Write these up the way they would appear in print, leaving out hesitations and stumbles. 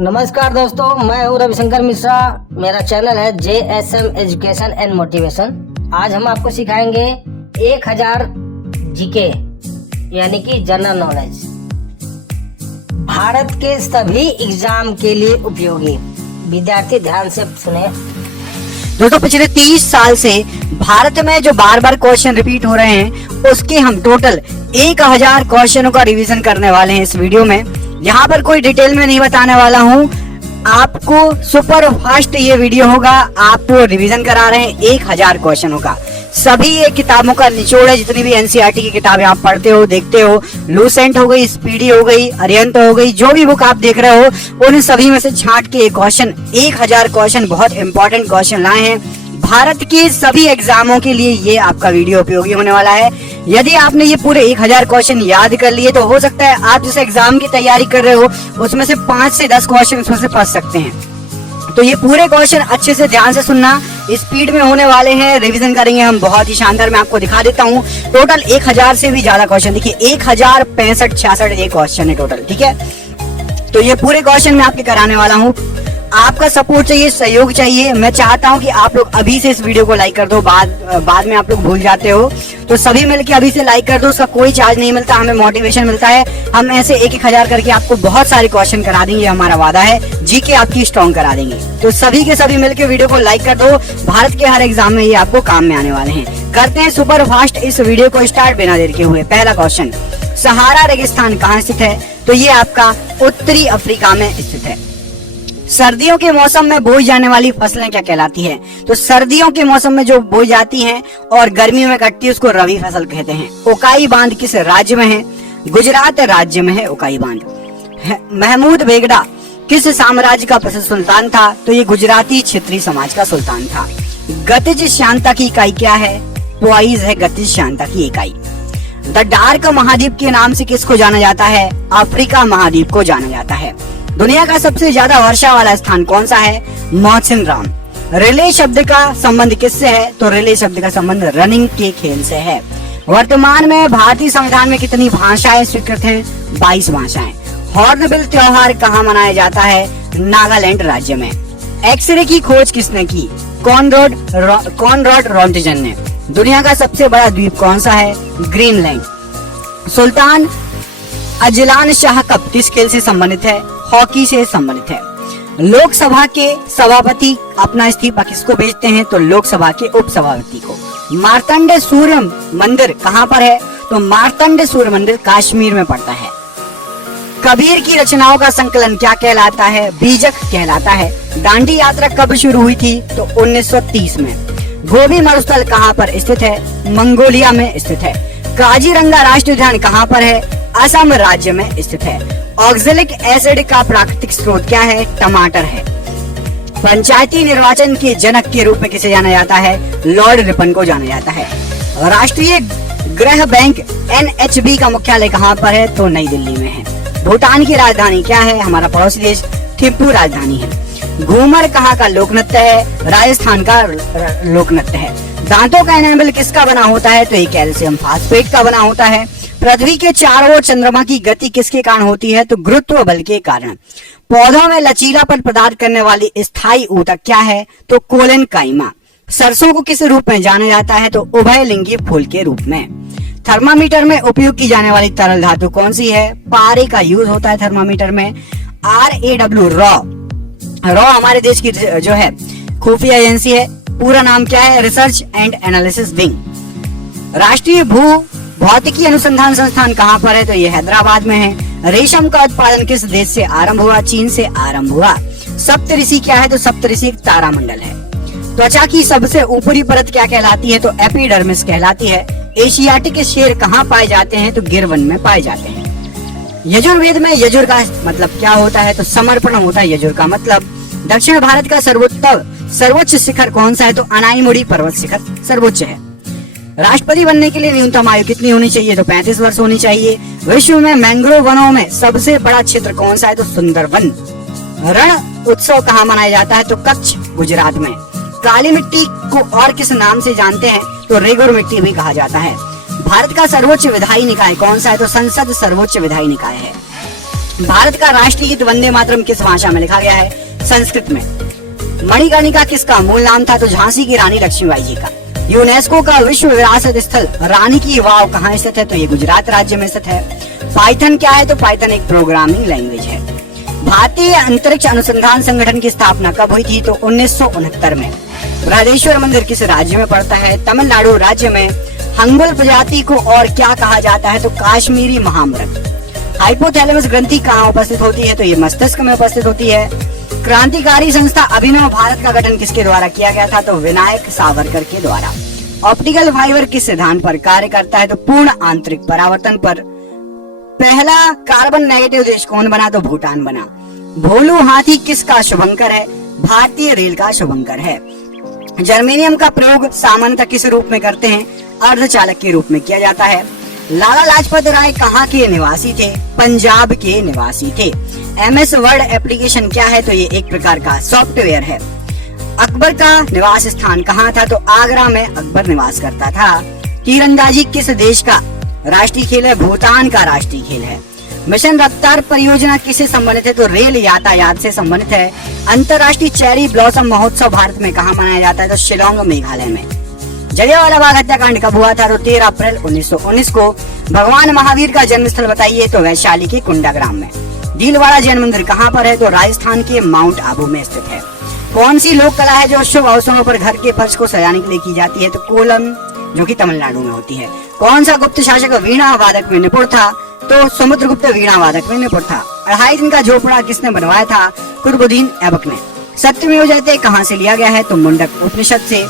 नमस्कार दोस्तों, मैं हूं रविशंकर मिश्रा। मेरा चैनल है JSM एजुकेशन एंड मोटिवेशन। आज हम आपको सिखाएंगे 1000 जीके यानी कि जनरल नॉलेज, भारत के सभी एग्जाम के लिए उपयोगी। विद्यार्थी ध्यान से सुने। दोस्तों, पिछले 30 साल से भारत में जो बार बार क्वेश्चन रिपीट हो रहे हैं उसके हम टोटल 1000 क्वेश्चनों का रिवीजन करने वाले हैं इस वीडियो में। यहाँ पर कोई डिटेल में नहीं बताने वाला हूँ, आपको सुपर फास्ट ये वीडियो होगा। आपको रिवीजन करा रहे हैं 1000 क्वेश्चनों का। सभी ये किताबों का निचोड़ है, जितनी भी एनसीईआरटी की किताबें आप पढ़ते हो देखते हो, लूसेंट हो गई, स्पीडी हो गई, अरिहंत हो गई, जो भी बुक आप देख रहे हो उन सभी में से छांट के क्वेश्चन 1000 क्वेश्चन बहुत इंपॉर्टेंट क्वेश्चन लाए हैं। भारत के सभी एग्जामों के लिए ये आपका वीडियो उपयोगी होने वाला है। यदि आपने ये पूरे 1000 क्वेश्चन याद कर लिए तो हो सकता है आप जिस एग्जाम की तैयारी कर रहे हो उसमें से 5 से 10 क्वेश्चन उसमें से फंस सकते हैं। तो ये पूरे क्वेश्चन अच्छे से ध्यान से सुनना, स्पीड में होने वाले हैं, रिवीजन करेंगे हम बहुत ही शानदार। मैं आपको दिखा देता हूँ टोटल 1000 से भी ज्यादा क्वेश्चन। देखिए 1065-66 ये क्वेश्चन है टोटल, ठीक है। तो ये पूरे क्वेश्चन मैं आपके कराने वाला हूँ। आपका सपोर्ट चाहिए, सहयोग चाहिए। मैं चाहता हूं कि आप लोग अभी से इस वीडियो को लाइक कर दो, बाद में आप लोग भूल जाते हो, तो सभी मिलके अभी से लाइक कर दो। उसका कोई चार्ज नहीं मिलता, हमें मोटिवेशन मिलता है। हम ऐसे 1000 करके आपको बहुत सारे क्वेश्चन करा देंगे, हमारा वादा है। जीके आपकी स्ट्रॉन्ग करा देंगे। तो सभी के सभी मिलके वीडियो को लाइक कर दो। भारत के हर एग्जाम में ये आपको काम में आने वाले हैं। करते हैं सुपर फास्ट इस वीडियो को स्टार्ट बिना देर के हुए। पहला क्वेश्चन, सहारा रेगिस्तान कहाँ स्थित है? तो ये आपका उत्तरी अफ्रीका में स्थित है। सर्दियों के मौसम में बोई जाने वाली फसलें क्या कहलाती है? तो सर्दियों के मौसम में जो बोई जाती हैं और गर्मियों में कटती है उसको रबी फसल कहते हैं। उकाई बांध किस राज्य में है? गुजरात राज्य में है उकाई बांध। महमूद बेगड़ा किस साम्राज्य का प्रसिद्ध सुल्तान था? तो ये गुजराती क्षेत्रीय समाज का सुल्तान था। गतिज श्यानता की इकाई क्या है? ट्वाइस है गतिज श्यानता की इकाई। द डार्क महाद्वीप के नाम से किसको जाना जाता है? अफ्रीका महाद्वीप को जाना जाता है। दुनिया का सबसे ज्यादा वर्षा वाला स्थान कौन सा है? मौसिन राम। रिले शब्द का संबंध किससे है? तो रिले शब्द का संबंध रनिंग के खेल से है। वर्तमान में भारतीय संविधान में कितनी भाषाएं स्वीकृत हैं? 22 भाषाएं। हॉर्नबिल त्योहार कहाँ मनाया जाता है? नागालैंड राज्य में। एक्सरे की खोज किसने की? कॉनरॉड रॉन्टजन ने। दुनिया का सबसे बड़ा द्वीप कौन सा है? Greenland. Sultan Azlan Shah cup किस खेल से संबंधित है? हॉकी से संबंधित है। लोकसभा के सभापति अपना इस्तीफा किसको भेजते हैं? तो लोकसभा के उपसभापति को। मार्तंड सूर्य मंदिर कहाँ पर है? तो मार्तंड सूर्य मंदिर कश्मीर में पड़ता है। कबीर की रचनाओं का संकलन क्या कहलाता है? बीजक कहलाता है। दांडी यात्रा कब शुरू हुई थी? तो 1930 में। गोबी मरुस्थल कहाँ पर स्थित है? मंगोलिया में स्थित है। काजीरंगा राष्ट्रीय उद्यान कहाँ पर है? असम राज्य में स्थित है। ऑक्जेलिक एसिड का प्राकृतिक स्रोत क्या है? टमाटर है। पंचायती निर्वाचन के जनक के रूप में किसे जाना जाता है? लॉर्ड रिपन को जाना जाता है। राष्ट्रीय गृह बैंक NHB का मुख्यालय कहाँ पर है? तो नई दिल्ली में है। भूटान की राजधानी क्या है? हमारा पड़ोसी देश थिम्पू राजधानी है। घूमर कहाँ का लोक नृत्य है? राजस्थान का लोक नृत्य है। दांतों का एनामेल किसका बना होता है? तो ये कैल्शियम फास्फेट का बना होता है। पृथ्वी के चारों ओर चंद्रमा की गति किसके कारण होती है? तो गुरुत्व बल के कारण। पौधों में लचीलापन प्रदान करने वाली स्थायी ऊतक क्या है? तो कोलेन काइमा। सरसों को किस रूप में जाना जाता है? तो उभयलिंगी फूल के रूप में। थर्मामीटर में उपयोग की जाने वाली तरल धातु कौन सी है? पारे का यूज होता है थर्मामीटर में। RAW रॉ हमारे देश की जो है खुफिया एजेंसी है। पूरा नाम क्या है? Research and analysis wing. राष्ट्रीय भू भौतिकी अनुसंधान संस्थान कहाँ पर है? तो ये हैदराबाद में है। रेशम का उत्पादन किस देश से आरंभ हुआ? चीन से आरंभ हुआ। सप्तऋषि क्या है? तो सप्तऋषि एक तारामंडल है। त्वचा की सबसे ऊपरी परत क्या कहलाती है? तो एपिडर्मिस कहलाती है। एशियाटिक शेर कहाँ पाए जाते हैं? तो गिरवन में पाए जाते हैं। यजुर्वेद में यजुर का मतलब क्या होता है? तो समर्पण होता है यजुर का मतलब। दक्षिण भारत का सर्वोच्च शिखर कौन सा है? तो अनाईमुड़ी पर्वत शिखर सर्वोच्च है। राष्ट्रपति बनने के लिए न्यूनतम आयु कितनी होनी चाहिए? तो 35 वर्ष होनी चाहिए। विश्व में मैंग्रोव वनों में सबसे बड़ा क्षेत्र कौन सा है? तो सुंदरवन। रण उत्सव कहाँ मनाया जाता है? तो कच्छ गुजरात में। काली मिट्टी को और किस नाम से जानते हैं? तो रेगुर मिट्टी भी कहा जाता है। भारत का सर्वोच्च विधायी निकाय कौन सा है? तो संसद सर्वोच्च विधायी निकाय है। भारत का राष्ट्रीय गीत वंदे मातरम किस भाषा में लिखा गया है? संस्कृत में। मणिकर्णिका किसका मूल नाम था? तो झांसी की रानी लक्ष्मीबाई जी का। यूनेस्को का विश्व विरासत स्थल रानी की वाव कहाँ स्थित है? तो ये गुजरात राज्य में स्थित है। पाइथन क्या है? तो पाइथन एक प्रोग्रामिंग लैंग्वेज है। भारतीय अंतरिक्ष अनुसंधान संगठन की स्थापना कब हुई थी? तो 1969 में। बृहदेश्वर मंदिर किस राज्य में पड़ता है? तमिलनाडु राज्य में। हंगुल प्रजाति को और क्या कहा जाता है? तो काश्मीरी महामृग। हाइपोथैलेमस ग्रंथि कहाँ उपस्थित होती है? तो ये मस्तिष्क में उपस्थित होती है। क्रांतिकारी संस्था अभिनव भारत का गठन किसके द्वारा किया गया था? तो विनायक सावरकर के द्वारा। ऑप्टिकल फाइबर किस सिद्धांत पर कार्य करता है? तो पूर्ण आंतरिक परावर्तन पर। पहला कार्बन नेगेटिव देश कौन बना? तो भूटान बना। भोलू हाथी किसका शुभंकर है? भारतीय रेल का शुभंकर है। जर्मेनियम का प्रयोग सामान्यतः किस रूप में करते हैं? अर्धचालक के रूप में किया जाता है। लाला लाजपत राय कहाँ के निवासी थे? पंजाब के निवासी थे। MS वर्ड एप्लीकेशन क्या है? तो ये एक प्रकार का सॉफ्टवेयर है। अकबर का निवास स्थान कहाँ था? तो आगरा में अकबर निवास करता था। तीरंदाजी किस देश का राष्ट्रीय खेल है? भूटान का राष्ट्रीय खेल है। मिशन रफ्तार परियोजना किससे संबंधित है? तो रेल यातायात से संबंधित है। अंतर्राष्ट्रीय चेरी ब्लॉसम महोत्सव भारत में कहाँ मनाया जाता है? तो शिलोंग मेघालय में। जलियांवाला बाग हत्याकांड कब हुआ था? तो 13 अप्रैल 1919 को। भगवान महावीर का जन्म स्थल बताइए? तो वैशाली के कुंडाग्राम में। डीलवाड़ा जैन मंदिर कहाँ पर है? तो राजस्थान के माउंट आबू में स्थित है। कौन सी लोक कला है जो शुभ अवसरों पर घर के फर्श को सजाने के लिए की जाती है? तो कोलम, जो कि तमिलनाडु में होती है। कौन सा गुप्त शासक वीणा वादक में निपुण था? तो समुद्रगुप्त वीणा वादक में निपुण था। 2.5 दिन का झोपड़ा किसने बनवाया था? कुतुबुद्दीन ऐबक ने। सत्यमेव जयते कहाँ से लिया गया है? तो मुंडक उपनिषद से।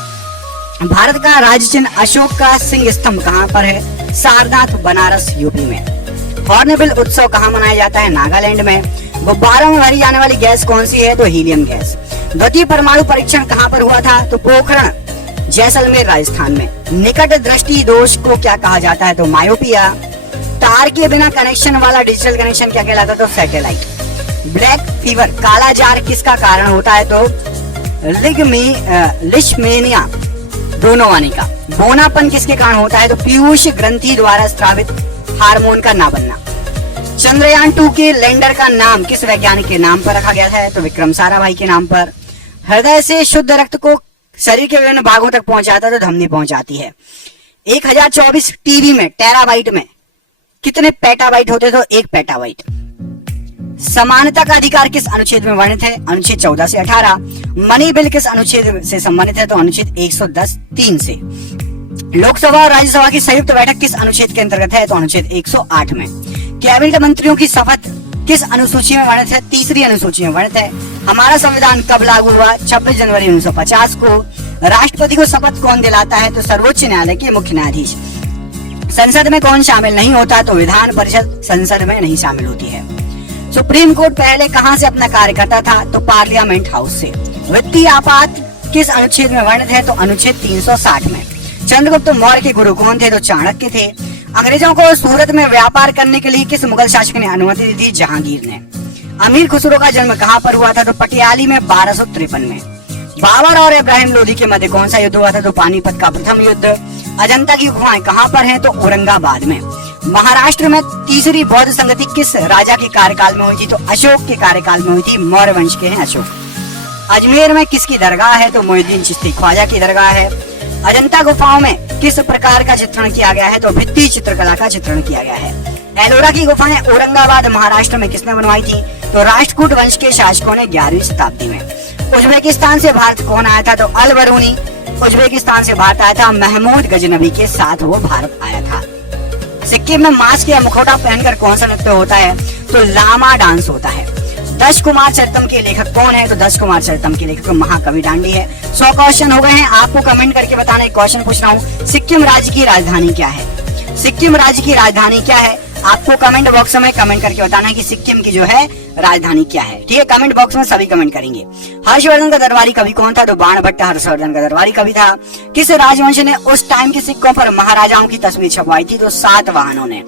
भारत का राज्य चिन्ह अशोक का सिंह स्तंभ कहाँ पर है? सारनाथ, बनारस, यूपी में। हॉर्नबिल उत्सव कहाँ मनाया जाता है? नागालैंड में। गुब्बारों में भरी जाने वाली गैस कौन सी है? तो हीलियम गैस। द्वितीय परमाणु परीक्षण कहाँ पर हुआ था? तो पोखरण, जैसलमेर, राजस्थान में। निकट दृष्टि दोष को क्या कहा जाता है? तो मायोपिया। तार के बिना कनेक्शन वाला डिजिटल कनेक्शन क्या कहलाता है? तो सैटेलाइट। ब्लैक फीवर, काला जार किसका कारण होता है? तो लिशमेनिया डोनोवानी का। बोनापन किसके कारण होता है? तो पीयूष ग्रंथि द्वारा स्रावित हार्मोन का ना बनना। चंद्रयान 2 के लैंडर का नाम किस वैज्ञानिक के नाम पर रखा गया है? तो विक्रम साराभाई के नाम पर। हृदय से शुद्ध रक्त को शरीर के विभिन्न भागों तक पहुंचाता है तो धमनी पहुंचाती है। 1024 टीबी में टेराबाइट में कितने पेटाबाइट होते? तो 1 पेटाबाइट। समानता का अधिकार किस अनुच्छेद में वर्णित है? अनुच्छेद 14 से 18। मनी बिल किस अनुच्छेद से संबंधित है? तो अनुच्छेद 110(3) से। लोकसभा और राज्यसभा की संयुक्त बैठक किस अनुच्छेद के अंतर्गत है? तो अनुच्छेद 108 में। कैबिनेट मंत्रियों की शपथ किस अनुसूची में वर्णित है? 3री अनुसूची में वर्णित है। हमारा संविधान कब लागू हुआ? 26 जनवरी 1950 को। राष्ट्रपति को शपथ कौन दिलाता है? तो सर्वोच्च न्यायालय के मुख्य न्यायाधीश। संसद में कौन शामिल नहीं होता? तो विधान परिषद संसद में नहीं शामिल होती है। सुप्रीम कोर्ट पहले कहां से अपना कार्य करता था? तो पार्लियामेंट हाउस से। वित्तीय आपात किस अनुच्छेद में वर्णित है? तो अनुच्छेद 360 में। चंद्रगुप्त मौर्य के गुरु कौन थे? तो चाणक्य थे। अंग्रेजों को सूरत में व्यापार करने के लिए किस मुगल शासक ने अनुमति दी थी? जहांगीर ने। अमीर खुसरो का जन्म कहां पर हुआ था? तो पटियाली में 1253 में। बाबर और इब्राहिम लोदी के मध्य कौन सा युद्ध हुआ था? तो पानीपत का प्रथम युद्ध। अजंता की गुफाएं कहां पर हैं? तो औरंगाबाद में। महाराष्ट्र में तीसरी बौद्ध संगति किस राजा के कार्यकाल में हुई थी? तो अशोक के कार्यकाल में हुई थी। मौर्य वंश के हैं अशोक। अजमेर में किसकी दरगाह है? तो मोइनुद्दीन चिश्ती ख्वाजा की दरगाह है। अजंता गुफाओं में किस प्रकार का चित्रण किया गया है? तो भित्ति चित्रकला का चित्रण किया गया है। एलोरा की गुफाएं औरंगाबाद महाराष्ट्र में किसने बनवाई थी? तो राष्ट्रकूट वंश के शासकों ने 11वीं शताब्दी में। उज्बेकिस्तान से भारत कौन आया था? तो अल बरूनी। उज्बेकिस्तान से भारत आया था। महमूद गजनवी के साथ वो भारत आया था। सिक्किम में मास्क या मुखौटा पहनकर कौन सा नृत्य होता है? तो लामा डांस होता है। 10 कुमार चरितम के लेखक कौन है? तो 10 कुमार चरितम के लेखक महाकवि दांडी है। 100 क्वेश्चन हो गए हैं, आपको कमेंट करके बताना। एक क्वेश्चन पूछ रहा हूँ, सिक्किम राज्य की राजधानी क्या है? सिक्किम राज्य की राजधानी क्या है? आपको कमेंट बॉक्स में कमेंट करके बताना कि सिक्किम की जो है राजधानी क्या है। ठीक है, कमेंट बॉक्स में सभी कमेंट करेंगे। हर्षवर्धन का दरबारी कवि कौन था? तो बाणभट्ट हर्षवर्धन का दरबारी कवि था। किस राजवंश ने उस टाइम के सिक्कों पर महाराजाओं की तस्वीर छपवाई थी? तो सातवाहनों ने।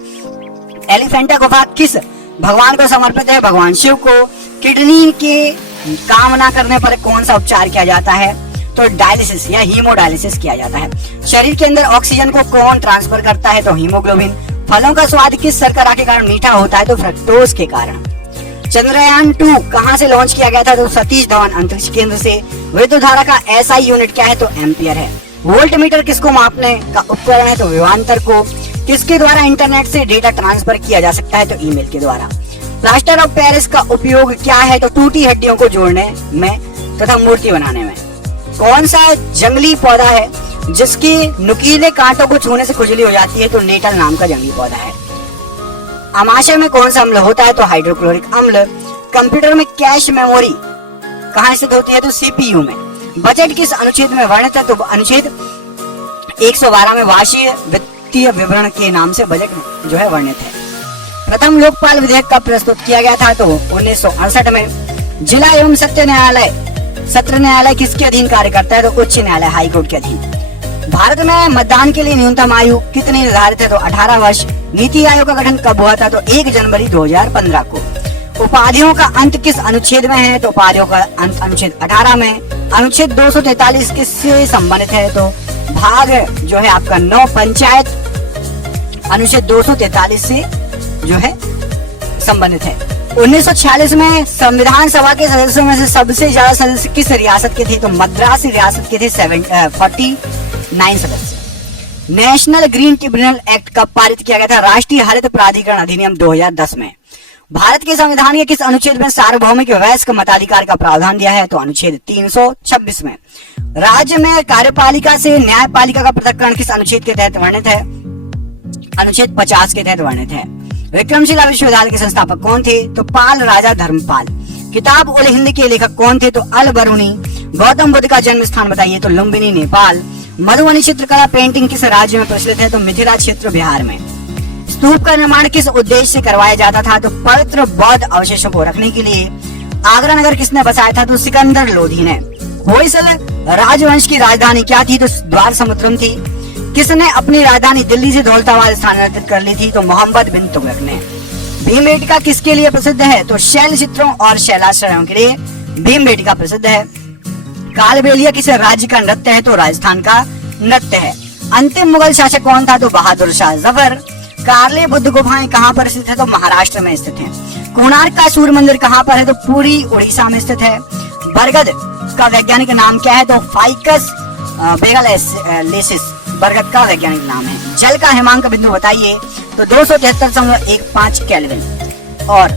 एलिफेंटा गुफा किस भगवान को समर्पित है? भगवान शिव को। किडनी के काम ना करने पर कौन सा उपचार किया जाता है? तो डायलिसिस या हीमोडायलिसिस किया जाता है। शरीर के अंदर ऑक्सीजन को कौन ट्रांसफर करता है? तो हीमोग्लोबिन। फलों का स्वाद किस शर्करा के कारण मीठा होता है? तो फ्रक्टोज के कारण। चंद्रयान 2 कहां से लॉन्च किया गया था? तो सतीश धवन अंतरिक्ष केंद्र से। विद्युत धारा का एसआई यूनिट क्या है? तो एम्पियर है। वोल्ट मीटर किसको मापने का उपकरण है? तो विभवांतर को। किसके द्वारा इंटरनेट से डेटा ट्रांसफर किया जा सकता है? तो ईमेल के द्वारा। प्लास्टर ऑफ पेरिस का उपयोग क्या है? तो टूटी हड्डियों को जोड़ने में तथा मूर्ति बनाने में। कौन सा जंगली पौधा है जिसकी नुकीले कांटों को छूने से खुजली हो जाती है? तो नेटल नाम का जंगली पौधा है। अमाशय में कौन सा अम्ल होता है? तो हाइड्रोक्लोरिक अम्ल। कंप्यूटर में कैश मेमोरी कहाँ स्थित होती है? तो सीपीयू में। बजट किस अनुच्छेद में वर्णित है? तो अनुच्छेद 112 में वार्षिक वित्तीय विवरण के नाम से बजट जो है वर्णित है। प्रथम लोकपाल विधेयक कब प्रस्तुत किया गया था? तो 1968 में। जिला एवं सत्र न्यायालय किसके अधीन कार्य करता है? तो उच्च न्यायालय, हाई कोर्ट के अधीन। भारत में मतदान के लिए न्यूनतम आयु कितनी निर्धारित है? तो 18 वर्ष। नीति आयोग का गठन कब हुआ था? तो 1 जनवरी 2015 को। उपाधियों का अंत किस अनुच्छेद में है? तो उपाधियों का अंत अनुच्छेद 18 में। अनुच्छेद 243 किससे संबंधित है? तो भाग जो है आपका 9 पंचायत अनुच्छेद 243 से जो है संबंधित है। 1946 में संविधान सभा के सदस्यों में से सबसे ज्यादा सदस्य किस रियासत के थे? तो मद्रास रियासत के थे 49 सदस्य। नेशनल ग्रीन ट्रिब्यूनल एक्ट कब पारित किया गया था? राष्ट्रीय हरित प्राधिकरण अधिनियम 2010 में। भारत के संविधान के किस अनुच्छेद में सार्वभौमिक वयस्क मताधिकार का प्रावधान दिया है? तो अनुच्छेद 326 में। राज्य में कार्यपालिका से न्यायपालिका का पृथक्करण किस अनुच्छेद के तहत वर्णित है? अनुच्छेद 50 के तहत वर्णित है। विक्रमशिला विश्वविद्यालय के संस्थापक कौन थे? तो पाल राजा धर्मपाल। किताब उल हिंद के लेखक कौन थे? तो अल बरूनी। गौतम बुद्ध का जन्म स्थान बताइए? तो लुम्बिनी, नेपाल। मधुबनी चित्रकला पेंटिंग किस राज्य में प्रचलित है? तो मिथिला क्षेत्र, बिहार में। स्तूप का निर्माण किस उद्देश्य से करवाया जाता था? तो पवित्र बौद्ध अवशेषों को रखने के लिए। आगरा नगर किसने बसाया था? तो सिकंदर लोधी ने। होयसल राजवंश की राजधानी क्या थी? तो द्वार समुद्रम थी। किसने अपनी राजधानी दिल्ली से दौलताबाद स्थानांतरित कर ली थी? तो मोहम्मद बिन तुगलक ने। भीमबेटका किसके लिए प्रसिद्ध है? तो शैल चित्रों और शैलाश्रयों के लिए भीमबेटका प्रसिद्ध है। कालबेलिया किस राज्य का नृत्य है? तो राजस्थान का नृत्य है। अंतिम मुगल शासक कौन था? तो बहादुर शाह जफर। कार्ले बुद्ध गुफाएं कहाँ पर स्थित है? तो महाराष्ट्र में स्थित है। कोणार्क का सूर्य मंदिर कहाँ पर है? तो पूरी उड़ीसा में स्थित है। बरगद का वैज्ञानिक नाम क्या है? तो फाइकस बेगलेसिस बरगद का वैज्ञानिक नाम है। जल का हिमांक बिंदु बताइए? तो 273.15 केल्विन और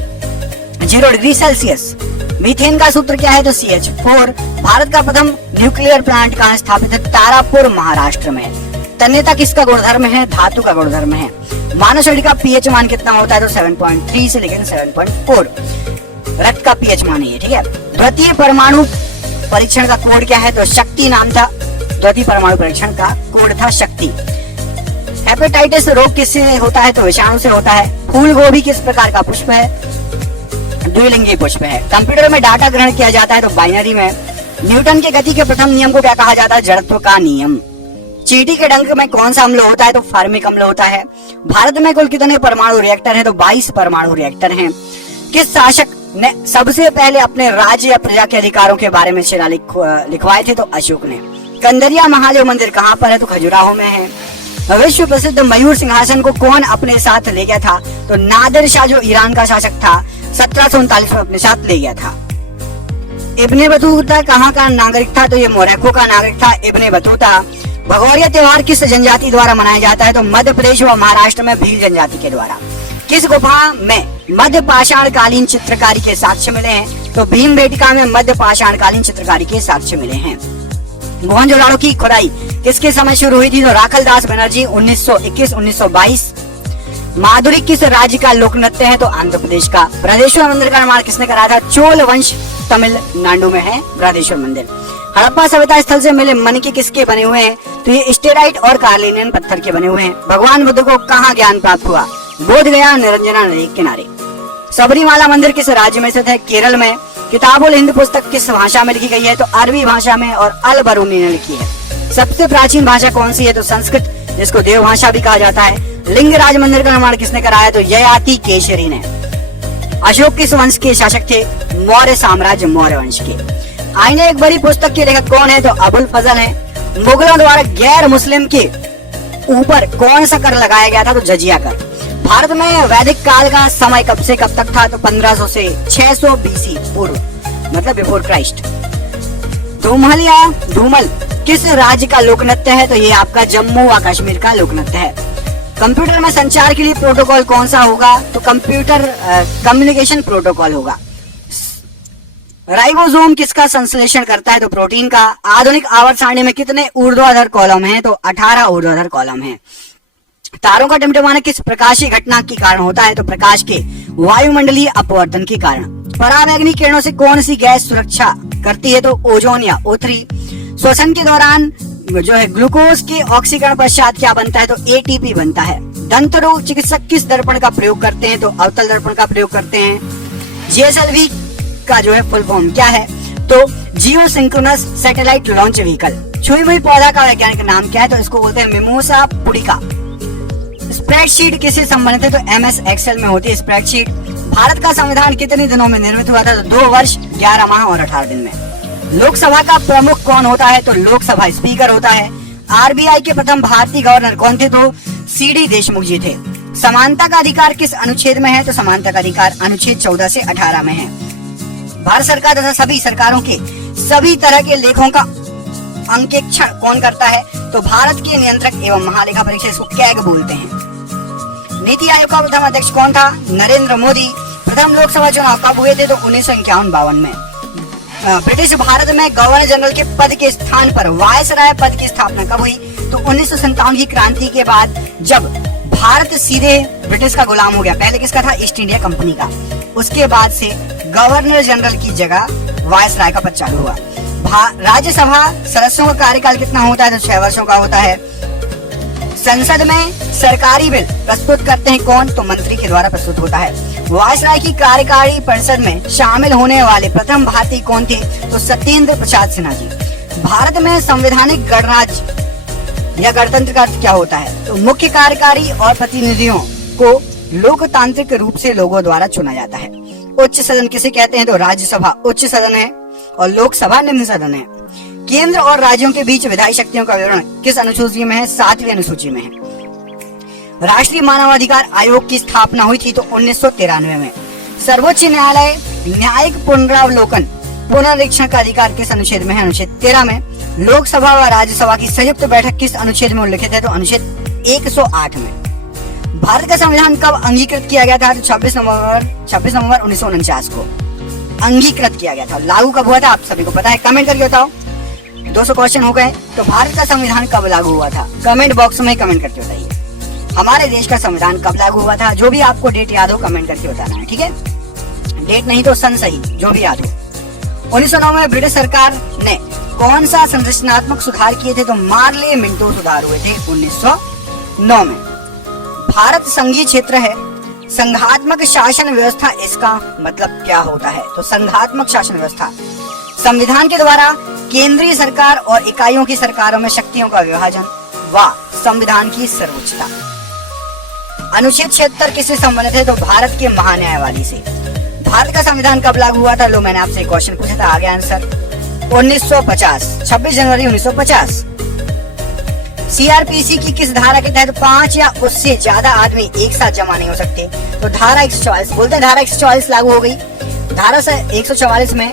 0 डिग्री सेल्सियस। मीथेन का सूत्र क्या है? तो CH4। भारत का प्रथम न्यूक्लियर प्लांट कहाँ स्थापित है? तारापुर, महाराष्ट्र में। तन्यता किसका गुणधर्म है? धातु का गुणधर्म है। मानव शरीर का पीएच मान कितना होता है? तो 7.3 से लेकर 7.4 रक्त का पीएच मान है, ठीक है। द्वितीय परमाणु परीक्षण का कोड क्या है? तो शक्ति नाम था। द्वितीय परमाणु परीक्षण का कोड था शक्ति। हेपेटाइटिस रोग किससे होता है? तो विषाणु से होता है। फूल गोभी किस प्रकार का पुष्प है? द्विलिंगी पुष्प है। कंप्यूटर में डाटा ग्रहण किया जाता है तो बाइनरी में। न्यूटन के गति के प्रथम नियम को क्या कहा जाता है? जड़त्व का नियम। चींटी के डंक में कौन सा अम्ल होता है? तो फार्मिक अम्ल होता है। भारत में कुल कितने परमाणु रिएक्टर हैं? तो 22 परमाणु रिएक्टर हैं। किस शासक ने सबसे पहले अपने राज्य या प्रजा के अधिकारों के बारे में शिलालेख लिखवाए थे? तो अशोक ने। कंदरिया महादेव मंदिर कहाँ पर है? तो खजुराहो में है। विश्व प्रसिद्ध मयूर सिंहासन को कौन अपने साथ ले गया था? तो नादिर शाह जो ईरान का शासक था 1739 में अपने साथ ले गया था। इब्ने बतूता कहाँ का नागरिक था? तो ये मोरक्को का नागरिक था इब्ने बतूता। भगोरिया त्योहार किस जनजाति द्वारा मनाया जाता है? तो मध्य प्रदेश व महाराष्ट्र में भील जनजाति के द्वारा। किस गुफा में मध्य पाषाण कालीन चित्रकारी के साक्ष्य मिले हैं? तो भीमबेटका में मध्य पाषाण कालीन चित्रकारी के साक्ष्य मिले हैं। मोहनजोदाड़ो की खुदाई किसके समय शुरू हुई थी? तो राखलदास बनर्जी 1921-1922। माधुरी किस राज्य का लोक नृत्य है? तो आंध्र प्रदेश का। बृहदेश्वर मंदिर का निर्माण किसने कराया था? चोल वंश, तमिलनाडु में है बृहदेश्वर मंदिर। हड़प्पा सभ्यता स्थल से मिले मणिके किसके बने हुए हैं? तो ये स्टेराइट और कार्लिनियन पत्थर के बने हुए हैं। भगवान बुद्ध को कहाँ ज्ञान प्राप्त हुआ? बोध गया, निरंजना नदी के किनारे। सबरीमाला मंदिर किस राज्य में स्थित है? केरल में। किताबुल हिंद पुस्तक किस भाषा में लिखी गई है? तो अरबी भाषा में और अल बरूनी ने लिखी है। सबसे प्राचीन भाषा कौन सी है? तो संस्कृत, जिसको देव भाषा भी कहा जाता है। लिंगराज मंदिर का निर्माण किसने कराया? तो ययाति केशरी ने। अशोक किस वंश के शासक थे? मौर्य साम्राज्य, मौर्य वंश के। आईने एक बड़ी पुस्तक के लेखक कौन है? तो अबुल फजल है। मुगलों द्वारा गैर मुस्लिम के ऊपर कौन सा कर लगाया गया था? तो जजिया कर। भारत में वैदिक काल का समय कब से कब तक था? तो 1500 से 600 BC पूर्व, मतलब बिफोर क्राइस्ट। धूमल या धूमल किस राज्य का लोक नृत्य है? तो ये आपका जम्मू व कश्मीर का लोक नृत्य है। कंप्यूटर में संचार के लिए प्रोटोकॉल कौन सा होगा? तो कंप्यूटर कम्युनिकेशन प्रोटोकॉल होगा। राइबोसोम किसका संश्लेषण करता है? तो प्रोटीन का। आधुनिक आवर्त सारणी में कितने ऊर्ध्वाधर कॉलम हैं? तो 18 ऊर्ध्वाधर कॉलम हैं। तारों का टिमटिमाना किस प्रकाशीय घटना के कारण होता है? तो प्रकाश के वायुमंडलीय अपवर्तन के कारण। पराबैंगनी किरणों से कौन सी गैस सुरक्षा करती है? तो ओजोन या O3। श्वसन के दौरान जो है ग्लूकोज के ऑक्सीकरण पश्चात क्या बनता है? तो ATP बनता है। दंत रोग चिकित्सक किस दर्पण का प्रयोग करते हैं? तो अवतल दर्पण का प्रयोग करते हैं। GSLV का जो है फुल फॉर्म क्या है? तो जियो सिंक्रोनस सैटेलाइट लॉन्च व्हीकल। छुई मुई पौधा का वैज्ञानिक नाम क्या है? तो इसको बोलते हैं मिमोसा पुडिका। स्प्रेडशीट किससे संबंधित है? तो MS Excel में होती है स्प्रेडशीट। भारत का संविधान कितने दिनों में निर्मित हुआ था? तो 2 वर्ष 11 माह और 18 दिन में। लोकसभा का प्रमुख कौन होता है? तो लोकसभा स्पीकर होता है। RBI के प्रथम भारतीय गवर्नर कौन थे? तो CD देशमुख जी थे। समानता का अधिकार किस अनुच्छेद में है? तो समानता का अधिकार अनुच्छेद 14 से 18 में है। भारत सरकार तथा सभी सरकारों के सभी तरह के लेखों का अंकेक्षण कौन करता है? तो भारत के नियंत्रक एवं महालेखा परीक्षक, इसको कैग बोलते हैं। नीति आयोग का प्रथम अध्यक्ष कौन था? नरेंद्र मोदी। प्रथम लोकसभा चुनाव कब हुए थे? तो 1951-52 में। ब्रिटिश भारत में गवर्नर जनरल के पद के स्थान पर वायसराय पद की स्थापना कब हुई? तो 1957 की क्रांति के बाद, जब भारत सीधे ब्रिटिश का गुलाम हो गया। पहले किसका था? ईस्ट इंडिया कंपनी का। उसके बाद से गवर्नर जनरल की जगह वायसराय का पद चालू हुआ। राज्यसभा सदस्यों का कार्यकाल कितना होता है? तो 6 वर्षों का होता है। संसद में सरकारी बिल प्रस्तुत करते हैं कौन? तो मंत्री के द्वारा प्रस्तुत होता है। वायसराय की कार्यकारी परिषद में शामिल होने वाले प्रथम भारतीय कौन थे? तो सत्येंद्र प्रसाद सिन्हा जी। भारत में संवैधानिक गणराज्य या गणतंत्र का अर्थ क्या होता है? तो मुख्य कार्यकारी और प्रतिनिधियों को लोकतांत्रिक रूप से लोगों द्वारा चुना जाता है। उच्च सदन किसे कहते हैं? तो राज्यसभा उच्च सदन है और लोकसभा निम्न सदन है। केंद्र और राज्यों के बीच विधायी शक्तियों का विवरण किस अनुसूची में है? 7वीं अनुसूची में है। राष्ट्रीय मानवाधिकार आयोग की स्थापना हुई थी तो 1993 में। सर्वोच्च न्यायालय न्यायिक पुनरावलोकन पुनरीक्षण का अधिकार किस अनुच्छेद में है? अनुच्छेद 13 में। लोकसभा व राज्यसभा की संयुक्त बैठक किस अनुच्छेद में उल्लिखित है? तो अनुच्छेद 108 में। भारत का संविधान कब अंगीकृत किया गया था? तो 26 नवंबर 1949 को अंगीकृत किया गया था। लागू कब हुआ था? आप सभी को पता है, कमेंट करके बताओ। 200 क्वेश्चन हो गए। तो भारत का संविधान कब लागू हुआ था? कमेंट बॉक्स में कमेंट करके बताइए। हमारे देश का संविधान कब लागू हुआ था? जो भी आपको डेट याद हो कमेंट करके बताना है, ठीक है? डेट नहीं तो सन सही, जो भी याद हो। 1909 में ब्रिटिश सरकार ने कौन सा संरचनात्मक सुधार किए थे? तो मार्ले मिंटो सुधार हुए थे 1909 में। भारत संघीय क्षेत्र है। संघात्मक शासन व्यवस्था, इसका मतलब क्या होता है? तो संघात्मक शासन व्यवस्था संविधान के द्वारा केंद्रीय सरकार और इकाइयों की सरकारों में शक्तियों का विभाजन व संविधान की सर्वोच्चता। अनुच्छेद 76 किससे संबंधित है? तो भारत के महान्यायवादी से। भारत का संविधान कब लागू हुआ था? लो, मैंने आपसे एक क्वेश्चन पूछा था, आ गया आंसर। 1950, 26 जनवरी 1950। CRPC की किस धारा के तहत 5 या उससे ज्यादा आदमी एक साथ जमा नहीं हो सकते? तो धारा 144, बोलते हैं धारा 144 लागू हो गई। धारा 144 में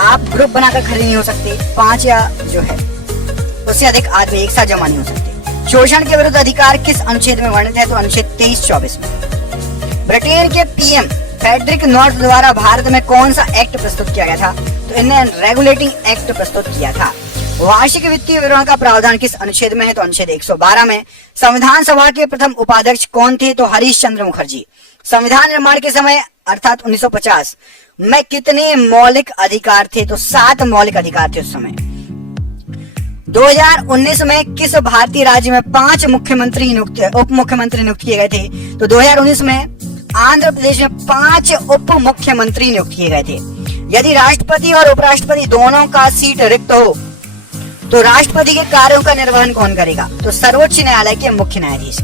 आप ग्रुप बनाकर खड़े नहीं हो सकते, 5 या जो है उससे अधिक आदमी एक साथ जमा नहीं हो सकते। शोषण के विरुद्ध अधिकार किस अनुच्छेद में वर्णित है? तो अनुच्छेद 23-24 में। ब्रिटेन के PM फ्रेडरिक नॉर्थ द्वारा भारत में कौन सा एक्ट प्रस्तुत किया गया था? तो इन्हें रेगुलेटिंग एक्ट प्रस्तुत किया था। वार्षिक वित्तीय विवरण का प्रावधान किस अनुच्छेद में है? तो अनुच्छेद 112 में। संविधान सभा के प्रथम उपाध्यक्ष कौन थे? तो हरीश चंद्र मुखर्जी। संविधान निर्माण के समय अर्थात 1950 में कितने मौलिक अधिकार थे? तो 7 मौलिक अधिकार थे उस समय। 2019 में किस भारतीय राज्य में 5 मुख्यमंत्री उप मुख्यमंत्री नियुक्त किए गए थे? तो 2019 में आंध्र प्रदेश में 5 उप मुख्यमंत्री नियुक्त किए गए थे। यदि राष्ट्रपति और उपराष्ट्रपति दोनों का सीट रिक्त हो तो राष्ट्रपति के कार्यों का निर्वहन कौन करेगा? तो सर्वोच्च न्यायालय के मुख्य न्यायाधीश।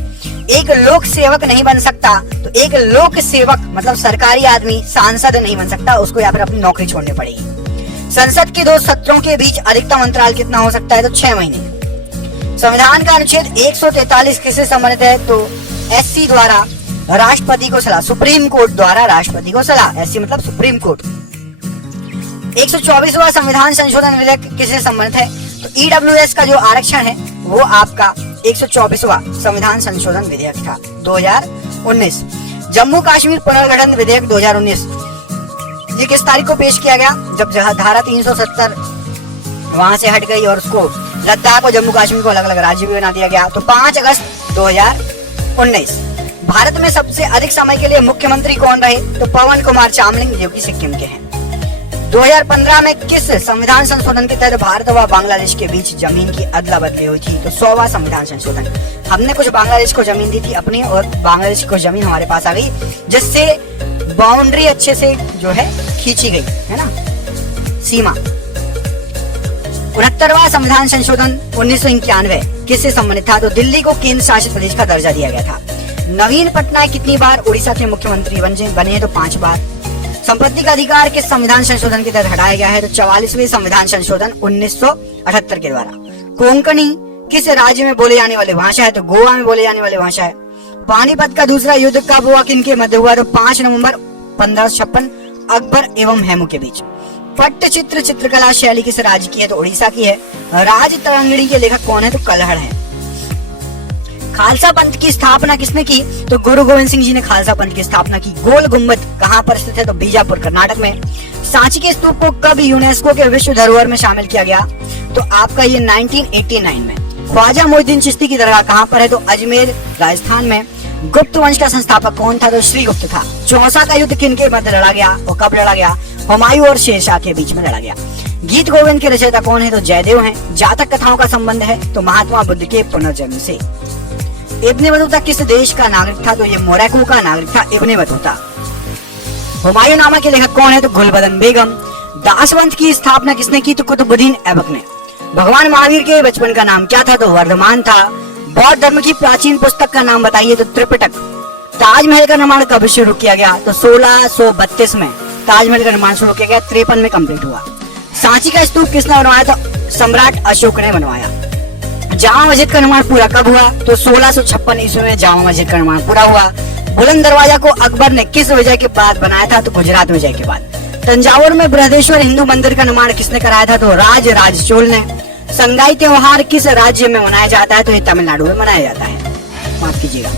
एक लोक सेवक नहीं बन सकता, तो एक लोक सेवक मतलब सरकारी आदमी सांसद नहीं बन सकता, उसको या फिर अपनी नौकरी छोड़नी पड़ेगी। संसद के 2 सत्रों के बीच अधिकतम अंतराल कितना हो सकता है? तो 6 महीने। संविधान का अनुच्छेद 143 किससे संबंधित है? तो SC द्वारा राष्ट्रपति को सलाह, सुप्रीम कोर्ट द्वारा राष्ट्रपति को सलाह, ऐसी मतलब सुप्रीम कोर्ट। 124वां संविधान संशोधन विधेयक किससे संबंधित है? तो ईडब्ल्यूएस का जो आरक्षण है वो आपका 124वां संविधान संशोधन विधेयक था 2019। जम्मू कश्मीर पुनर्गठन विधेयक 2019, ये किस तारीख को पेश किया गया? जब धारा 370 वहां से हट गई और उसको लद्दाख और जम्मू कश्मीर को अलग अलग राज्य भी बना दिया गया, तो 5 अगस्त 2019। भारत में सबसे अधिक समय के लिए मुख्यमंत्री कौन रहे? तो पवन कुमार चामलिंग, जो कि सिक्किम के हैं। 2015 में किस संविधान संशोधन के तहत भारत व बांग्लादेश के बीच जमीन की अदला बदली हुई थी? तो 100वां संविधान संशोधन। हमने कुछ बांग्लादेश को जमीन दी थी अपनी और बांग्लादेश को जमीन हमारे पास आ गई, जिससे बाउंड्री अच्छे से जो है खींची गई है ना, सीमा। 69वां संविधान संशोधन 1991 किससे संबंधित था? तो दिल्ली को केंद्र शासित प्रदेश का दर्जा दिया गया था। नवीन पटनायक कितनी बार उड़ीसा के मुख्यमंत्री बने हैं? तो 5 बार। संपत्ति का अधिकार किस संविधान संशोधन के तहत हटाया गया है? तो 44वें संविधान संशोधन 1978 के द्वारा। कोंकणी किस राज्य में बोले जाने वाली भाषा है? तो गोवा में बोले जाने वाली भाषा है। पानीपत का दूसरा युद्ध कब हुआ, किनके मध्य हुआ? तो 5 नवंबर 1556 अकबर एवं हेमू के बीच। पट्टचित्र चित्रकला शैली किस राज्य की है? तो उड़ीसा की है। राज तरंगिणी के लेखक कौन है? तो कल्हड़ है। खालसा पंथ की स्थापना किसने की? तो गुरु गोविंद सिंह जी ने खालसा पंथ की स्थापना की। गोल गुम्बद कहाँ पर स्थित है? तो बीजापुर कर्नाटक में। सांची के स्तूप को कब यूनेस्को के विश्व धरोहर में शामिल किया गया? तो आपका ये 1989 में। ख्वाजा मोइनुद्दीन चिश्ती की दरगाह कहाँ पर है? तो अजमेर राजस्थान में। गुप्त वंश का संस्थापक कौन था? तो श्रीगुप्त था। चौसा का युद्ध किनके मध्य लड़ा गया और कब लड़ा गया? हुमायूं और शेरशाह के बीच में लड़ा गया। गीत गोविंद के रचयिता कौन है? तो जयदेव हैं। जातक कथाओं का संबंध है तो महात्मा बुद्ध के पुनर्जन्म से। इब्ने बतूता किस देश का नागरिक था? तो ये मोरक्को का नागरिक था इब्ने बतूता। हुमायूं नामा के लेखक कौन है? तो गुलबदन बेगम। दासवंत की स्थापना किसने की? तो कुतुबुद्दीन ऐबक ने। भगवान महावीर के बचपन का नाम क्या था? तो वर्धमान था। बौद्ध धर्म की प्राचीन पुस्तक का नाम बताइए? तो त्रिपिटक। ताजमहल का निर्माण कब शुरू किया गया? तो 1632 में ताजमहल का निर्माण शुरू किया गया, 53 में कंप्लीट हुआ। सांची का स्तूप किसने बनवाया? तो सम्राट अशोक ने बनवाया। जामा मस्जिद का निर्माण पूरा कब हुआ? तो 1656 ईस्वी में जामा मस्जिद का निर्माण पूरा हुआ। बुलंद दरवाजा को अकबर ने किस विजय के बाद बनाया था? तो गुजरात विजय के बाद। तंजावुर में बृहदेश्वर हिंदू मंदिर का निर्माण किसने कराया था? तो राज चोल ने। संगाई त्योहार किस राज्य में मनाया जाता है? तो ये तमिलनाडु में मनाया जाता है, माफ कीजिएगा।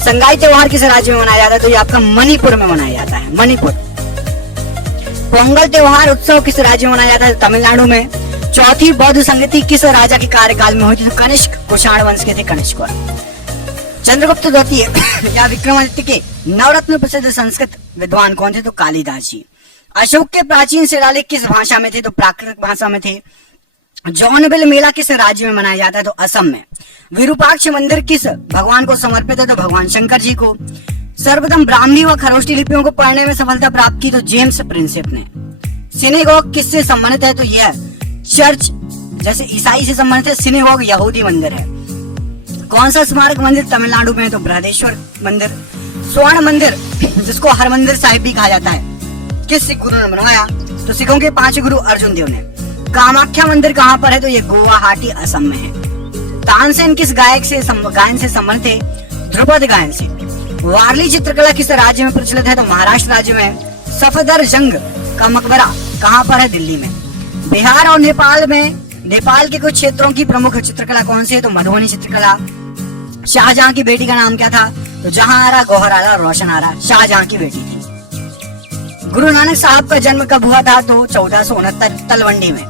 संगाई त्योहार किस राज्य में मनाया जाता है? तो ये आपका मणिपुर में मनाया जाता है, मणिपुर। पोंगल त्योहार उत्सव किस राज्य में मनाया जाता है? तमिलनाडु में। चौथी बौद्ध संगति किस राजा के कार्यकाल में हुई थी? तो कनिष्क कुषाण वंश के थे कनिष्क। चंद्रगुप्त द्वितीय या विक्रमादित्य के नवरत्न प्रसिद्ध संस्कृत विद्वान कौन थे? तो कालिदास जी। अशोक के प्राचीन शिलालेख किस भाषा में थे? तो प्राकृत भाषा में थे। जौनबिल मेला किस राज्य में मनाया जाता है? तो असम में। विरूपाक्ष मंदिर किस भगवान को समर्पित है? तो भगवान शंकर जी को। सर्वप्रथम ब्राह्मी व खरोष्टी लिपियों को पढ़ने में सफलता प्राप्त की तो जेम्स प्रिंसेप ने। सिनेगॉग किससे संबंधित है? तो यह चर्च जैसे ईसाई से संबंधित है। सिनेगॉग यहूदी मंदिर है। कौन सा स्मारक मंदिर तमिलनाडु में है? तो बृहदेश्वर मंदिर। स्वर्ण मंदिर जिसको हरमंदिर साहिब भी कहा जाता है, किस सिख गुरु ने बनवाया? तो सिखों के 5 गुरु अर्जुन देव ने। कामाख्या मंदिर कहाँ पर है? तो ये गुवाहाटी असम में है। तानसेन किस गायन से संबंधित है? ध्रुपद गायन से। वारली चित्रकला किस राज्य में प्रचलित है? तो महाराष्ट्र राज्य में। सफदरजंग का मकबरा कहाँ पर है? दिल्ली में। बिहार और नेपाल के कुछ क्षेत्रों की प्रमुख चित्रकला कौन सी है? तो मधुबनी चित्रकला। शाहजहां की बेटी का नाम क्या था? तो जहांआरा गौहर रोशन आरा शाहजहां की बेटी थी। गुरु नानक साहब का जन्म कब हुआ था? तो 1469 तलवंडी में।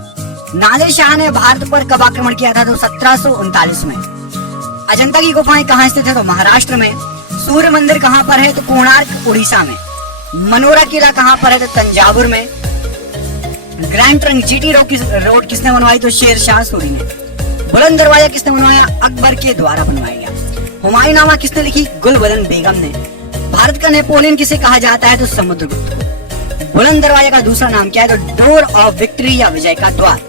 नादिर शाह ने भारत पर कब आक्रमण किया था? तो 1739 में। अजंता की गुफाएं कहाँ स्थित है? तो महाराष्ट्र में। सूर्य मंदिर कहाँ पर है? तो कोणार्क उड़ीसा में। मनोरा किला कहाँ पर है? तो तंजावुर में। ग्रैंड ट्रंक जीटी रोड किसने बनवाई? तो शेरशाह सूरी ने। बुलंद दरवाजा किसने बनवाया? अकबर के द्वारा बनवाया गया। हुमायूं नामा किसने लिखी? गुलबदन बेगम ने। भारत का नेपोलियन किसे कहा जाता है? तो समुद्रगुप्त। बुलंद दरवाजा का दूसरा नाम क्या है? तो डोर ऑफ विक्ट्री या विजय का द्वार।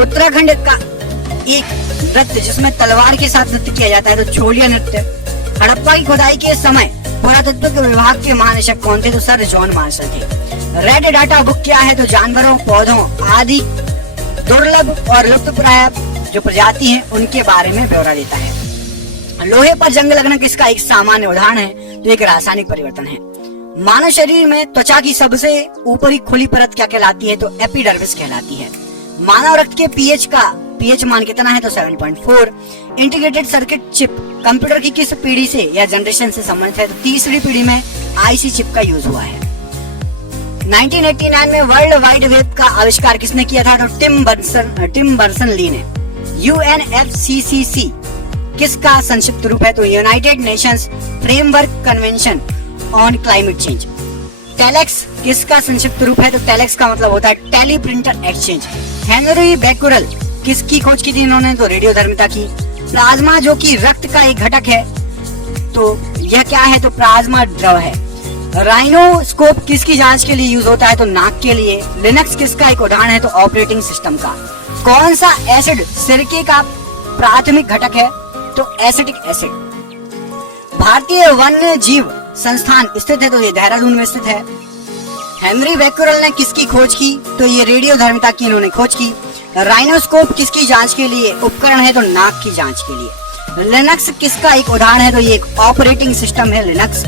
उत्तराखंड का एक नृत्य जिसमें तलवार के साथ नृत्य किया जाता है तो छोलिया नृत्य। हड़प्पा की खुदाई के समय पुरातत्व के विभाग के महानिदेशक कौन थे? तो सर जॉन मार्शल थे। रेड डाटा बुक क्या है? तो जानवरों, पौधों आदि दुर्लभ और लुप्तप्राय जो प्रजाति हैं उनके बारे में ब्यौरा देता है। लोहे पर जंग लगना किसका एक सामान्य उदाहरण है? तो एक रासायनिक परिवर्तन है। मानव शरीर में त्वचा की सबसे ऊपरी खुली परत क्या कहलाती है? तो एपिडर्मिस कहलाती है। मानव रक्त के पीएच मान कितना है? तो 7.4। इंटीग्रेटेड सर्किट चिप कंप्यूटर की किस पीढ़ी से या जनरेशन से संबंधित है? तो तीसरी पीढ़ी में आईसी चिप का यूज हुआ है। 1989 में वर्ल्ड वाइड वेब का आविष्कार किसने किया था? तो टिम बर्सन ली ने। UNFCCC किसका संक्षिप्त रूप है? तो United Nations framework convention on climate change. Telex किसका संक्षिप्त रूप है? तो टेलेक्स का मतलब होता है teleprinter exchange. Henri Becquerel किसकी खोज की थी इन्होंने? तो रेडियोधर्मिता की। प्लाज्मा जो कि रक्त का एक घटक है, तो यह क्या है? तो प्लाज्मा द्रव है। राइनोस्कोप किसकी जांच के लिए यूज होता है? तो नाक के लिए। लिनक्स किसका एक उदाहरण है? तो ऑपरेटिंग सिस्टम का। कौन सा एसिड सिरके का प्राथमिक घटक है? तो एसिटिक एसिड। भारतीय वन्य जीव संस्थान स्थित है? तो ये देहरादून में स्थित है। हेनरी बेक्यूरेल ने किसकी खोज की? तो ये रेडियोधर्मिता की इन्होंने खोज की। राइनोस्कोप किसकी जांच के लिए उपकरण है? तो नाक की जांच के लिए। लिनक्स किसका एक उदाहरण है? तो ये एक ऑपरेटिंग सिस्टम है लिनक्स।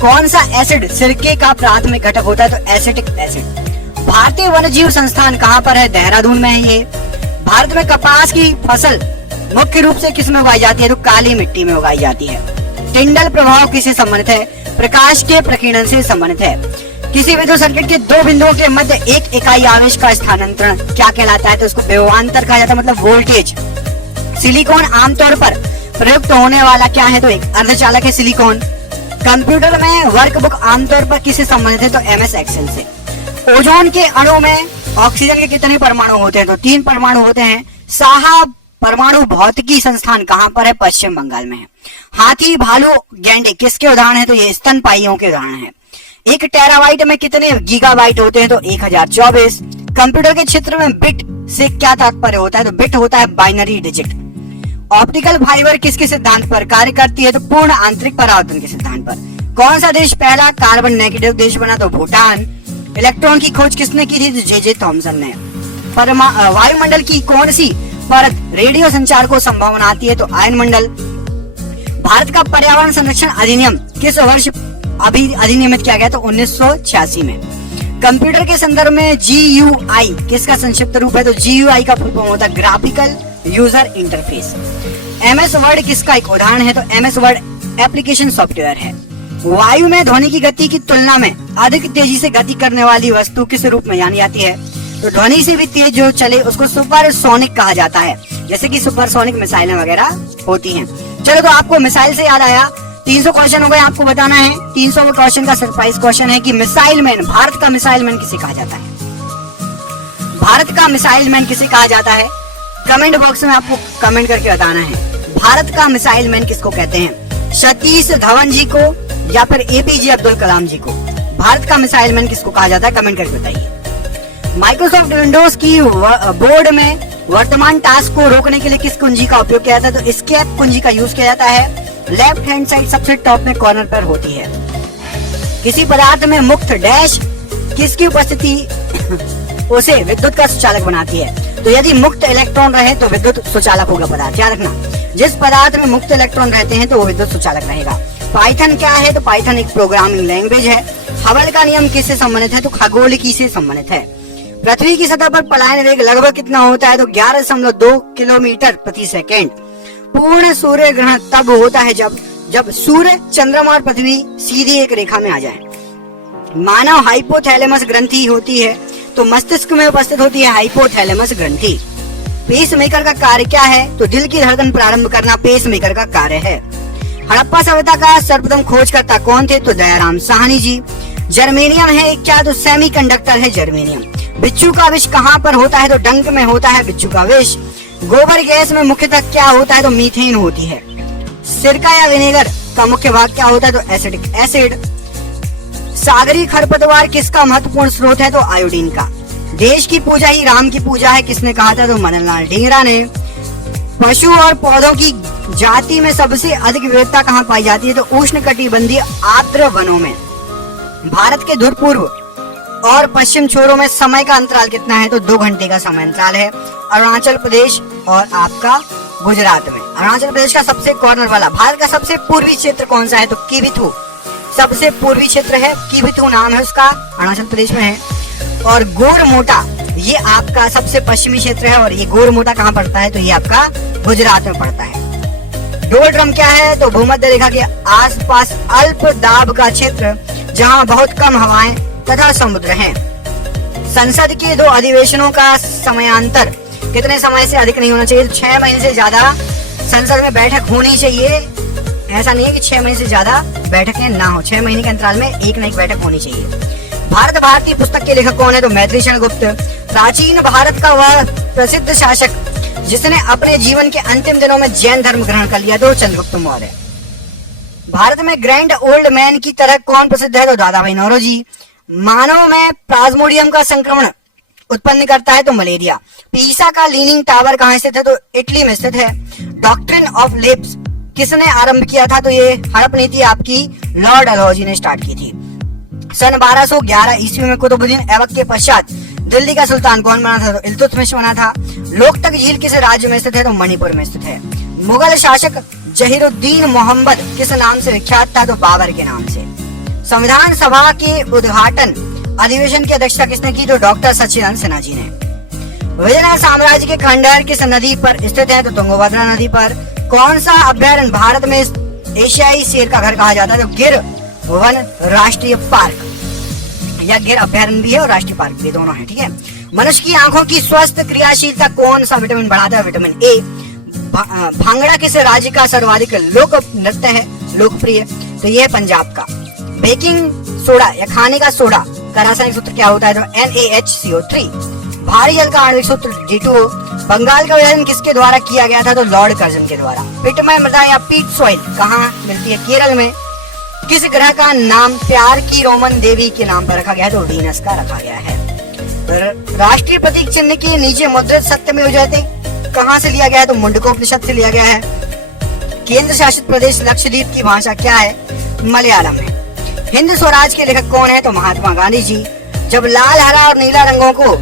कौन सा एसिड सिरके का प्राथमिक घटक होता है? तो एसिटिक एसिड। भारतीय वन्यजीव संस्थान कहाँ पर है? देहरादून में है ये। भारत में कपास की फसल मुख्य रूप से किस में उगाई जाती है? तो काली मिट्टी में उगाई जाती है। टिंडल प्रभाव किससे संबंधित है? प्रकाश के प्रकीर्णन से संबंधित है। किसी विद्युत सर्किट के दो बिंदुओं के मध्य एक इकाई आवेश का स्थानांतरण क्या कहलाता है? तो उसको विभवांतर कहा जाता है, मतलब वोल्टेज। सिलिकॉन आमतौर पर प्रयुक्त होने वाला क्या है? तो एक अर्धचालक है सिलिकॉन। कंप्यूटर में वर्कबुक आमतौर पर किससे संबंधित है? तो MS एक्सेल से। ओजोन के अणु में ऑक्सीजन के कितने परमाणु होते हैं? तो 3 परमाणु होते हैं। साहा परमाणु भौतिकी संस्थान कहाँ पर है? पश्चिम बंगाल में है। हाथी, भालू, गैंडे किसके उदाहरण है? तो ये स्तनपायियों के उदाहरण है। 1 टेराबाइट में कितने गीगाबाइट होते हैं? तो 1024। कंप्यूटर के क्षेत्र में बिट से क्या तात्पर्य होता है? तो बिट होता है बाइनरी डिजिट। ऑप्टिकल फाइबर किसके सिद्धांत पर कार्य करती है? तो पूर्ण आंतरिक परावर्तन के सिद्धांत पर। कौन सा देश पहला कार्बन नेगेटिव देश बना? तो भूटान। इलेक्ट्रॉन की खोज किसने की थी? तो जे थॉमसन ने। वायुमंडल की कौन सी परत रेडियो संचार को संभव बनाती है? तो आयनमंडल। भारत का पर्यावरण संरक्षण अधिनियम किस वर्ष अधिनियमित किया गया? तो 1986 में। कंप्यूटर के संदर्भ में GUI किसका संक्षिप्त रूप है? तो GUI का फुल फॉर्म होता है graphical user interface. MS word किसका एक उदाहरण है? तो MS वर्ड एप्लीकेशन सॉफ्टवेयर है। वायु में ध्वनि की गति की तुलना में अधिक तेजी से गति करने वाली वस्तु किस रूप में जानी जाती है? तो ध्वनि से भी तेज जो चले उसको सुपरसोनिक कहा जाता है, जैसे कि सुपरसोनिक मिसाइलें वगैरह होती हैं। चलो, तो आपको मिसाइल से याद आया। 300 क्वेश्चन हो गए, आपको बताना है। 300 क्वेश्चन का सरप्राइज क्वेश्चन है कि मिसाइल मैन, भारत का मिसाइल मैन किसे कहा जाता है? भारत का मिसाइल मैन किसे कहा जाता है? कमेंट बॉक्स में आपको कमेंट करके बताना है। भारत का मिसाइल मैन किसको कहते हैं? सतीश धवन जी को या फिर APJ अब्दुल कलाम जी को? भारत का मिसाइल मैन किसको कहा जाता है? कमेंट करके बताइए। माइक्रोसॉफ्ट विंडोज की बोर्ड में वर्तमान टास्क को रोकने के लिए किस कुंजी का उपयोग किया जाता है? तो एस्केप कुंजी का यूज किया जाता है। लेफ्ट हैंड साइड सबसे टॉप में कॉर्नर पर होती है। किसी पदार्थ में मुक्त डैश किसकी उपस्थिति उसे विद्युत का सुचालक बनाती है? तो यदि मुक्त इलेक्ट्रॉन रहे तो विद्युत सुचालक होगा पदार्थ, याद रखना। जिस पदार्थ में मुक्त इलेक्ट्रॉन रहते हैं तो वो विद्युत सुचालक रहेगा। पाइथन क्या है? तो पाइथन एक प्रोग्रामिंग लैंग्वेज है। हबल का नियम किससे संबंधित है? तो खगोलिकी से संबंधित है। पृथ्वी की सतह पर पलायन वेग लगभग कितना होता है? तो 11.2 किलोमीटर प्रति सेकेंड। पूर्ण सूर्य ग्रहण तब होता है जब सूर्य, चंद्रमा और पृथ्वी सीधी एक रेखा में आ जाए। मानव हाइपोथैलेमस ग्रंथि होती है तो मस्तिष्क में उपस्थित होती है हाइपोथैलेमस ग्रंथि। पेसमेकर का कार्य क्या है? तो दिल की धड़कन प्रारंभ करना पेसमेकर का कार्य है। हड़प्पा सभ्यता का सर्वप्रथम खोजकर्ता कौन थे? तो दयाराम साहनी जी। जर्मेनियम है क्या? तो सेमीकंडक्टर है जर्मेनियम। बिच्छू का विष कहाँ पर होता है? तो डंक में होता है बिच्छू का विष। गोबर गैस में मुख्यतः क्या होता है? तो मीथेन होती है। सिरका या विनेगर का मुख्य भाग क्या होता है? तो एसिडिक एसिड। सागरी खरपतवार किसका महत्वपूर्ण स्रोत है? तो आयोडीन का। देश की पूजा ही राम की पूजा है किसने कहा था? तो मदन लाल ढींगरा ने। पशु और पौधों की जाति में सबसे अधिक विविधता कहाँ पाई जाती है? तो उष्णकटिबंधीय आर्द्र वनों में। भारत के ध्रुव पूर्व और पश्चिम छोरों में समय का अंतराल कितना है? तो 2 घंटे का समय अंतराल है। अरुणाचल प्रदेश और आपका गुजरात में। अरुणाचल प्रदेश का सबसे कॉर्नर वाला। भारत का सबसे पूर्वी क्षेत्र कौन सा है? तो किबिथु। सबसे पूर्वी क्षेत्र है, कीबिथू नाम है उसका, अरुणाचल प्रदेश में है। और गोरमोटा ये आपका सबसे पश्चिमी क्षेत्र है, और ये गोरमोटा कहाँ पड़ता है, तो ये आपका गुजरात में पड़ता है। डोलड्रम क्या है, तो भूमध्य रेखा के आसपास अल्प दाब का क्षेत्र जहां बहुत कम हवाएं तथा समुद्र हैं। संसद के 2 अधिवेशनों का समयांतर कितने समय से अधिक नहीं होना चाहिए, 6 महीने से ज्यादा संसद में बैठक होनी चाहिए। ऐसा नहीं है कि 6 महीने से ज्यादा बैठकें ना हो, 6 महीने के अंतराल में एक न एक बैठक होनी चाहिए। भारत भारती पुस्तक के लेखक कौन है, तो मैथिली शरण गुप्त। प्राचीन भारत का वह प्रसिद्ध शासक जिसने अपने जीवन के अंतिम दिनों में जैन धर्म ग्रहण कर लिया, तो चंद्रगुप्त मौर्य। भारत में ग्रैंड ओल्ड मैन की तरह कौन प्रसिद्ध है, तो दादाभाई नौरोजी। मानव में प्लाज्मोडियम का संक्रमण उत्पन्न करता है, तो मलेरिया। पीसा का लीनिंग टावर कहाँ स्थित है, तो इटली में स्थित है। डॉक्ट्रिन ऑफ लेप्स किसने आरंभ किया था, तो ये हड़प नीति आपकी लॉर्ड डलहौजी ने स्टार्ट की थी। सन 1211 ईस्वी में कुतुबुद्दीन ऐबक के पश्चात दिल्ली का सुल्तान कौन बना था, तो इल्तुतमिश बना था। लोकतक झील किस राज्य में स्थित है, तो मणिपुर में स्थित है। मुगल शासक जहीरुद्दीन मोहम्मद किस नाम से विख्यात था, तो बाबर के नाम से। संविधान सभा के उद्घाटन अधिवेशन की अध्यक्षता किसने की, तो डॉक्टर सच्चिदानंद सिन्हा जी ने। विजयनगर साम्राज्य के खंडहर किस नदी पर स्थित है, तो तुंगभद्रा नदी पर। कौन सा अभ्यारण्य भारत में एशियाई शेर का घर कहा जाता है, तो गिर वन राष्ट्रीय पार्क, या गिर अभ्यारण्य भी है और राष्ट्रीय पार्क भी, दोनों है, ठीक है। मनुष्य की आंखों की स्वस्थ क्रियाशीलता कौन सा विटामिन बढ़ाता है, विटामिन ए। भांगड़ा किस राज्य का सर्वाधिक लोक नृत्य है, लोकप्रिय, तो यह है पंजाब का। बेकिंग सोडा या खाने का सोडा का रासायनिक सूत्र क्या होता है, तो NaHCO3। भारी जल का आणविक सूत्र G2O। बंगाल का विभाजन किसके द्वारा किया गया था, तो लॉर्ड कर्जन के द्वारा। पिटमय मृदा या पीट सॉइल कहाँ मिलती है, केरल में। किस ग्रह का नाम प्यार की रोमन देवी के नाम पर रखा गया है, तो वीनस का रखा गया है। राष्ट्रीय प्रतीक चिन्ह के नीचे मुद्रित सत्यमेव जयते कहाँ से लिया गया है, तो मुंडकोपनिषद से लिया गया है। केंद्र शासित प्रदेश लक्षद्वीप की भाषा क्या है, मलयालम है। हिंद स्वराज के लेखक कौन है, तो महात्मा गांधी जी। जब लाल, हरा और नीला रंगों को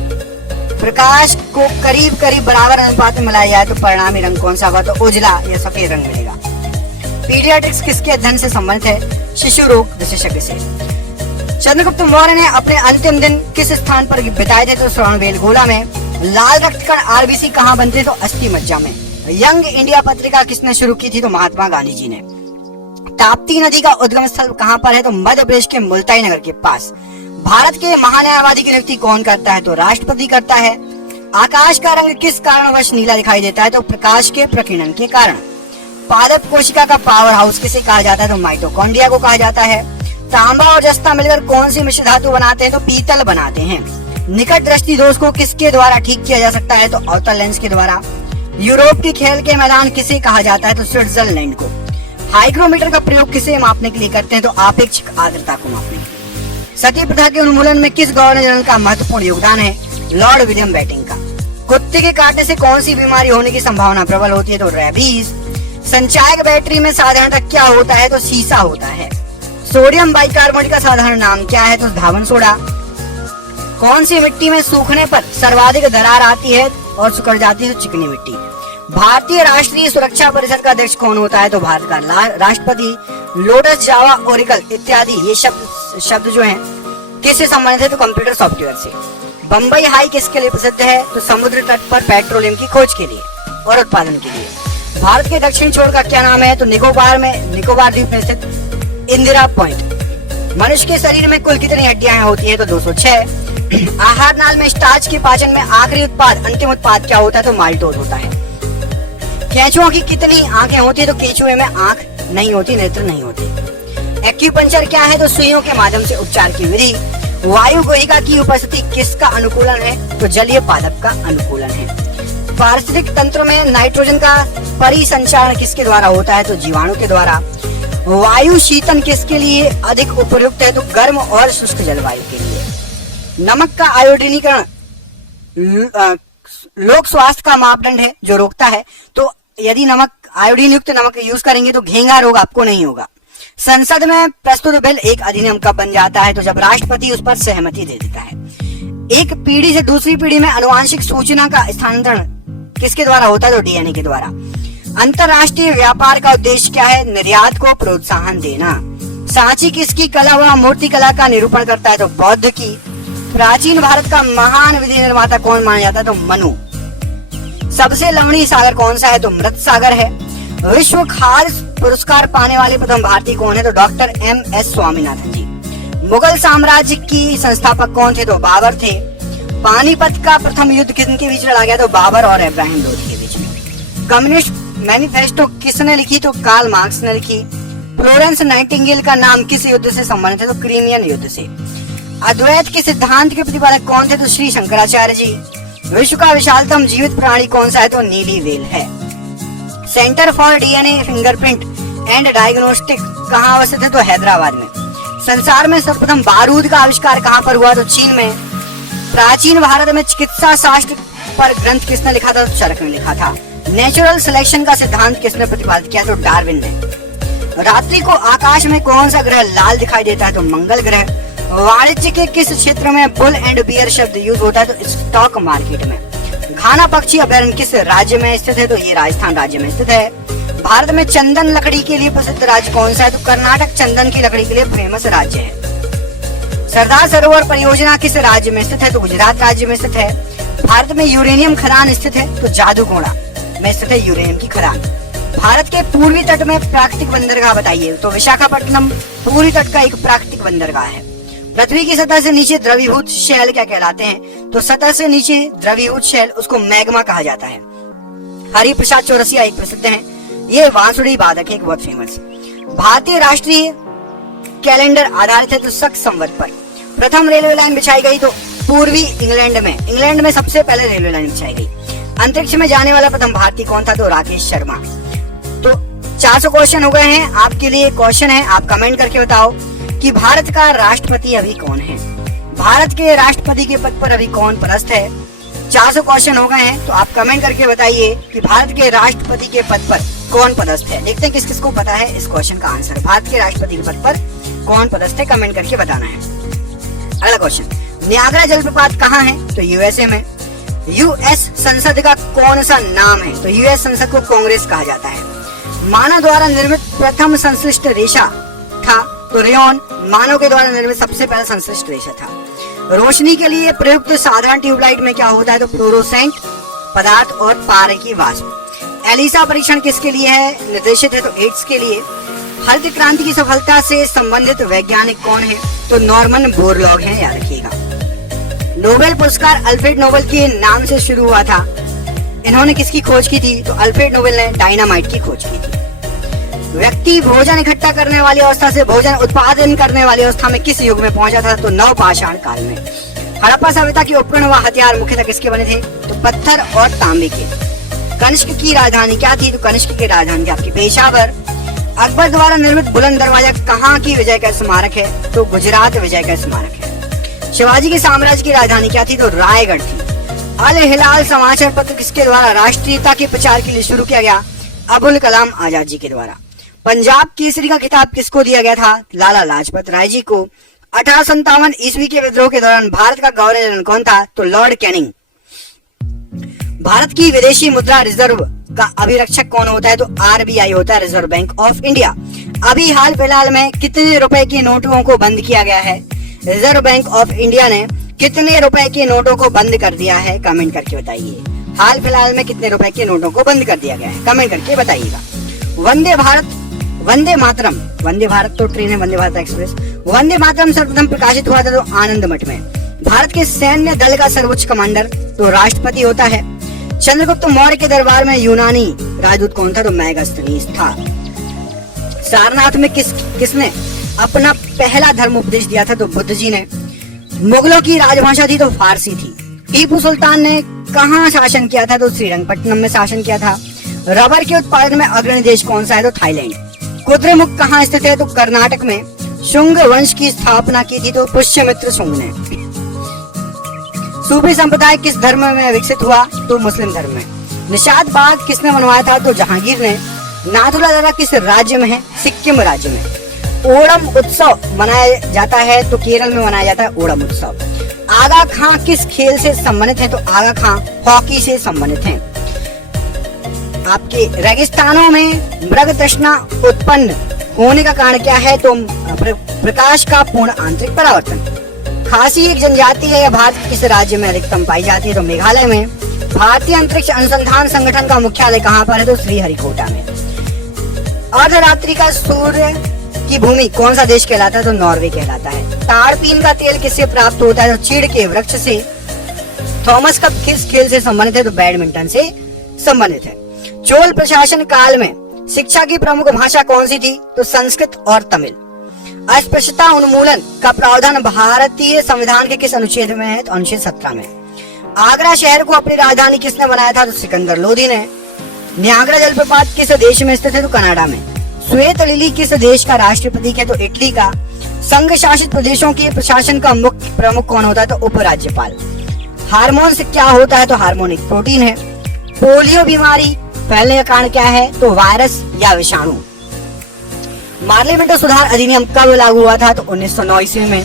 प्रकाश को करीब करीब बराबर अनुपात में मिलाया जाए तो परिणामी रंग कौन सा होगा, तो उजला या सफेद रंग मिलेगा। पीडियाट्रिक्स किसके अध्ययन से संबंधित है, शिशु रोग विशेषज्ञ से। चंद्रगुप्त मौर्य ने अपने अंतिम दिन किस स्थान पर बिताए थे, तो श्रवणबेलगोला में। लाल रक्तकण आरबीसी कहाँ बनते, तो अस्थि मज्जा में। यंग इंडिया पत्रिका किसने शुरू की थी, तो महात्मा गांधी जी ने। ताप्ती नदी का उद्गम स्थल कहाँ पर है, तो मध्य प्रदेश के मुल्ताई नगर के पास। भारत के महान्यायवादी की नियुक्ति कौन करता है, तो राष्ट्रपति करता है। आकाश का रंग किस कारणवश नीला दिखाई देता है, तो प्रकाश के प्रकीर्णन के कारण। पादप कोशिका का पावर हाउस किसे कहा जाता है, तो माइटोकॉन्ड्रिया को कहा जाता है। तांबा और जस्ता मिलकर कौन सी मिश्र धातु बनाते हैं, तो पीतल बनाते हैं। निकट दृष्टि दोष को किसके द्वारा ठीक किया जा सकता है, तो अवतल लेंस के द्वारा। यूरोप के खेल के मैदान किसे कहा जाता है, तो स्विट्जरलैंड को। हाइग्रोमीटर का प्रयोग किसे मापने के लिए करते हैं, तो आपेक्षिक आर्द्रता को मापने के लिए। सती प्रथा के उन्मूलन में किस गवर्नर जनरल का महत्वपूर्ण योगदान है, लॉर्ड विलियम बेंटिंक का। कुत्ते के काटने से कौन सी बीमारी होने की संभावना प्रबल होती है, तो रेबीज। संचायक बैटरी में साधारणतः क्या होता है, तो सीसा होता है। सोडियम बाइकार्बोनेट का साधारण नाम क्या है, तो धावन सोडा। कौन सी मिट्टी में सूखने पर सर्वाधिक दरार आती है और सिकुड़ जाती है, तो चिकनी मिट्टी। भारतीय राष्ट्रीय सुरक्षा परिषद का अध्यक्ष कौन होता है, तो भारत का राष्ट्रपति। लोटस, जावा, ओरेकल इत्यादि ये शब्द जो हैं किससे संबंधित है, तो कंप्यूटर सॉफ्टवेयर से। बम्बई हाई किसके लिए प्रसिद्ध है, तो समुद्र तट पर पेट्रोलियम की खोज के लिए और उत्पादन के लिए। भारत के दक्षिण छोर का क्या नाम है, तो निकोबार द्वीप में स्थित इंदिरा पॉइंट। मनुष्य के शरीर में कुल कितनी हड्डियां होती है, तो 206। आहार नाल में स्टार्च के पाचन में आखिरी उत्पाद, अंतिम उत्पाद क्या होता है, तो माल्टोज होता है। केंचुओं की कितनी आंखें होती है, तो केंचुए में आंख नहीं होती, नेत्र नहीं होते। एक्यूपंक्चर क्या है, तो सुइयों के माध्यम से उपचार की विधि। वायु गुहिका की उपस्थिति किसका अनुकूलन है, तो जलीय पादप का अनुकूलन है। पारिस्थितिक तंत्र में नाइट्रोजन का परिसंचारण किसके द्वारा होता है, तो जीवाणु के द्वारा। वायु शीतन किसके लिए अधिक उपयुक्त है, तो गर्म और शुष्क जलवायु के लिए। नमक का आयोडीनीकरण लोक स्वास्थ्य का मापदंड है जो रोकता है, तो यदि आयोडीन युक्त नमक यूज करेंगे तो घेंगा रोग आपको नहीं होगा। संसद में प्रस्तुत बिल एक अधिनियम कब बन जाता है, तो जब राष्ट्रपति उस पर सहमति दे देता है। एक पीढ़ी से दूसरी पीढ़ी में आनुवांशिक सूचना का स्थानांतरण किसके द्वारा होता है, तो डीएनए के द्वारा। अंतरराष्ट्रीय व्यापार का उद्देश्य क्या है, निर्यात को प्रोत्साहन देना। सांची किसकी कला व मूर्ति कला का निरूपण करता है? तो बौद्ध की। प्राचीन भारत का महान विधि निर्माता कौन माना जाता है? तो मनु। सबसे लवणीय सागर कौन सा है? तो मृत सागर है। विश्व खाद्य पुरस्कार पाने वाले प्रथम भारतीय कौन है? तो डॉक्टर MS स्वामीनाथन जी। मुगल साम्राज्य की संस्थापक कौन थे? तो बाबर थे। पानीपत का प्रथम युद्ध किनके बीच लड़ा गया? तो बाबर और इब्राहिम लोधी के बीच में। कम्युनिस्ट मैनिफेस्टो किसने लिखी? तो कार्ल मार्क्स ने लिखी। फ्लोरेंस नाइटिंगेल का नाम किस युद्ध से संबंधित है? तो क्रीमियन युद्ध से। अद्वैत के सिद्धांत के प्रतिपादक कौन थे? तो श्री शंकराचार्य जी। विश्व का विशालतम जीवित प्राणी कौन सा है? तो नीली व्हेल है। Centre for DNA fingerprint and diagnostic कहाँ अवस्थित है? तो हैदराबाद में। संसार में सर्वप्रथम बारूद का आविष्कार कहाँ पर हुआ? तो चीन में। प्राचीन भारत में चिकित्सा शास्त्र पर ग्रंथ किसने लिखा था? तो चरक ने लिखा था। नेचुरल सिलेक्शन का सिद्धांत किसने प्रतिपादित किया? तो डार्विन ने। रात्रि को आकाश में कौन सा ग्रह लाल दिखाई देता है? तो मंगल ग्रह। वाणिज्य के किस क्षेत्र में बुल एंड बियर शब्द यूज होता है? तो स्टॉक मार्केट में। घाना पक्षी अभयारण्य किस राज्य में स्थित है? तो ये राजस्थान राज्य में स्थित है। भारत में चंदन लकड़ी के लिए प्रसिद्ध राज्य कौन सा है? तो कर्नाटक चंदन की लकड़ी के लिए फेमस राज्य है। सरदार सरोवर परियोजना किस राज्य में स्थित है? तो गुजरात राज्य में स्थित है। भारत में यूरेनियम खदान स्थित है? तो जादूगोड़ा में स्थित है यूरेनियम की खदान। भारत के पूर्वी तट में प्राकृतिक बंदरगाह बताइए? तो विशाखापट्टनम पूर्वी तट का एक प्राकृतिक बंदरगाह है। पृथ्वी की सतह से नीचे द्रवीभूत शैल क्या कहलाते हैं? तो सतह से नीचे द्रवीभूत शैल उसको मैग्मा कहा जाता है। हरिप्रसाद चौरसिया एक प्रसिद्ध हैं, ये बांसुरी वादक है, बहुत फेमस। भारतीय राष्ट्रीय कैलेंडर आधारित है तो शक संवत पर। प्रथम रेलवे लाइन बिछाई गई तो पूर्वी इंग्लैंड में। इंग्लैंड में सबसे पहले रेलवे लाइन बिछाई गई। अंतरिक्ष में जाने वाला प्रथम भारतीय कौन था? तो राकेश शर्मा। तो 400 क्वेश्चन हो गए हैं। आपके लिए क्वेश्चन है, आप कमेंट करके बताओ कि भारत का राष्ट्रपति अभी कौन है? भारत के राष्ट्रपति के पद पर अभी कौन पदस्थ है? 400 क्वेश्चन हो गए हैं, तो आप कमेंट करके बताइए कि भारत के राष्ट्रपति के पद पर कौन पदस्थ है। देखते हैं किस किस को पता है इस क्वेश्चन का आंसर। भारत के राष्ट्रपति के पद पर कौन पदस्थ है, कमेंट करके बताना है। अगला क्वेश्चन, नियाग्रा जलप्रपात कहाँ है? तो USA में। US संसद का कौन सा नाम है? तो US संसद को कांग्रेस कहा जाता है। मानव द्वारा निर्मित प्रथम संश्लिष्ट रेशा था? तो रेयॉन मानव के द्वारा निर्मित सबसे पहला संश्लिष्ट रेशा था। रोशनी के लिए प्रयुक्त साधारण ट्यूबलाइट में क्या होता है? तो फ्लोरोसेंट पदार्थ और पारे की वाष्प। एलिसा परीक्षण किसके लिए है निर्देशित है? तो एड्स के लिए। हरित क्रांति की सफलता से संबंधित वैज्ञानिक कौन है? तो नॉर्मन बोरलॉग हैं, याद रखिएगा। नोबेल पुरस्कार अल्फ्रेड नोबेल के नाम से शुरू हुआ था। इन्होंने किसकी खोज की थी? तो अल्फ्रेड नोबेल ने डायनामाइट की खोज की थी। व्यक्ति भोजन इकट्ठा करने वाली अवस्था से भोजन उत्पादन करने वाली अवस्था में किस युग में पहुंचा था? तो नवपाषाण काल में। हड़प्पा सभ्यता के उपकरण व हथियार मुख्यतः किसके बने थे? तो पत्थर और तांबे के। कनिष्क की राजधानी क्या थी? तो कनिष्क की राजधानी आपकी पेशावर। अकबर द्वारा निर्मित बुलंद दरवाजा कहाँ की विजय का स्मारक है? तो गुजरात विजय का स्मारक है। शिवाजी के साम्राज्य की राजधानी क्या थी? तो रायगढ़ थी। अल हिलाल समाचार पत्र किसके द्वारा राष्ट्रीयता के प्रचार के लिए शुरू किया गया? अबुल कलाम आजाद जी के द्वारा। पंजाब केसरी का खिताब किसको दिया गया था? लाला लाजपत राय जी को। 1857 ईस्वी के विद्रोह के दौरान भारत का गवर्नर जनरल कौन था? तो लॉर्ड कैनिंग। भारत की विदेशी मुद्रा रिजर्व का अभिरक्षक कौन होता है? तो RBI होता है, रिजर्व बैंक ऑफ इंडिया। अभी हाल फिलहाल में कितने रुपए के नोटों को बंद किया गया है? रिजर्व बैंक ऑफ इंडिया ने कितने रुपए के नोटों को बंद कर दिया है? कमेंट करके बताइए। हाल फिलहाल में कितने रुपए के नोटों को बंद कर दिया गया है, कमेंट करके बताइएगा। वंदे भारत तो ट्रेन है, वंदे भारत एक्सप्रेस। वंदे मातरम सर्वप्रथम प्रकाशित हुआ था तो आनंद मठ में। भारत के सैन्य दल का सर्वोच्च कमांडर तो राष्ट्रपति होता है। चंद्रगुप्त मौर्य के दरबार में यूनानी राजदूत कौन था? तो मेगास्थनीज था। सारनाथ में किसने अपना पहला धर्म उपदेश दिया था? तो बुद्ध जी ने। मुगलों की राजभाषा थी तो फारसी थी। टीपू सुल्तान ने कहाँ शासन किया था? तो श्रीरंगपट्टनम में शासन किया था। रबर के उत्पादन में अग्रणी देश कौन सा है? तो थाईलैंड। कुद्रेमुख कहाँ स्थित है? तो कर्नाटक में। शुंग वंश की स्थापना की थी तो पुष्यमित्र शुंग ने। सूफी संप्रदाय किस धर्म में विकसित हुआ? तो मुस्लिम धर्म में। निषाद बाग किसने बनवाया था? तो जहांगीर ने। नाथुला दर्रा किस राज्य में है? सिक्किम राज्य में। ओणम उत्सव मनाया जाता है तो केरल में मनाया जाता है ओणम उत्सव। आगा खां किस खेल से संबंधित है? तो आगा खां हॉकी से संबंधित हैं। आपके रेगिस्तानों में मृग तृष्णा उत्पन्न होने का कारण क्या है? तो प्रकाश का पूर्ण आंतरिक परावर्तन। खासी एक जनजाति है, यह भारत के किस राज्य में अधिकतम पाई जाती है? तो मेघालय में। भारतीय अंतरिक्ष अनुसंधान संगठन का मुख्यालय कहाँ पर है? तो श्रीहरिकोटा में। अर्धरात्रि का सूर्य की भूमि कौन सा देश कहलाता है? तो नॉर्वे कहलाता है। ताड़पीन का तेल किससे प्राप्त होता है? तो चीड़ के वृक्ष से। थॉमस कप किस खेल से संबंधित है? तो बैडमिंटन से संबंधित है। चोल प्रशासन काल में शिक्षा की प्रमुख भाषा कौन सी थी? तो संस्कृत और तमिल। अस्पृश्यता उन्मूलन का प्रावधान भारतीय संविधान के किस अनुच्छेद में है? तो अनुच्छेद 17 में। आगरा शहर को अपनी राजधानी किसने बनाया था? तो सिकंदर लोधी ने। न्यागरा जलप्रपात किस देश में स्थित है? तो कनाडा में। श्वेत लिली किस देश का राष्ट्रीय प्रतीक है? तो इटली का। संघ शासित प्रदेशों के प्रशासन का मुख्य प्रमुख कौन होता है? तो उपराज्यपाल। हार्मोन से क्या होता है? तो हार्मोन एक प्रोटीन है। पोलियो बीमारी फैलने का कारण क्या है? तो वायरस या विषाणु। पार्लियामेंट सुधार अधिनियम कब लागू हुआ था? तो 1909 ईस्वी में।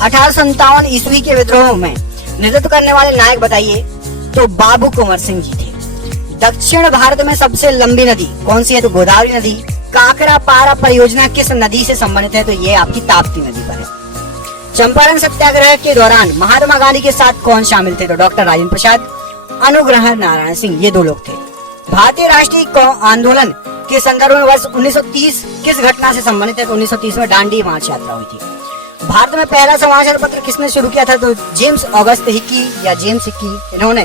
1857 ईस्वी के विद्रोह में नेतृत्व करने वाले नायक बताइए? तो बाबू कुंवर सिंह जी थे। दक्षिण भारत में सबसे लंबी नदी कौन सी है? तो गोदावरी नदी। काकरा पारा परियोजना किस नदी से संबंधित है? तो ये आपकी ताप्ती नदी पर है। चंपारण सत्याग्रह के दौरान महात्मा गांधी के साथ कौन शामिल थे? तो डॉक्टर राजेंद्र प्रसाद, अनुग्रह नारायण सिंह, ये 2 लोग थे। भारतीय राष्ट्रीय आंदोलन के संदर्भ में वर्ष 1930 किस घटना से संबंधित है? तो 1930 में दांडी मार्च यात्रा हुई थी। भारत में पहला समाचार पत्र किसने शुरू किया था? तो जेम्स ऑगस्ट हिक्की या जेम्स हिक्की, इन्होंने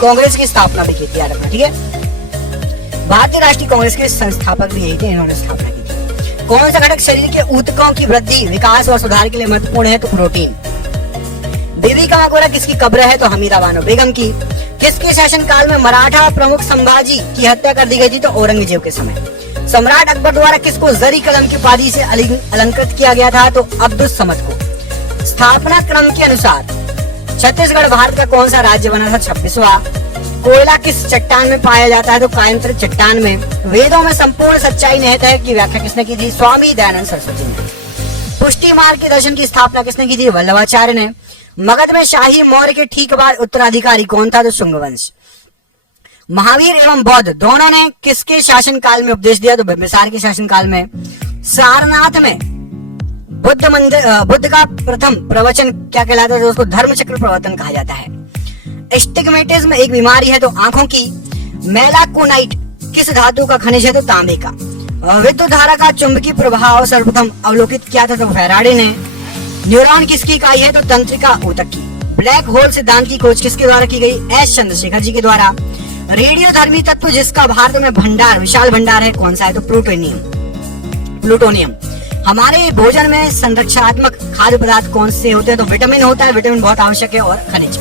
कांग्रेस की स्थापना भी की थी, याद रखना, ठीक है। भारतीय राष्ट्रीय कांग्रेस के संस्थापक भी यही थे, इन्होंने स्थापना की थी। कौन सा घटक शरीर के ऊतकों की वृद्धि, विकास और सुधार के लिए महत्वपूर्ण है? तो प्रोटीन। बीबी का मकबरा किसकी कब्र है? तो हमीदा बानो बेगम की। किसके शासनकाल में मराठा प्रमुख संभाजी की हत्या कर दी गई थी? तो औरंगजेब के समय। सम्राट अकबर द्वारा किसको जरी कलम की उपाधि से अलंकृत किया गया था? तो अब्दुस समद को। स्थापना क्रम के अनुसार छत्तीसगढ़ भारत का कौन सा राज्य बना था? 26वां। कोयला किस चट्टान में पाया जाता है? तो कायंत्र चट्टान में। वेदों में संपूर्ण सच्चाई निहित है की व्याख्या किसने की थी? स्वामी दयानंद सरस्वती ने। पुष्टि मार्ग के दर्शन की स्थापना किसने की थी? वल्लभाचार्य ने। मगध में शाही मौर्य के ठीक बाद उत्तराधिकारी कौन था? तो शुंग वंश। महावीर एवं बौद्ध दोनों ने किसके शासन काल में उपदेश दिया? तो बिंबिसार के शासन काल में। सारनाथ में बुद्ध का प्रथम प्रवचन क्या कहलाता है? उसको धर्म चक्र प्रवर्तन कहा जाता है। एस्टिग्मेटिज्म एक बीमारी है, तो आंखों की। मेलाकोनाइट किस धातु का खनिज है? तो तांबे का। विद्युत धारा का चुंबकीय प्रभाव सर्वप्रथम अवलोकित किया था? तो फैराडे ने। न्यूरॉन किसकी इकाई है? तो तंत्रिका ऊतक की। ब्लैक होल सिद्धांत की खोज किसके द्वारा की गई? एस चंद्रशेखर जी के द्वारा। रेडियोधर्मी तत्व जिसका भारत में भंडार, विशाल भंडार है, कौन सा है? तो प्लूटोनियम। हमारे भोजन में संरक्षणात्मक खाद्य पदार्थ कौन से होते हैं? तो विटामिन होता है, विटामिन बहुत आवश्यक है, और खनिज।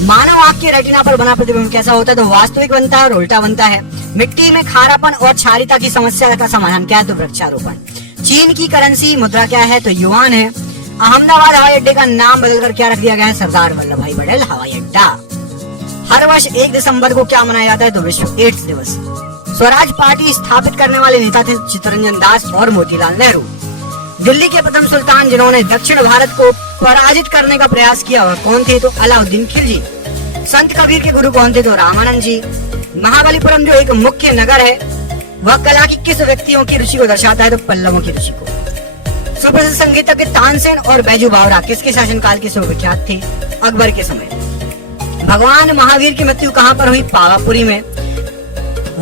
मानव आंख के रेटिना पर बना प्रतिबिंब कैसा होता है? तो वास्तविक बनता है और उल्टा बनता है। मिट्टी में खारापन और क्षारीयता की समस्या का समाधान क्या है? तो वृक्षारोपण। चीन की करेंसी मुद्रा क्या है? तो युआन है। अहमदाबाद हवाई अड्डे का नाम बदलकर क्या रख दिया गया है? सरदार वल्लभ भाई पटेल हवाई अड्डा। हर वर्ष 1 दिसंबर को क्या मनाया जाता है? तो विश्व एड्स दिवस। स्वराज पार्टी स्थापित करने वाले नेता थे चित्तरंजन दास और मोतीलाल नेहरू। दिल्ली के प्रथम सुल्तान जिन्होंने दक्षिण भारत को पराजित करने का प्रयास किया और कौन थे? तो अलाउद्दीन खिलजी। संत कबीर के गुरु कौन थे? तो रामानंद जी। महाबलीपुरम जो एक मुख्य नगर है, वह कला की किस व्यक्तियों की रुचि को दर्शाता है? तो पल्लवों की रुचि को। सुप्रसिद्ध संगीतज्ञ तानसेन और बैजू बावरा किसके शासनकाल के विख्यात थे? अकबर के समय। भगवान महावीर की मृत्यु कहाँ पर हुई? पावापुरी में।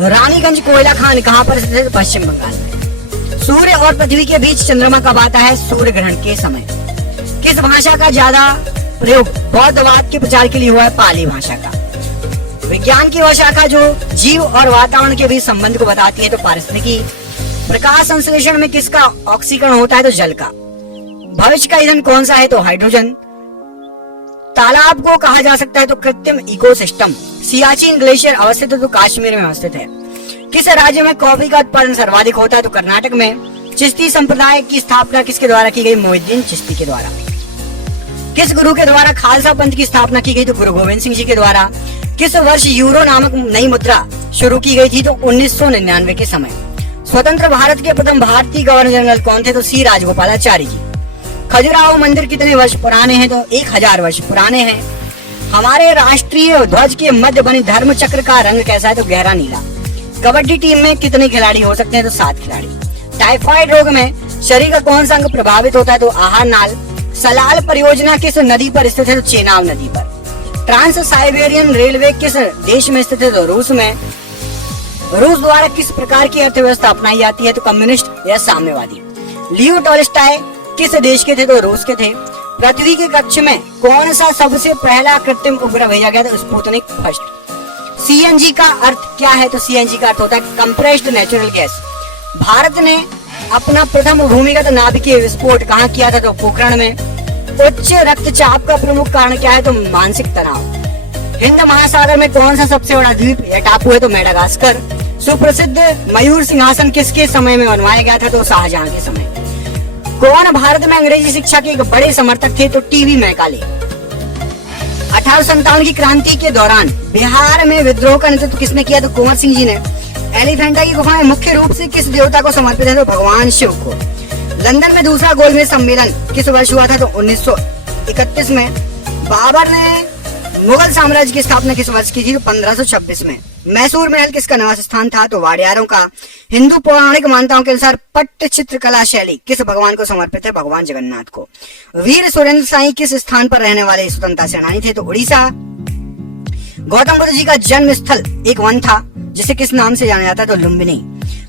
रानीगंज कोयला खान कहाँ पर स्थित? पश्चिम बंगाल में। सूर्य और पृथ्वी के बीच चंद्रमा कब आता है? सूर्य ग्रहण के समय। किस भाषा का ज्यादा प्रयोग बौद्धवाद के प्रचार के लिए हुआ है? पाली भाषा का। विज्ञान की वह शाखा जो जीव और वातावरण के बीच संबंध को बताती है? तो पारिस्थितिकी। प्रकाश संश्लेषण में किसका ऑक्सीकरण होता है? तो जल का। भविष्य का ईंधन कौन सा है? तो हाइड्रोजन। तालाब को कहा जा सकता है? तो कृत्रिम इकोसिस्टम। सियाचिन ग्लेशियर अवस्थित है? तो कश्मीर में अवस्थित है। किस राज्य में कॉफी का उत्पादन सर्वाधिक होता है? तो कर्नाटक में। चिश्ती संप्रदाय की स्थापना किसके द्वारा की गई? मोइनुद्दीन चिश्ती के द्वारा। किस गुरु के द्वारा खालसा पंथ की स्थापना की गई? तो गुरु गोविंद सिंह जी के द्वारा। किस वर्ष यूरो नामक नई मुद्रा शुरू की गई थी? तो 1999 के समय। स्वतंत्र भारत के प्रथम भारतीय गवर्नर जनरल कौन थे? तो सी राजगोपालाचारी जी। खजुराहो मंदिर कितने वर्ष पुराने हैं? तो 1000 वर्ष पुराने हैं। हमारे राष्ट्रीय ध्वज के मध्य बनी धर्म चक्र का रंग कैसा है? तो गहरा नीला। कबड्डी टीम में कितने खिलाड़ी हो सकते हैं? तो 7 खिलाड़ी। टाइफाइड रोग में शरीर का कौन सा अंग प्रभावित होता है? तो आहार नाल। सलाल परियोजना किस नदी पर स्थित है? तो चेनाब नदी पर। ट्रांस साइबेरियन रेलवे किस देश में स्थित है? तो रूस में। रूस द्वारा किस प्रकार की अर्थव्यवस्था अपनाई जाती है? तो कम्युनिस्ट या साम्यवादी। लियो टॉल्स्टॉय किस देश के थे? तो रूस के थे। पृथ्वी के कक्ष में कौन सा सबसे पहला कृत्रिम उपग्रह भेजा गया था? Sputnik first. सीएनजी का अर्थ क्या है? तो सीएनजी का अर्थ होता है कंप्रेस्ड नेचुरल गैस। भारत ने अपना प्रथम भूमिगत नाभिकीय विस्फोट कहाँ किया था? तो पोखरण में। उच्च रक्तचाप का प्रमुख कारण क्या है? तो मानसिक तनाव। हिंद महासागर में कौन सा सबसे बड़ा द्वीप या टापू है? तो मेडागास्कर। सुप्रसिद्ध मयूर सिंहासन किसके समय में बनवाया गया था? तो शाहजहां के समय। कौन भारत में अंग्रेजी शिक्षा के एक बड़े समर्थक थे? तो टीवी मैकाले। 1857 की क्रांति के दौरान बिहार में विद्रोह का नेतृत्व किसने किया? तो कुंवर सिंह जी ने। एलिफेंटा की गुफाएं मुख्य रूप से किस देवता को समर्पित है? तो भगवान शिव को। लंदन में दूसरा गोलमेज सम्मेलन किस वर्ष हुआ था? तो 1931 में। बाबर ने मुगल साम्राज्य की स्थापना किस वर्ष की थी? तो 1526 में। मैसूर महल किसका निवास स्थान था? तो वाडियारों का। हिंदू पौराणिक मान्यताओं के अनुसार पट्ट चित्रकला शैली किस भगवान को समर्पित है? भगवान जगन्नाथ को। वीर सुरेंद्र साई किस स्थान पर रहने वाले स्वतंत्रता सेनानी थे? तो उड़ीसा। गौतम बुद्ध जी का जन्म स्थल एक वन था जिसे किस नाम से जाना जाता है? तो लुम्बिनी।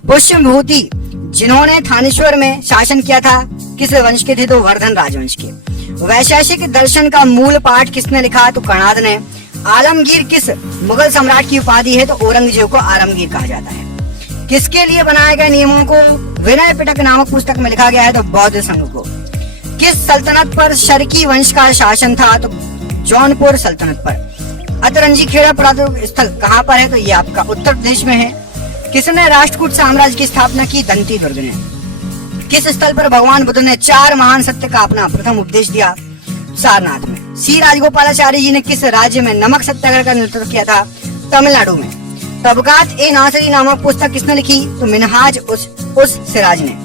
पुष्य विभूति जिन्होंने थानेश्वर में शासन किया था किस वंश के थे? तो वर्धन राजवंश के। वैशेषिक दर्शन का मूल पाठ किसने लिखा? तो कणाद ने। आलमगीर किस मुगल सम्राट की उपाधि है? तो औरंगजेब को आलमगीर कहा जाता है। किसके लिए बनाए गए नियमों को विनय पिटक नामक पुस्तक में लिखा गया है? तो बौद्ध संघ को। किस सल्तनत पर शर्की वंश का शासन था? तो जौनपुर सल्तनत पर। अतरंजी खेड़ा पुरातत्व स्थल कहाँ पर है? तो ये आपका उत्तर प्रदेश में है। किसने राष्ट्रकूट साम्राज्य की स्थापना की? दंती दुर्ग ने। किस स्थल पर भगवान बुद्ध ने 4 महान सत्य का अपना प्रथम उपदेश दिया? सारनाथ में। सी राजगोपालाचारी जी ने किस राज्य में नमक सत्याग्रह का नेतृत्व किया था? तमिलनाडु में। तबकात ए नासरी नामक पुस्तक किसने लिखी? तो मिनहाज उस सिराज ने।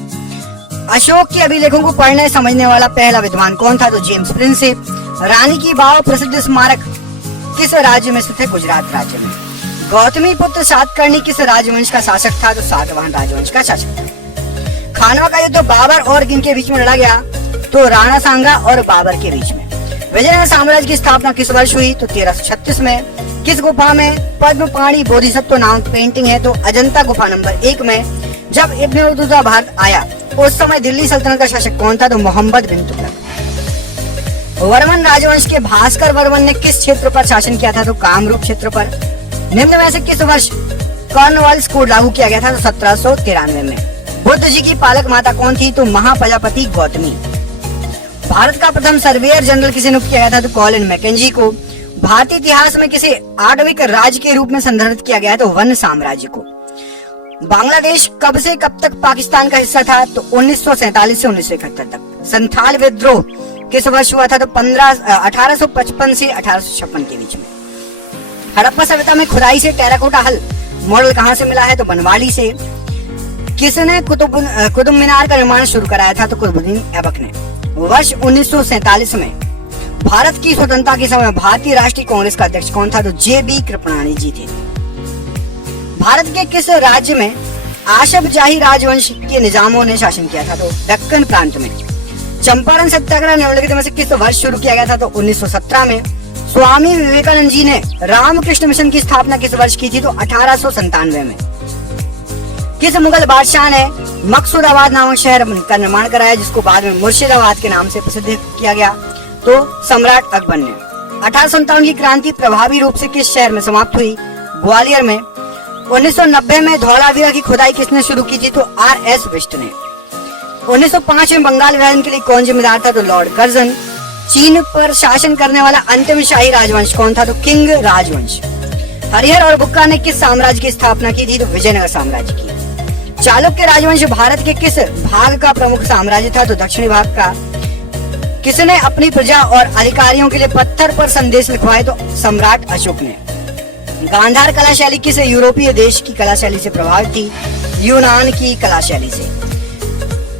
अशोक के अभिलेखों को पढ़ने समझने वाला पहला विद्वान कौन था? तो जेम्स प्रिंसेप। रानी की बाव प्रसिद्ध स्मारक किस राज्य में स्थित है? गुजरात राज्य में। गौतमी पुत्र सातकर्णी किस राजवंश का शासक था? तो सातवाहन राजवंश का शासक था। खानवा का युद्ध बाबर और किनके बीच में लड़ा गया? तो राणा सांगा और बाबर के बीच में। विजयनगर साम्राज्य की स्थापना किस वर्ष हुई? तो 1336 में। किस गुफा में पद्म पाणी बोधिसत्व नामक पेंटिंग है? तो अजंता गुफा नंबर 1 में। जब इब्न बतूता भारत आया उस समय दिल्ली सल्तनत का शासक कौन था? तो मोहम्मद बिन तुगलक। वर्मन राजवंश के भास्कर वर्मन ने किस क्षेत्र पर शासन किया था? तो कामरूप क्षेत्र पर। निम्न में से किस वर्ष कॉर्नवालिस कोड लागू किया गया था? तो 1793 में। बुद्ध जी की पालक माता कौन थी? तो महाप्रजापति गौतमी। भारत का प्रथम सर्वेयर जनरल किसे नियुक्त किया गया था? तो कॉलिन मैकेंजी को। भारतीय इतिहास में किसे आठवीं राज्य के रूप में संदर्भित किया गया? तो वन साम्राज्य को। बांग्लादेश कब से कब तक पाकिस्तान का हिस्सा था? तो 1947 से 1971 तक। संथाल विद्रोह किस वर्ष हुआ था? तो 1855 से 1856 के बीच में। हड़प्पा सभ्यता में खुदाई से टेराकोटा हल मॉडल कहाँ से मिला है? तो बनवाली से। किसने कुतुब मीनार का निर्माण शुरू कराया था? तो कुतुबुद्दीन ऐबक ने। वर्ष 1947 में भारत की स्वतंत्रता के समय भारतीय राष्ट्रीय कांग्रेस का अध्यक्ष कौन था? तो जे.बी. कृपलानी जी थे। भारत के किस राज्य में आशफ जाही राजवंश के निजामों ने शासन किया था? तो दक्कन प्रांत में। चंपारण सत्याग्रह निम्नलिखित में से किस वर्ष शुरू किया गया था? तो 1917 में। स्वामी विवेकानंद जी ने रामकृष्ण मिशन की स्थापना किस वर्ष की थी? तो 1897 में। किस मुगल बादशाह ने मकसूदाबाद नामक शहर का निर्माण कराया जिसको बाद में मुर्शिदाबाद के नाम से प्रसिद्ध किया गया? तो सम्राट अकबर ने। 1857 की क्रांति प्रभावी रूप से किस शहर में समाप्त हुई? ग्वालियर में। 1990 में धौलावीरा की खुदाई किसने शुरू की थी? तो R.S. बिष्ट ने। 1905 में बंगाल विभाजन के लिए कौन जिम्मेदार था? तो लॉर्ड कर्जन। चीन पर शासन करने वाला अंतिम शाही राजवंश कौन था? तो किंग राजवंश। हरिहर और बुक्का ने किस साम्राज्य की स्थापना की थी? तो विजयनगर साम्राज्य की। चालुक्य राजवंश भारत के किस भाग का प्रमुख साम्राज्य था? तो दक्षिणी भाग का। किसने अपनी प्रजा और अधिकारियों के लिए पत्थर पर संदेश लिखवाए? तो सम्राट अशोक ने। गांधार कला शैली किस यूरोपीय देश की कला शैली से प्रभावित थी? यूनान की कला शैली से।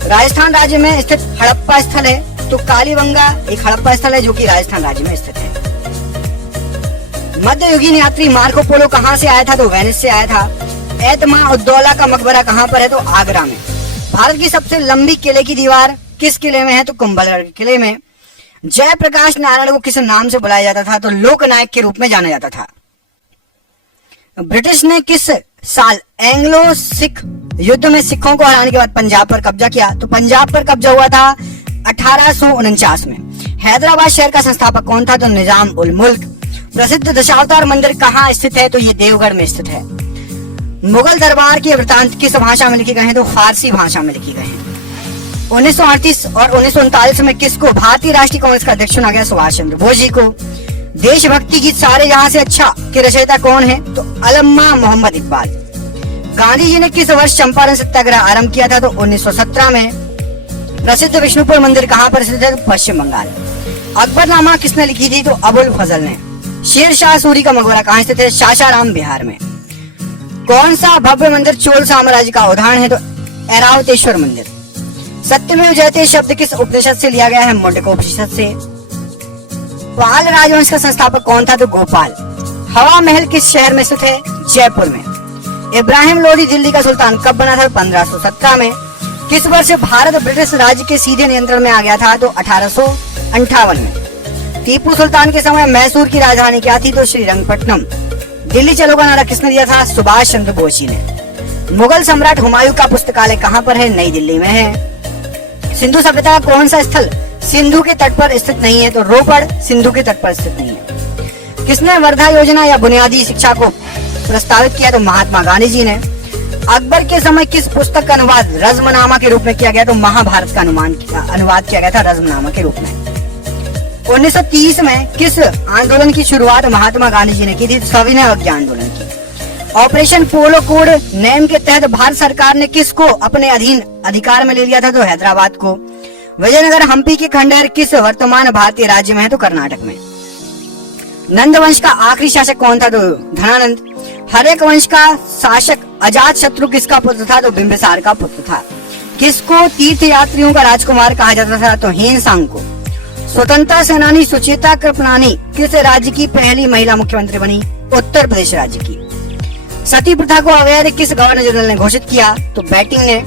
राजस्थान राज्य में स्थित हड़प्पा स्थल है तो कालीबंगा एक हड़प्पा स्थल है जो कि राजस्थान राज्य में स्थित है। मध्ययुगीन यात्री मार्को पोलो कहाँ से आया था? तो वेनिस से आया था। एतमा उद्दौला का मकबरा कहाँ पर है? तो आगरा में। भारत की सबसे लंबी किले की दीवार किस किले में है? तो कुंभलगढ़ किले में। जयप्रकाश नारायण को किस नाम से बुलाया जाता था? तो लोकनायक के रूप में जाना जाता था। ब्रिटिश ने किस साल एंग्लो सिख युद्ध में सिखों को हराने के बाद पंजाब पर कब्जा किया? तो पंजाब पर कब्जा हुआ था 1849 में। हैदराबाद शहर का संस्थापक कौन था? तो निजाम उल मुल्क। प्रसिद्ध दशावतार मंदिर कहाँ स्थित है? तो ये देवगढ़ में स्थित है। मुगल दरबार के वृतांत किस भाषा में लिखे गए हैं? तो फारसी भाषा में लिखे गए हैं। 1938 और 1939 में किसको भारतीय राष्ट्रीय कांग्रेस का अध्यक्ष चुना गया? सुभाष चंद्र बोस जी को। देशभक्ति गीत सारे जहां से अच्छा के रचयिता कौन है? तो अल्लामा मोहम्मद इकबाल। गांधी जी ने किस वर्ष चंपारण सत्याग्रह आरंभ किया था? तो 1917 में। प्रसिद्ध विष्णुपुर मंदिर कहाँ पर स्थित है? तो पश्चिम बंगाल। अकबरनामा किसने लिखी थी? तो अबुल फजल ने। शेरशाह सूरी का मकबरा कहाँ स्थित है? सासाराम बिहार में। कौन सा भव्य मंदिर चोल साम्राज्य का उदाहरण है? तो ऐरावतेश्वर मंदिर। सत्यमेव जयते शब्द किस उपनिषद से लिया गया है? मुंडकोपनिषद से। पाल राजवंश का संस्थापक कौन था? तो गोपाल। हवा महल किस शहर में स्थित है? जयपुर में। इब्राहिम लोदी दिल्ली का सुल्तान कब बना था? 1517 में। किस वर्ष भारत ब्रिटिश राज्य के सीधे नियंत्रण में आ गया था? तो 1858 में। टीपू सुल्तान के समय मैसूर की राजधानी क्या थी? तो श्रीरंगपट्टनम। दिल्ली चलो का नारा किसने दिया था? सुभाष चंद्र बोस जी ने। मुगल सम्राट हुमायूं का पुस्तकालय कहाँ पर है? नई दिल्ली में है। सिंधु सभ्यता का कौन सा स्थल सिंधु के तट पर स्थित नहीं है? तो रोपड़ सिंधु के तट पर स्थित नहीं है। किसने वर्धा योजना या बुनियादी शिक्षा को प्रस्तावित किया? तो महात्मा गांधी जी ने। अकबर के समय किस पुस्तक का अनुवाद रज़्मनामा के रूप में किया गया? तो महाभारत का अनुवाद किया गया था रज़्मनामा के रूप में। 1930 में किस आंदोलन की शुरुआत महात्मा गांधी जी ने की थी? सविनय अवज्ञा आंदोलन की। ऑपरेशन पोलो कोड नेम के तहत भारत सरकार ने किसको अपने अधीन अधिकार में ले लिया था? तो हैदराबाद को। विजयनगर हम्पी के खंडहर किस वर्तमान भारतीय राज्य में है? तो कर्नाटक में। नंद वंश का आखिरी शासक कौन था? तो धनानंद। हर्यक वंश का शासक अजात शत्रु किसका पुत्र था? तो बिंबिसार का पुत्र था। किसको तीर्थ यात्रियों का राजकुमार कहा जाता था? तो हेनसांग को। स्वतंत्रता सेनानी सुचेता कृपलानी किस राज्य की पहली महिला मुख्यमंत्री बनी? उत्तर प्रदेश राज्य की। सती प्रथा को अवैध किस गवर्नर जनरल ने घोषित किया? तो बैटिंग ने।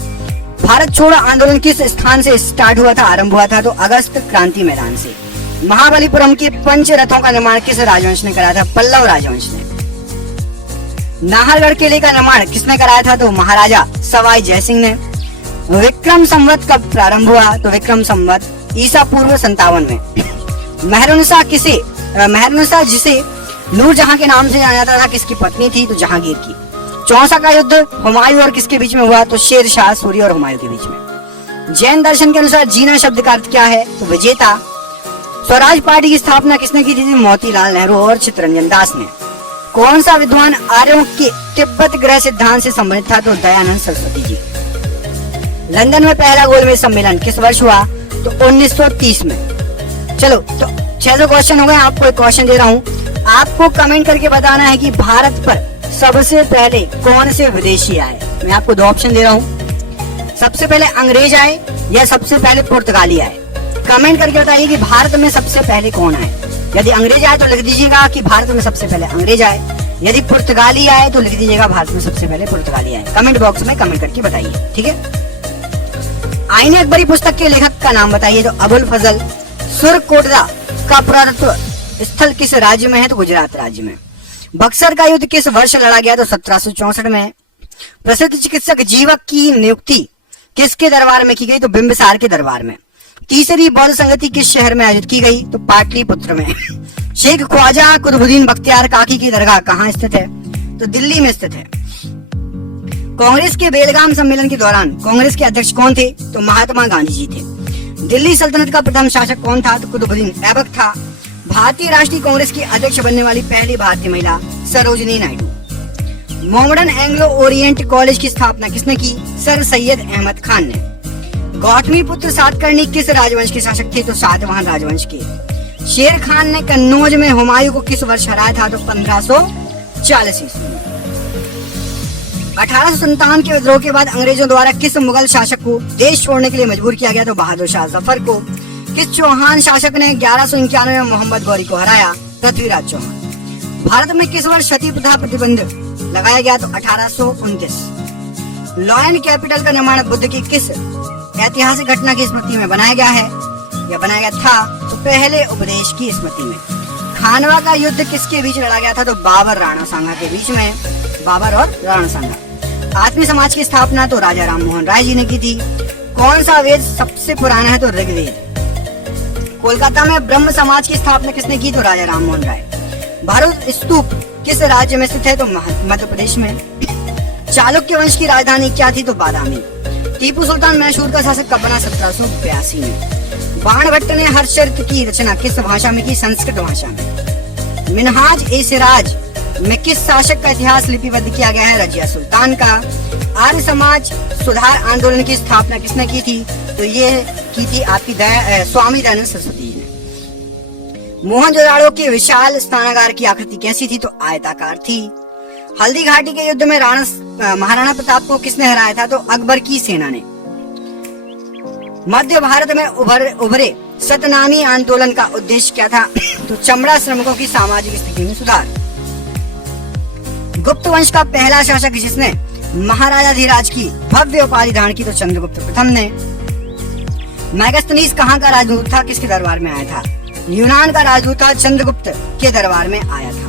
भारत छोड़ो आंदोलन किस स्थान से स्टार्ट हुआ था, आरंभ हुआ था? तो अगस्त क्रांति मैदान से। महाबलीपुरम के पंच रथों का निर्माण किस राजवंश ने कराया था? पल्लव राजवंश ने। नाहरगढ़ किले का निर्माण किसने कराया था? तो महाराजा सवाई जयसिंह ने। विक्रम संवत कब प्रारंभ हुआ? तो विक्रम संवत ईसा पूर्व 57 में। मेहरुनिसा जिसे नूरजहां के नाम से जाना जाता था किसकी पत्नी थी? तो जहांगीर की। चौसा का युद्ध हुमायूं और किसके बीच में हुआ? तो शेरशाह सूरी और हुमायूं के बीच में। जैन दर्शन के अनुसार जीना शब्द का अर्थ क्या है? तो विजेता। स्वराज पार्टी की स्थापना किसने की थी? मोतीलाल नेहरू और चित्तरंजन दास ने। कौन सा विद्वान आर्यों के तिब्बत ग्रह सिद्धांत से संबंधित था? तो दयानंद सरस्वती जी। लंदन में पहला गोलमेज सम्मेलन किस वर्ष हुआ? तो 1930 में। चलो तो 600 क्वेश्चन हो गए। आपको एक क्वेश्चन दे रहा हूँ, आपको कमेंट करके बताना है कि भारत पर सबसे पहले कौन से विदेशी आए। मैं आपको दो ऑप्शन दे रहा हूँ, सबसे पहले अंग्रेज आए या सबसे पहले पुर्तगाली आए। कमेंट करके बताइए कि भारत में सबसे पहले कौन आए। यदि अंग्रेज आए तो लिख दीजिएगा कि भारत में सबसे पहले अंग्रेज आए, यदि पुर्तगाली आए तो लिख दीजिएगा भारत में सबसे पहले पुर्तगाली आए। कमेंट बॉक्स में कमेंट करके बताइए, ठीक है। आईने अकबरी पुस्तक के लेखक का नाम बताइए। तो अबुल फजल। सुरकोटला का पुरातत्व स्थल किस राज्य में है? तो गुजरात राज्य में। बक्सर का युद्ध किस वर्ष लड़ा गया? तो 1764 में। प्रसिद्ध चिकित्सक जीवक की नियुक्ति किसके दरबार में की गई? तो बिंबिसार के दरबार में। तीसरी बौद्ध संगति किस शहर में आयोजित की गई? तो पाटलिपुत्र में। शेख ख्वाजा कुतुबुद्दीन बख्तियार काकी की दरगाह कहाँ स्थित है? तो दिल्ली में स्थित है। कांग्रेस के बेलगाम सम्मेलन के दौरान कांग्रेस के अध्यक्ष कौन थे? तो महात्मा गांधी जी थे। दिल्ली सल्तनत का प्रथम शासक कौन था? तो कुतुबुद्दीन ऐबक था। भारतीय राष्ट्रीय कांग्रेस की अध्यक्ष बनने वाली पहली भारतीय महिला Sarojini Naidu. Mohammedan Anglo Orient college की स्थापना किसने की? सर सैयद अहमद खान ने। गौतमी पुत्र सातकर्णी किस राजवंश के शासक थे? तो सातवाहन राजवंश के। शेर खान ने कन्नौज में हुमायूं को किस वर्ष हराया था? तो 1540 ईस्वी में। 1857 के विद्रोह के बाद अंग्रेजों द्वारा किस मुगल शासक को देश छोड़ने के लिए मजबूर किया गया? तो बहादुर शाह जफर को। किस चौहान शासक ने 1191 में मोहम्मद गौरी को हराया? पृथ्वीराज चौहान। भारत में किस वर्ष सती प्रथा प्रतिबंध लगाया गया? तो 1829। लॉयन कैपिटल का निर्माण बुद्ध की किस ऐतिहासिक घटना की स्मृति में बनाया गया है या बनाया गया था? तो पहले उपदेश की स्मृति में। खानवा का युद्ध किसके बीच लड़ा गया था? तो बाबर राणा सांगा के बीच में, बाबर और राणा सांगा। आत्मीय समाज की स्थापना तो राजा राम मोहन राय जी ने की थी। कौन सा वेद सबसे पुराना है? तो ऋग्वेद। कोलकाता में ब्रह्म समाज की स्थापना किसने की? तो राजा राम मोहन राय। भरूच स्तूप किस राज्य में स्थित है? तो मध्य प्रदेश में। चालुक्य वंश की राजधानी क्या थी? तो बादामी। टीपू सुल्तान मैसूर का शासक कब बना? 1782 में। बाणभट्ट ने हर्षचरित की रचना किस भाषा में की? संस्कृत भाषा में। मिनहाज ए सिराज में किस शासक का इतिहास लिपिबद्ध किया गया है? रजिया सुल्तान का। आर्य समाज सुधार आंदोलन की स्थापना किसने की थी? तो ये की थी आपकी स्वामी दयानंद सरस्वती ने। मोहनजोदाड़ो के विशाल स्नानागार की आकृति कैसी थी? तो आयताकार थी। हल्दी घाटी के युद्ध में महाराणा प्रताप को किसने हराया था? तो अकबर की सेना ने। मध्य भारत में उभरे सतनामी आंदोलन का उद्देश्य क्या था? तो चमड़ा श्रमिकों की सामाजिक स्थिति में सुधार। गुप्त वंश का पहला शासक जिसने महाराजाधिराज की भव्य उपाधि धारण की? तो चंद्रगुप्त प्रथम ने। मैगस्थनीज कहाँ का राजदूत था? किसके दरबार में आया था? यूनान का राजदूत था, चंद्रगुप्त के दरबार में आया था।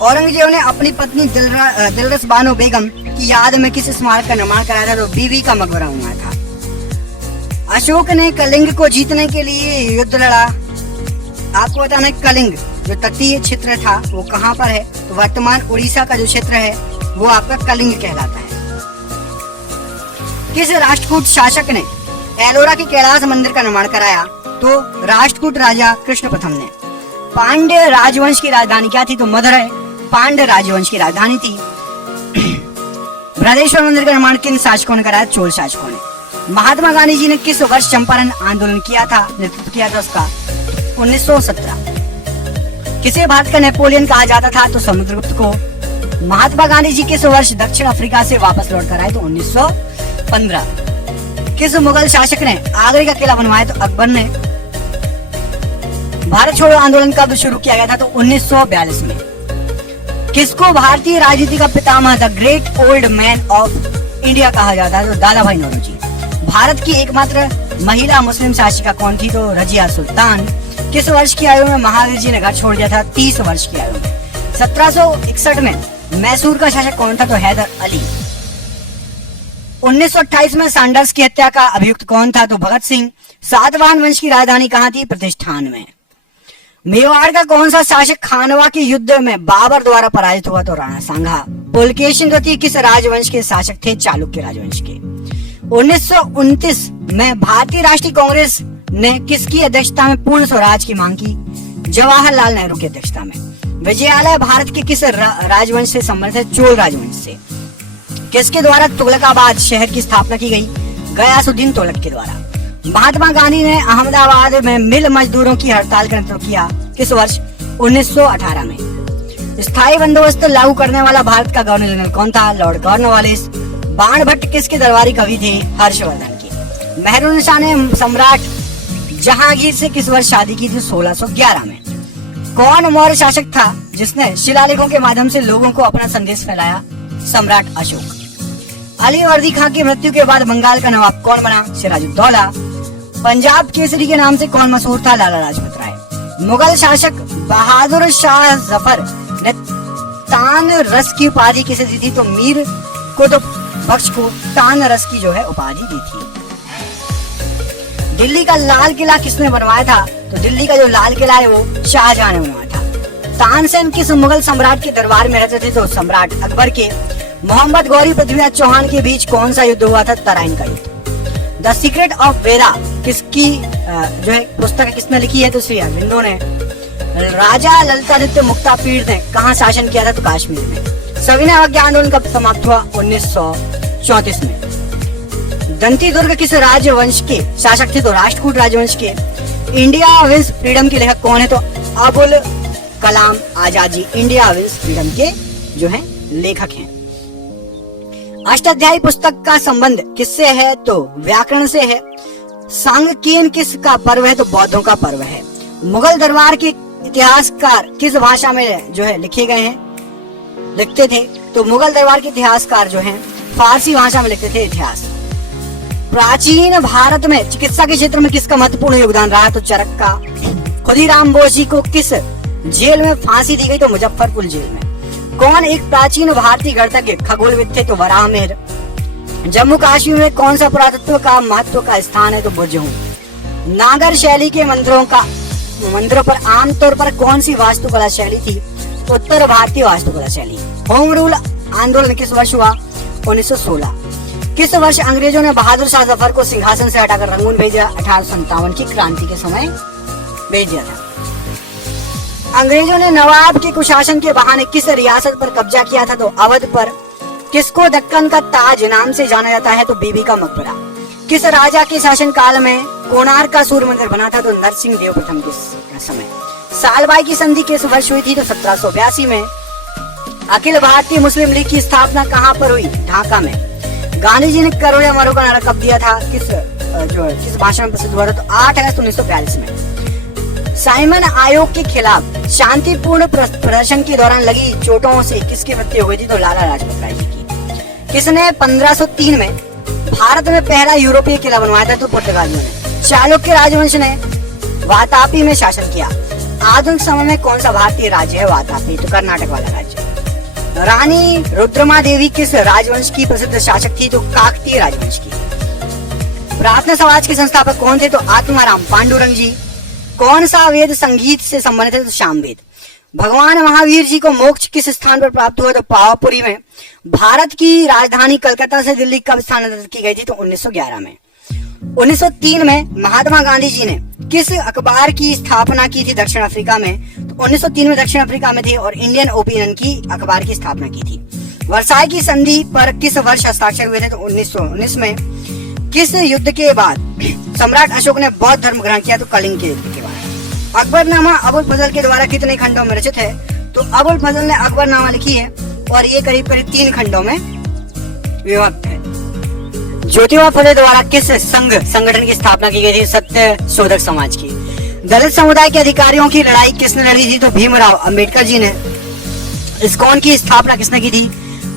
औरंगजेब ने अपनी पत्नी दिलरस बानो बेगम की याद में किस स्मारक का निर्माण कराया था? तो बीबी का मकबरा हुआ था। अशोक ने कलिंग को जीतने के लिए युद्ध लड़ा। आपको बताना है कलिंग जो तटीय क्षेत्र था वो कहाँ पर है? तो वर्तमान उड़ीसा का जो क्षेत्र है वो आपका कलिंग कहलाता है। किस राष्ट्रकूट शासक ने एलोरा के कैलाश मंदिर का निर्माण कराया? तो राष्ट्रकूट राजा कृष्ण प्रथम ने। पांड्य राजवंश की राजधानी क्या थी? तो मदुरै पांड्य राजवंश की राजधानी थी। बृहदेश्वर मंदिर का निर्माण किन शासकों ने कराया? चोल शासकों ने। महात्मा गांधी जी ने किस वर्ष चंपारण आंदोलन किया था, नेतृत्व किया था उसका? 1917। किसे भारत का नेपोलियन कहा जाता था? तो समुद्रगुप्त को। महात्मा गांधी जी किस वर्ष दक्षिण अफ्रीका से वापस लौट कर आए? तो 1915। किस मुगल शासक ने आगरे का किला बनवाया? तो अकबर ने। भारत छोड़ो आंदोलन कब शुरू किया गया था? तो 1942 में। किसको भारतीय राजनीति का पितामह, the great old man of India कहा जाता है? तो दादा भाई नौरोजी। भारत की एकमात्र महिला मुस्लिम शासिका कौन थी? तो रजिया सुल्तान। किस वर्ष की आयु में महावीर जी ने घर छोड़ दिया था? 30 वर्ष की आयु में। 1761 में मैसूर का शासक कौन था? तो हैदर अली। 1928 में सैंडर्स की हत्या का अभियुक्त कौन था? तो भगत सिंह। सातवाहन वंश की राजधानी कहाँ थी? प्रतिष्ठान में। मेवाड़ का कौन सा शासक खानवा के युद्ध में बाबर द्वारा पराजित हुआ? तो राणा सांगा। पुलकेशिन द्वितीय किस राजवंश के शासक थे? चालुक्य राजवंश के। 1929 में भारतीय राष्ट्रीय कांग्रेस ने किसकी अध्यक्षता में पूर्ण स्वराज की मांग की? जवाहरलाल नेहरू की अध्यक्षता में। विजयालय भारत के किस राजवंश से संबंधित है? चोल राजवंश से। किसके द्वारा तुगलकाबाद शहर की स्थापना की गई? गयासुद्दीन तुगलक के द्वारा। महात्मा गांधी ने अहमदाबाद में मिल मजदूरों की हड़ताल का नेतृत्व किया किस वर्ष? 1918 में। स्थायी बंदोबस्त लागू करने वाला भारत का गवर्नर जनरल कौन था? Lord Cornwallis. बाणभट्ट किसके दरबारी कवि थे? हर्षवर्धन के। मेहरुनिसा ने सम्राट जहांगीर से किस वर्ष शादी की थी? 1611 में। कौन मौर्य शासक था जिसने शिलालेखों के माध्यम से लोगों को अपना संदेश फैलाया? सम्राट अशोक। अली वर्दी खां की मृत्यु के बाद बंगाल का नवाब कौन बना? सिराजुद्दौला। पंजाब केसरी के नाम से कौन मशहूर था? लाला लाजपत राय। मुगल शासक बहादुर शाह जफर ने तान रस की उपाधि किसे दी थी? तो मीर कुतुब बख्श को तान रस की जो है उपाधि दी थी। दिल्ली का लाल किला किसने बनवाया था? तो दिल्ली का जो लाल किला है वो शाहजहां ने बनवाया था। तानसेन किस मुगल सम्राट के दरबार में रहते थे? तो सम्राट अकबर के। मोहम्मद गौरी पृथ्वीराज चौहान के बीच कौन सा युद्ध हुआ था? तराइन का युद्ध। द सीक्रेट ऑफ वेदा किसकी जो है पुस्तक किसने लिखी है? तो श्री अरविंदो ने। राजा ललितादित्य मुक्तापीड़ ने कहाँ शासन किया था? तो कश्मीर में। सविनय अवज्ञा आंदोलन कब समाप्त हुआ? 1934 में। दंती दुर्ग किस राजवंश के शासक थे? तो राष्ट्रकूट राजवंश के। इंडिया विंस फ्रीडम के लेखक कौन है? तो Abul Kalam Azad ji India wins freedom के जो है लेखक हैं। अष्टाध्यायी पुस्तक का संबंध किससे है? तो व्याकरण से है। सांगकेन किसका पर्व है? तो बौद्धों का पर्व है। मुगल दरबार के इतिहासकार किस भाषा में जो है लिखे गए हैं, लिखते थे? तो मुगल दरबार के इतिहासकार जो हैं फारसी भाषा में लिखते थे इतिहास। प्राचीन भारत में चिकित्सा के क्षेत्र में किसका महत्वपूर्ण योगदान रहा? तो चरक का। खुदीराम बोस जी को किस जेल में फांसी दी गई? तो मुजफ्फरपुर जेल में। कौन एक प्राचीन भारतीय गणितज्ञ खगोलविद थे? तो वराहमिहिर। जम्मू कश्मीर में कौन सा पुरातत्व का महत्व का स्थान है? तो भुजहू। नागर शैली के मंदिरों पर आमतौर पर कौन सी वास्तुकला शैली थी? उत्तर भारतीय वास्तुकला शैली। होम रूल आंदोलन किस वर्ष हुआ? 1916। किस वर्ष अंग्रेजों ने बहादुर शाह जफर को सिंहासन से हटाकर रंगून भेज दिया? 1857 की क्रांति के समय भेज दिया था। अंग्रेजों ने नवाब के कुशासन के बहाने किस रियासत पर कब्जा किया था? तो अवध पर। किसको दक्कन का ताज नाम से जाना जाता है? तो बीबी का मकबरा। किस राजा के शासन काल में कोणार्क का सूर्य मंदिर बना था? तो नरसिंह देव प्रथम के समय। सालबाई की संधि किस वर्ष हुई थी? तो 1782 में। अखिल भारतीय मुस्लिम लीग की स्थापना कहाँ पर हुई? ढाका में। गांधी जी ने करो या मरो का नारा कब दिया था? किस भाषण में प्रसिद्ध हुआ था? तो 8 अगस्त 1942 में। साइमन आयोग के खिलाफ शांतिपूर्ण प्रदर्शन के दौरान लगी चोटों से किसकी मृत्यु हुई थी? तो लाला लाजपत राय जी की। किसने 1503 में भारत में पहला यूरोपीय किला बनवाया था? तो पुर्तगालियों ने। चालुक्य राजवंश ने वातापी में शासन किया। आधुनिक समय में कौन सा भारतीय राज्य है वातापी? तो कर्नाटक वाला राज्य। रानी रुद्रमा देवी किस राजवंश की प्रसिद्ध शासक थी? तो काकतीय राजवंश की। प्रार्थना समाज के संस्थापक कौन थे? तो आत्माराम पांडुरंग जी। कौन सा वेद संगीत से संबंधित है? तो सामवेद। भगवान महावीर जी को मोक्ष किस स्थान पर प्राप्त हुआ? तो पावापुरी में। भारत की राजधानी कलकत्ता से दिल्ली कब स्थानांतरित की गई थी? तो 1911 में। 1903 में महात्मा गांधी जी ने किस अखबार की स्थापना की थी दक्षिण अफ्रीका में? तो 1903 में दक्षिण अफ्रीका में थी और इंडियन ओपिनियन की अखबार की स्थापना की थी। वर्साई की संधि पर किस वर्ष हस्ताक्षर हुए थे? तो 1919 में। किस युद्ध के बाद सम्राट अशोक ने बौद्ध धर्म ग्रहण किया? तो कलिंग के युद्ध के बाद। अकबरनामा अबुल फजल के द्वारा कितने खंडों में रचित है? तो अबुल फजल ने अकबरनामा लिखी है और ये करीब 3 खंडों में विभक्त है। ज्योतिबा फुले द्वारा किस संगठन की स्थापना की गई थी? सत्य शोधक समाज की। दलित समुदाय के अधिकारियों की लड़ाई किसने लड़ी थी? तो भीमराव अंबेडकर जी ने। इस्कॉन की स्थापना किसने की थी?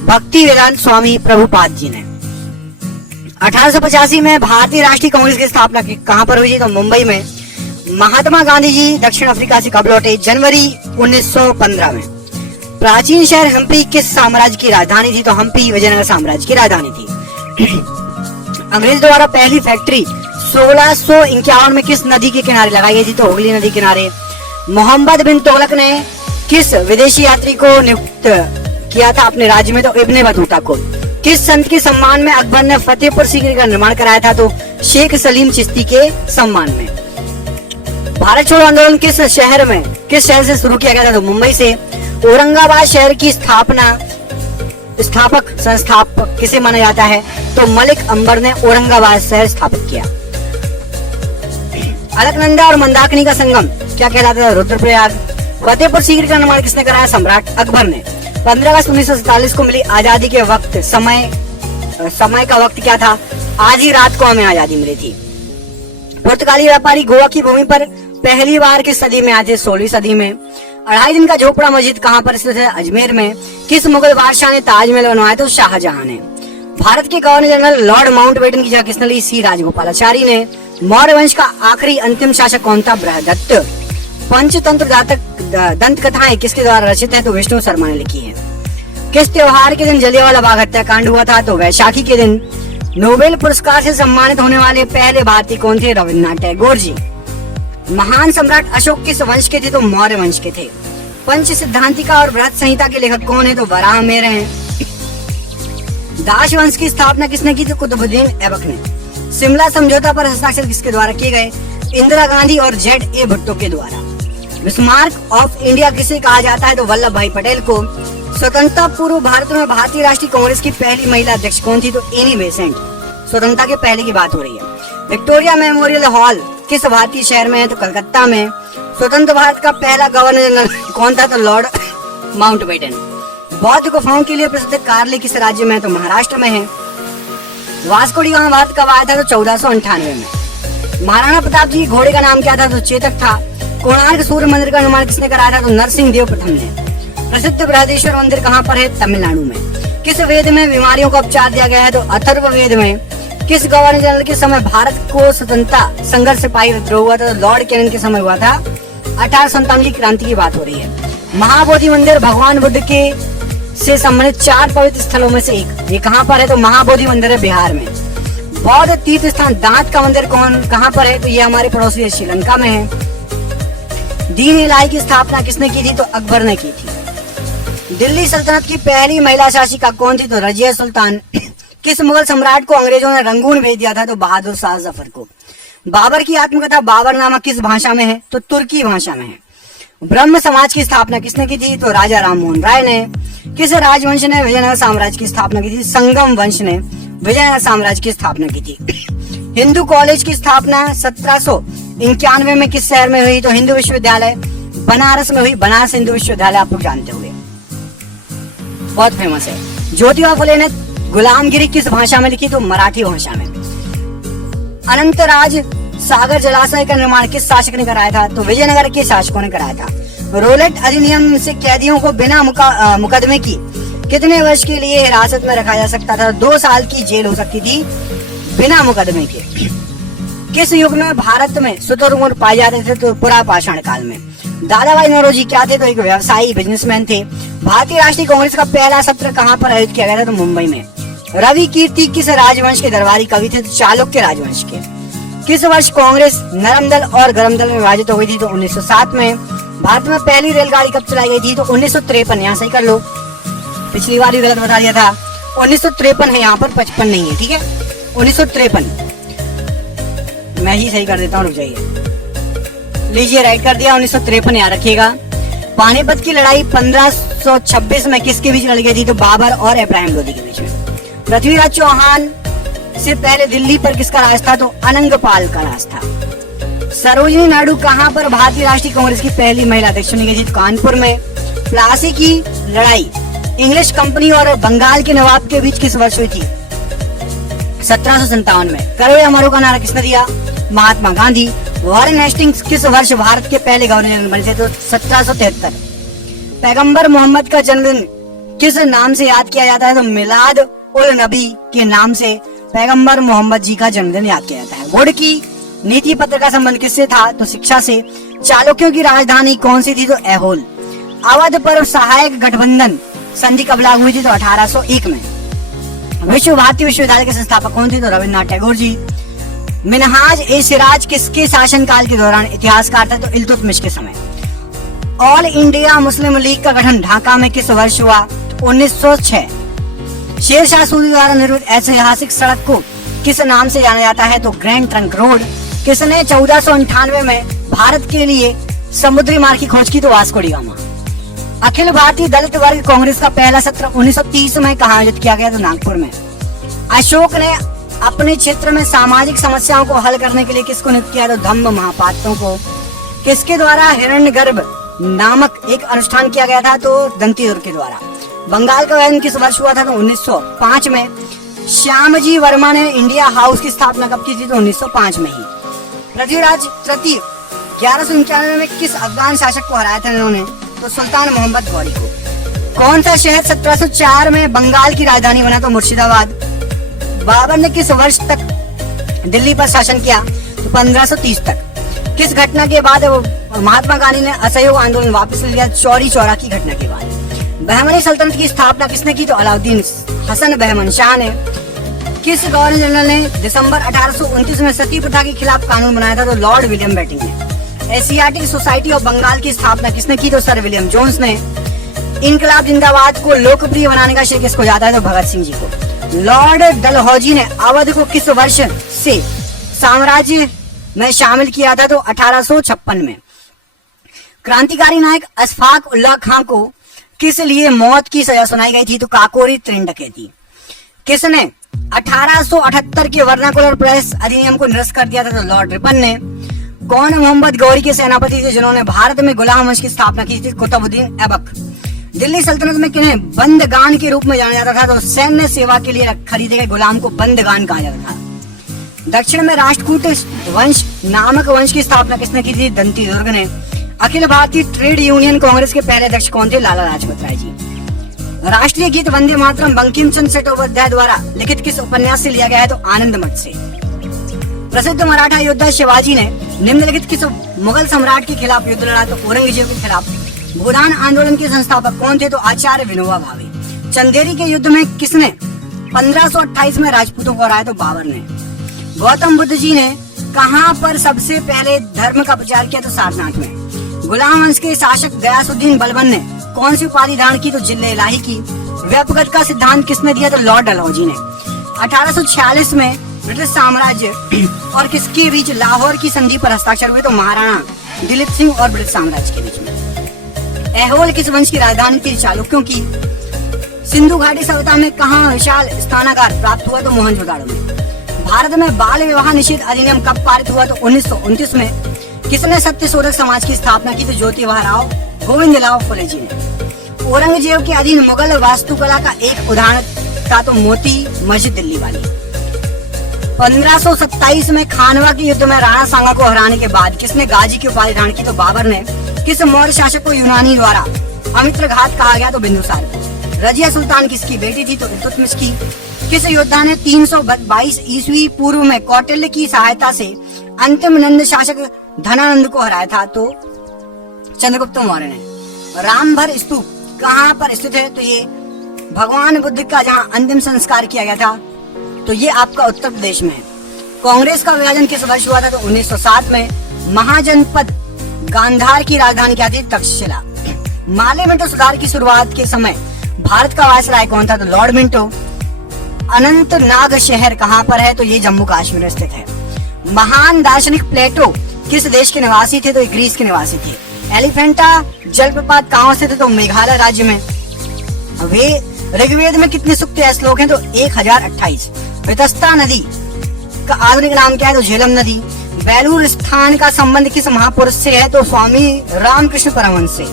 भक्ति वेदांत स्वामी प्रभुपाद जी ने। 1885 में भारतीय राष्ट्रीय कांग्रेस की स्थापना कहां पर हुई थी? तो मुंबई में। महात्मा गांधी जी दक्षिण अफ्रीका से कब लौटे? जनवरी 1915 में। प्राचीन शहर हम्पी किस साम्राज्य की राजधानी थी? तो हम्पी विजयनगर साम्राज्य की राजधानी थी। अंग्रेज द्वारा पहली फैक्ट्री 1651 में किस नदी के किनारे लगाई गई थी? तो हुगली नदी किनारे। मोहम्मद बिन तुगलक ने किस विदेशी यात्री को नियुक्त किया था अपने राज्य में? तो इब्ने बतूता को। किस संत के सम्मान में अकबर ने फतेहपुर सीकरी का निर्माण कराया था? तो शेख सलीम चिश्ती के सम्मान में। भारत छोड़ो आंदोलन किस शहर से शुरू किया गया था? तो मुंबई से। औरंगाबाद शहर की संस्थापक किसे माना जाता है? तो मलिक अंबर ने औरंगाबाद शहर स्थापित किया। अलकनंदा और मंदाकिनी का संगम क्या कहलाता है? रुद्रप्रयाग। फतेहपुर सीकरी का निर्माण किसने कराया? सम्राट अकबर ने। 15 अगस्त 1947 को मिली आजादी के वक्त समय का वक्त क्या था? आधी रात को हमें आजादी मिली थी। पुर्तगाली व्यापारी गोवा की भूमि पर पहली बार किस सदी में आए थे? 16वीं सदी में। 2.5 दिन का झोपड़ा मस्जिद कहाँ पर स्थित है? अजमेर में। किस मुगल बादशाह ने ताजमहल बनवाया? तो शाहजहां ने। भारत के गवर्नर जनरल लॉर्ड माउंटबेटन की जगह किसने ली? सी राजगोपालाचारी ने। मौर्य वंश का आखिरी अंतिम शासक कौन था? बृहदत्त। पंचतंत्र दंत कथाएं किसके द्वारा रचित है? तो विष्णु शर्मा ने लिखी है। किस त्योहार के दिन जलियांवाला बाग हत्याकांड हुआ था? तो वैशाखी के दिन। नोबेल पुरस्कार से सम्मानित होने वाले पहले भारतीय कौन थे? रविन्द्रनाथ टैगोर जी। महान सम्राट अशोक किस वंश के थे? तो मौर्य वंश के थे। पंच सिद्धांतिका और बृहत संहिता के लेखक कौन है? तो वराहमिहिर हैं। दास वंश की स्थापना किसने की? तो कुतुबुद्दीन ऐबक ने। शिमला समझौता पर हस्ताक्षर किसके द्वारा किए गए? इंदिरा गांधी और ZA भुट्टो के द्वारा। बिस्मार्क ऑफ इंडिया किसे कहा जाता है? तो वल्लभ भाई पटेल को। स्वतंत्रता पूर्व भारत में भारतीय राष्ट्रीय कांग्रेस की पहली महिला अध्यक्ष कौन थी? तो एनी बेसेंट। स्वतंत्रता के पहले की बात हो रही है। विक्टोरिया मेमोरियल हॉल किस भारतीय शहर में है? तो कलकत्ता में। स्वतंत्र भारत का पहला गवर्नर जनरल कौन था? तो लॉर्ड माउंटबेटन। बौद्ध गुफाओं के लिए प्रसिद्ध कार्ले किस राज्य में है? तो महाराष्ट्र में है। वास्को डी गामा भारत कब आया था? तो 1498 में। महाराणा प्रताप जी घोड़े का नाम क्या था? तो चेतक था। कोणार्क सूर्य मंदिर का निर्माण किसने कराया था? तो नरसिंह देव प्रथम ने। प्रसिद्ध बृहदेश्वर मंदिर कहाँ पर है? तमिलनाडु में। किस वेद में बीमारियों का उपचार दिया गया है? तो अथर्व वेद में। किस गवर्नर जनरल के समय भारत को स्वतंत्रता संघर्ष सिपाही विद्रोह हुआ था? तो लॉर्ड कैनिंग के समय हुआ था। 1857 की क्रांति की बात हो रही है। महाबोधि मंदिर भगवान बुद्ध के से संबंधित 4 पवित्र स्थलों में से एक, ये कहाँ पर है? तो महाबोधि मंदिर है बिहार में। बौद्ध तीर्थ स्थान दांत का मंदिर कहाँ पर है? तो ये हमारे पड़ोसी देश श्रीलंका में है। दीन इलाही की स्थापना किसने की थी? तो अकबर ने की थी। दिल्ली सल्तनत की पहली महिला शासिका कौन थी? तो रजिया सुल्तान। किस मुगल सम्राट को अंग्रेजों ने रंगून भेज दिया था? तो बहादुर शाह जफर को। बाबर की आत्मकथा बाबरनामा किस भाषा में है? तो तुर्की भाषा में है। ब्रह्म समाज की स्थापना किसने की थी? तो राजा राममोहन राय ने। किस राजवंश ने विजयनगर साम्राज्य की स्थापना की थी? संगम वंश ने विजयनगर साम्राज्य की स्थापना की थी। हिंदू कॉलेज की स्थापना 1791 में किस शहर में हुई? तो हिंदू विश्वविद्यालय बनारस में हुई। बनारस हिंदू विश्वविद्यालय आप लोग जानते होंगे, बहुत फेमस है। ज्योतिबा फुले ने गुलामगिरी किस भाषा में लिखी? तो मराठी भाषा में। अनंतराज सागर जलाशय का निर्माण किस शासक ने कराया था? तो विजयनगर के शासकों ने कराया था। रोलेट अधिनियम से कैदियों को बिना मुकदमे की कितने वर्ष के लिए हिरासत में रखा जा सकता था? 2 साल की जेल हो सकती थी बिना मुकदमे के। किस युग में भारत में शुतुरमुर्ग पाए जाते थे? तो पुरा पाषाण काल में। दादा भाई नौरोजी क्या थे? तो एक व्यवसायी बिजनेसमैन थे। भारतीय राष्ट्रीय कांग्रेस का पहला सत्र कहाँ पर आयोजित किया गया था? तो मुंबई में। रवि कीर्ति किस राजवंश के दरबारी कवि थे? तो चालुक्य राजवंश के। किस वर्ष कांग्रेस नरम दल और गरम दल में विभाजित हो गई थी? तो 1907 में। भारत में पहली रेलगाड़ी कब चलाई गई थी? तो 1953। यहाँ सही कर लो, पिछली बार भी गलत बता दिया था। 1953 है यहाँ पर, 55 नहीं है, ठीक है। 1953 मैं ही सही कर देता हूँ, रुक जाइए। लीजिए राइट कर दिया, 1953 याद रखिएगा। पानीपत की लड़ाई 1526 में किसके बीच लड़ी गई थी? तो बाबर और इब्राहिम लोदी के बीच में। पृथ्वीराज चौहान से पहले दिल्ली पर किसका राज था? तो अनंगपाल का राज था। सरोजिनी नायडू कहां पर भारतीय राष्ट्रीय कांग्रेस की पहली महिला अध्यक्ष चुनी गई थी? कानपुर में। प्लासी की लड़ाई इंग्लिश कंपनी और बंगाल के नवाब के बीच किस वर्ष हुई थी? 1757 में। करोड़े अमरों का नारा किसने दिया? महात्मा गांधी। वारेन हेस्टिंग्स किस वर्ष भारत के पहले गवर्नर जनरल बने थे? तो 1773। पैगंबर मोहम्मद का जन्मदिन किस नाम से याद किया जाता है? तो मिलाद उल नबी के नाम से पैगंबर मोहम्मद जी का जन्मदिन याद किया जाता है। वुड की नीति पत्र का संबंध किससे था? तो शिक्षा से। चालुक्यों की राजधानी कौन सी थी? तो ऐहोल। अवध पर सहायक गठबंधन संधि कब लागू हुई थी? तो 1801 में। विश्व भारती विश्वविद्यालय के संस्थापक कौन थे? तो रविन्द्रनाथ टैगोर जी। मिनहाज ए सिराज किसके शासनकाल के दौरान इतिहासकार था? तो इल्तुतमिश के समय। ऑल इंडिया मुस्लिम लीग का गठन ढाका में किस वर्ष हुआ? 1906। शेरशाह सूरी द्वारा निर्मित ऐतिहासिक सड़क को किस नाम से जाना जाता है? तो ग्रैंड ट्रंक रोड। किसने 1498 में भारत के लिए समुद्री मार्ग की खोज की? तो Vasco D gamma. Akhil Bharatiya दलित वर्ग कांग्रेस का पहला सत्र 1930 में कहाँ आयोजित किया गया? तो नागपुर में। अशोक ने अपने क्षेत्र में सामाजिक समस्याओं को हल करने के लिए किसको नियुक्त किया? तो धम्म महापात्रों को। किसके द्वारा हिरण्यगर्भ नामक एक अनुष्ठान किया गया था? तो दंतीदुर्ग के द्वारा। बंगाल का विभाजन किस वर्ष हुआ था? तो 1905 में। श्यामजी वर्मा ने इंडिया हाउस की स्थापना कब की थी? तो 1905 में ही। पृथ्वीराज तृतीय 1191 में किस अफगान शासक को हराया था इन्होंने? तो सुल्तान मोहम्मद गौरी को। कौन सा शहर 1704 में बंगाल की राजधानी बना? तो मुर्शिदाबाद। बाबर ने किस वर्ष तक दिल्ली पर शासन किया? तो 1530 तक। किस घटना के बाद महात्मा गांधी ने असहयोग आंदोलन वापस ले लिया? चौरी चौरा की घटना के बाद। बहमनी सल्तनत की स्थापना किसने की? तो अलाउद्दीन हसन बहमन शाह ने। किस गवर्नर जनरल ने दिसंबर 1829 में सती प्रथा के खिलाफ कानून बनाया था? तो लॉर्ड विलियम बेंटिंक ने। एशियाटिक सोसाइटी ऑफ बंगाल की स्थापना किसने की? तो सर विलियम जोन्स ने। इनकलाब जिंदाबाद को लोकप्रिय बनाने का श्रेय किसको जाता है? तो भगत सिंह जी को। लॉर्ड डलहौजी ने अवध को किस वर्ष से साम्राज्य में शामिल किया था? तो 1856 में। क्रांतिकारी नायक अशफाक उल्लाह खां को किस लिए मौत की सजा सुनाई गई थी? तो काकोरी तृण डकैती। किसने 1878 के वर्नाकुलर प्रेस अधिनियम को निरस्त कर दिया था? तो लॉर्ड रिपन ने। कौन मोहम्मद गौरी के सेनापति थे जिन्होंने भारत में गुलाम वंश की स्थापना की थी? कुतुबुद्दीन ऐबक। दिल्ली सल्तनत में किन्हें बंदगान के रूप में जाना जाता था? तो सैन्य सेवा के लिए खरीदे गए गुलाम को बंदगान कहा जाता था। दक्षिण में राष्ट्रकूट वंश नामक वंश की स्थापना किसने की थी? दंतीदुर्ग ने। अखिल भारतीय ट्रेड यूनियन कांग्रेस के पहले अध्यक्ष कौन थे? लाला लाजपत राय जी। राष्ट्रीय गीत वंदे मातरम बंकिम चंद्र चट्टोपाध्याय द्वारा लिखित किस उपन्यास से लिया गया है? तो आनंद मठ से। प्रसिद्ध मराठा योद्धा शिवाजी ने निम्नलिखित किस मुगल सम्राट के खिलाफ युद्ध लड़ा? तो औरंगजेब के खिलाफ। भूदान आंदोलन के संस्थापक कौन थे? तो आचार्य विनोबा भावे। चंदेरी के युद्ध में किसने 1528 में राजपूतों को हराया? तो बाबर ने। गौतम बुद्ध जी ने कहां पर सबसे पहले धर्म का प्रचार किया? तो सारनाथ में। गुलाम वंश के शासक गयासुद्दीन बलबन ने कौन सी उपाधि धारण की? तो जिले इलाही की। व्यपगत का सिद्धांत किसने दिया? तो लॉर्ड डलहौजी ने। 1846 में ब्रिटिश साम्राज्य और किसके बीच लाहौर की संधि पर हस्ताक्षर हुए? तो महाराणा दिलीप सिंह और ब्रिटिश साम्राज्य के बीच में। ऐहोल किस वंश की राजधानी थी? चालुक्यों की। सिंधु घाटी सभ्यता में कहां विशाल स्नानागार प्राप्त हुआ? तो मोहनजोदाड़ो में। भारत में बाल विवाह निषेध अधिनियम कब पारित हुआ? तो 1929 में। किसने सत्य शोधक समाज की स्थापना की? तो ज्योतिबा राव गोविंदराव फुले जी ने। औरंगजेब के अधीन मुगल वास्तुकला का एक उदाहरण था? तो मोती मस्जिद दिल्ली वाली। 1527 में खानवा के युद्ध में राणा सांगा को हराने के बाद किसने गाजी की उपाधि धारण की? तो बाबर ने। किस मौर्य शासक को यूनानी द्वारा अमित्रघात कहा गया? तो बिंदुसार। रजिया सुल्तान किसकी बेटी थी? तो इल्तुतमिश की। किस योद्धा ने 322 ईस्वी पूर्व में कौटिल्य की सहायता से अंतिम नंद शासक धनानंद को हराया था? तो चंद्रगुप्त मौर्य ने। रामभर स्तूप कहाँ पर स्थित है? तो ये भगवान बुद्ध का जहाँ अंतिम संस्कार किया गया था, तो ये आपका उत्तर प्रदेश में है। कांग्रेस का विभाजन किस वर्ष हुआ था? तो 1907 में। महाजनपद गांधार की राजधानी क्या थी? तक्षशिला। माले मिंटो सुधार की शुरुआत के समय भारत का वायसराय कौन था? तो लॉर्ड मिंटो। अनंतनाग शहर कहाँ पर है? तो ये जम्मू कश्मीर में स्थित है। महान दार्शनिक प्लेटो किस देश के निवासी थे? तो ग्रीस के निवासी थे। एलिफेंटा जलप्रपात कहाँ स्थित है? तो मेघालय राज्य में। वे ऋग्वेद में कितने सूक्त या श्लोक हैं? तो 1028। वितस्ता नदी का आधुनिक नाम क्या है? तो झेलम नदी। बेलूर स्थान का संबंध किस महापुरुष से है? तो स्वामी रामकृष्ण परमहंस से।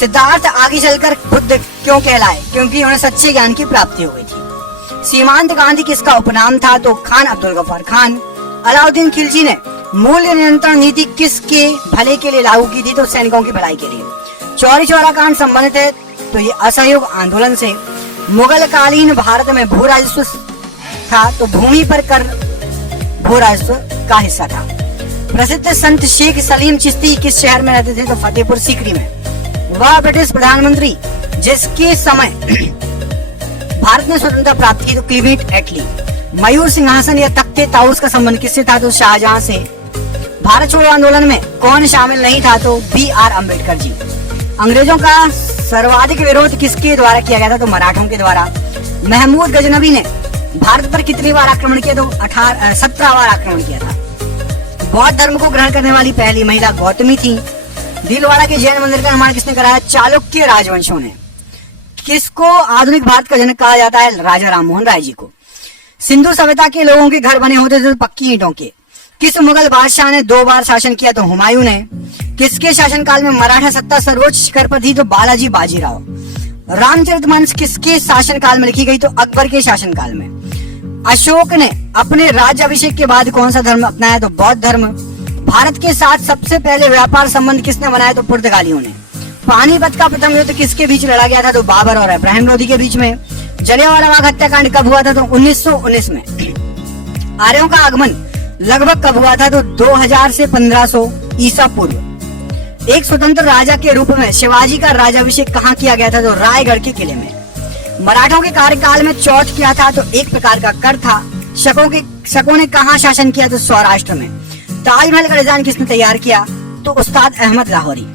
सिद्धार्थ आगे चलकर बुद्ध क्यों कहलाए? क्योंकि उन्हें सच्चे ज्ञान की प्राप्ति हो गई थी। सीमांत गांधी किसका उपनाम था? तो खान अब्दुल गफ्फार खान। अलाउद्दीन खिलजी ने मूल्य नियंत्रण नीति किसके भले के लिए लागू की थी? तो सैनिकों की भलाई के लिए। चौरी चौरा कांड संबंधित है? तो ये असहयोग आंदोलन से। मुगल कालीन भारत में भू राजस्व था? तो भूमि पर कर भू राजस्व का हिस्सा था। प्रसिद्ध संत शेख सलीम चिश्ती किस शहर में रहते थे? तो फतेहपुर सीकरी में। वह ब्रिटिश प्रधानमंत्री जिसके समय भारत ने स्वतंत्रता प्राप्त की? तो क्लीमेंट एटली। मयूर सिंहासन या तख्ते ताउस का संबंध किससे था? तो शाहजहां से। भारत छोड़ो आंदोलन में कौन शामिल नहीं था? तो BR अम्बेडकर जी। अंग्रेजों का सर्वाधिक विरोध किसके द्वारा किया गया था? तो मराठों के द्वारा। महमूद गजनबी ने भारत पर कितनी बार आक्रमण किया? तो 17 बार आक्रमण किया था। बौद्ध धर्म को ग्रहण करने वाली पहली महिला गौतमी थी। भीलवाड़ा के जैन मंदिर का निर्माण किसने कराया? चालुक्य राजवंशों ने। किसको आधुनिक भारत का जनक कहा जाता है? राजा राममोहन राय जी को। सिंधु सभ्यता के लोगों के घर बने होते थे पक्की ईंटों के। किस मुगल बादशाह ने 2 बार शासन किया? तो हुमायूं ने। किसके शासनकाल में मराठा सत्ता सर्वोच्च शिखर पर थी? तो बालाजी बाजीराव। रामचरितमानस किसके शासनकाल में लिखी गई? तो अकबर के शासनकाल में। अशोक ने अपने राज्याभिषेक के बाद कौन सा धर्म अपनाया? तो बौद्ध धर्म। भारत के साथ सबसे पहले व्यापार संबंध किसने बनाया? तो पुर्तगालियों ने। पानीपत का प्रथम युद्ध किसके बीच लड़ा गया था? तो बाबर और इब्राहिम लोदी के बीच में। जलियांवाला बाग हत्याकांड कब हुआ था? तो 1919 में। आर्यों का आगमन लगभग कब हुआ था? तो 2000 से 1500 ईसा पूर्व। एक स्वतंत्र राजा के रूप में शिवाजी का राज्याभिषेक कहाँ किया गया था? तो रायगढ़ के किले में। मराठों के कार्यकाल में चौथ क्या था? तो एक प्रकार का कर था। शकों ने कहाँ शासन किया? तो सौराष्ट्र में। ताजमहल का डिजाइन किसने तैयार किया? तो उस्ताद Ahmad Lahori.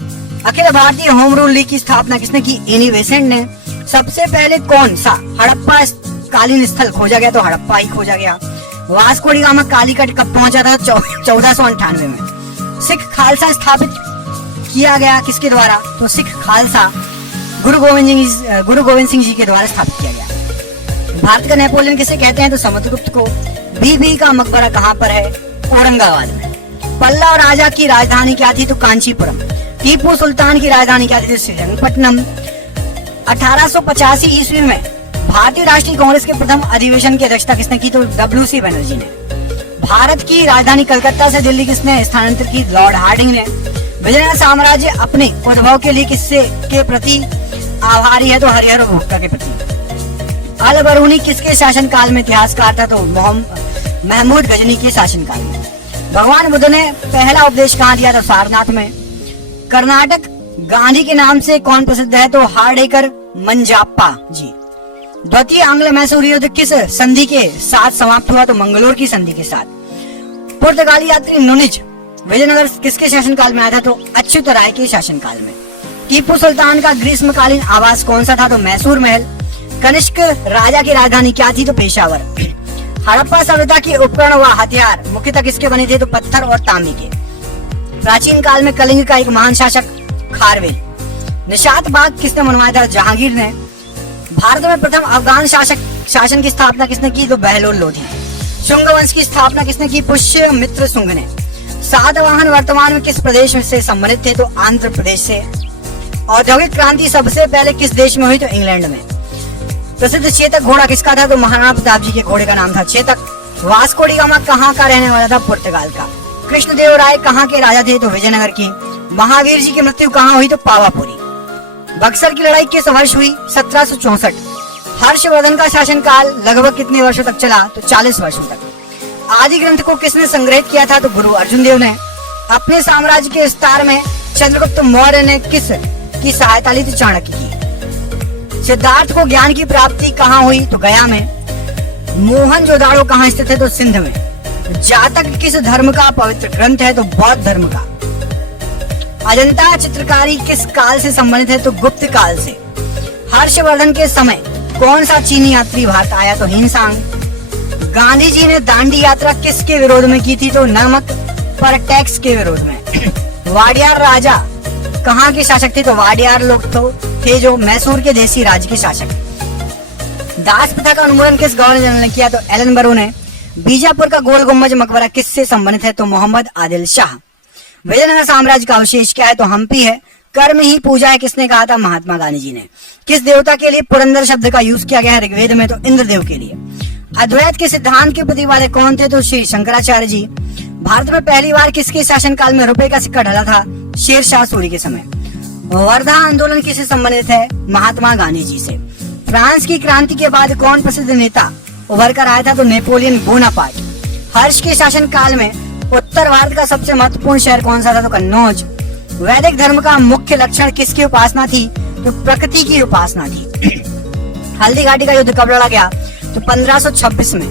Akhil Bharatiya home rule league की स्थापना किसने की? एनी बेसेंट ने। सबसे पहले कौन सा हड़प्पा कालीन स्थल खोजा गया? तो हड़प्पा ही खोजा गया। वास्को डी गामा कालीकट कब पहुंचा था? 1498 में। सिख खालसा स्थापित किया गया किसके द्वारा? तो सिख खालसा गुरु गोविंद सिंह जी के द्वारा स्थापित किया गया। भारत का नेपोलियन किसे कहते हैं? तो समुद्रगुप्त को। बीबी का मकबरा कहाँ पर है? औरंगाबाद में। पल्लव राजा की राजधानी क्या थी? तो कांचीपुरम। टीपू सुल्तान की राजधानी क्या थी? श्रीरंगपट्टनम। 1885 ईस्वी में भारतीय राष्ट्रीय कांग्रेस के प्रथम अधिवेशन की अध्यक्षता किसने की? तो WC बनर्जी ने। भारत की राजधानी कलकत्ता से दिल्ली किसने स्थानांतरित की? लॉर्ड हार्डिंग ने। विजयनगर साम्राज्य अपने उद्भव के लिए किससे के प्रति आभारी है तो हरिहर भुक्ता के प्रति। अल बरूनी किसके शासनकाल में इतिहासकार था? तो महमूद गजनी के शासनकाल में। भगवान बुद्ध ने पहला उपदेश कहाँ दिया था? सारनाथ में। कर्नाटक गांधी के नाम से कौन प्रसिद्ध है? तो हार्डेकर मंजाप्पा जी। द्वितीय आंग्ल मैसूर युद्ध किस संधि के साथ समाप्त हुआ? तो मंगलोर की संधि के साथ। पुर्तगाली यात्री नुनिज विजयनगर किसके शासनकाल में आया था? तो अच्युत राय के शासनकाल में। टीपू सुल्तान का ग्रीष्मकालीन आवास कौन सा था? तो मैसूर महल। कनिष्क राजा की राजधानी क्या थी? तो पेशावर। हड़प्पा सभ्यता के उपकरण व हथियार मुख्यतः किसके बने थे? तो पत्थर और तांबे के। प्राचीन काल में कलिंग का एक महान शासक खारवेल। निशात बाग किसने बनवाया था? जहांगीर ने। भारत में प्रथम अफगान शासन की स्थापना किसने की? तो बहलोल लोधी। शुंग वंश की स्थापना किसने की? पुष्यमित्र शुंग ने। सातवाहन वर्तमान में किस प्रदेश से संबंधित थे? तो आंध्र प्रदेश से। औद्योगिक क्रांति सबसे पहले किस देश में हुई? तो इंग्लैंड में। प्रसिद्ध चेतक घोड़ा किसका था? तो महाराणा प्रताप जी के घोड़े का नाम था चेतक। वास्को डी गामा कहाँ का रहने वाला था? पुर्तगाल का। कृष्णदेव राय कहाँ के राजा थे? तो विजयनगर के। महावीर जी की मृत्यु कहाँ हुई? तो पावापुरी। बक्सर की लड़ाई किस वर्ष हुई? 1764। हर्षवर्धन का शासनकाल लगभग कितने वर्षों तक चला? तो 40 वर्षों तक। आदि ग्रंथ को किसने संग्रहित किया था? तो गुरु अर्जुन देव ने। अपने साम्राज्य के विस्तार में चंद्रगुप्त मौर्य ने किस की सहायता ली? तो चाणक्य की। सिद्धार्थ को ज्ञान की प्राप्ति कहाँ हुई? तो गया में। मोहनजोदाड़ो कहाँ स्थित है? तो सिंध में। जातक किस धर्म का पवित्र ग्रंथ है? तो बौद्ध धर्म का। अजंता चित्रकारी किस काल से संबंधित है? तो गुप्त काल से। हर्षवर्धन के समय कौन सा चीनी यात्री भारत आया? तो हिमसांग। गांधी जी ने दांडी यात्रा किसके विरोध में की थी? तो नमक पर टैक्स के विरोध में। वाडियार राजा कहाँ के शासक थे? तो वाडियार लोग तो थे जो मैसूर के देसी राज्य के शासक। दास प्रथा का उन्मूलन किस गवर्नर जनरल ने किया? तो एलन बरो ने। बीजापुर का गोल गुम्बज मकबरा किससे संबंधित है? तो मोहम्मद आदिल शाह। विजयनगर साम्राज्य का अवशेष क्या है? तो हम्पी है। कर्म ही पूजा है किसने कहा था? महात्मा गांधी जी ने। किस देवता के लिए पुरंदर शब्द का यूज किया गया है ऋग्वेद में? तो इंद्रदेव के लिए। अद्वैत के सिद्धांत के प्रतिपादक कौन थे? तो श्री शंकराचार्य जी। भारत में पहली बार किसके शासनकाल में रुपए का सिक्का ढला था? शेर शाह सूरी के समय। वर्धा आंदोलन किससे संबंधित है? महात्मा गांधी जी से। फ्रांस की क्रांति के बाद कौन प्रसिद्ध नेता उभर कर आया था? तो नेपोलियन बोनापार्ट। हर्ष के शासन काल में उत्तर भारत का सबसे महत्वपूर्ण शहर कौन सा था? तो कन्नौज। वैदिक धर्म का मुख्य लक्षण किसकी उपासना थी? तो प्रकृति की उपासना थी। हल्दी घाटी का युद्ध कब लड़ा गया? तो 1526 में।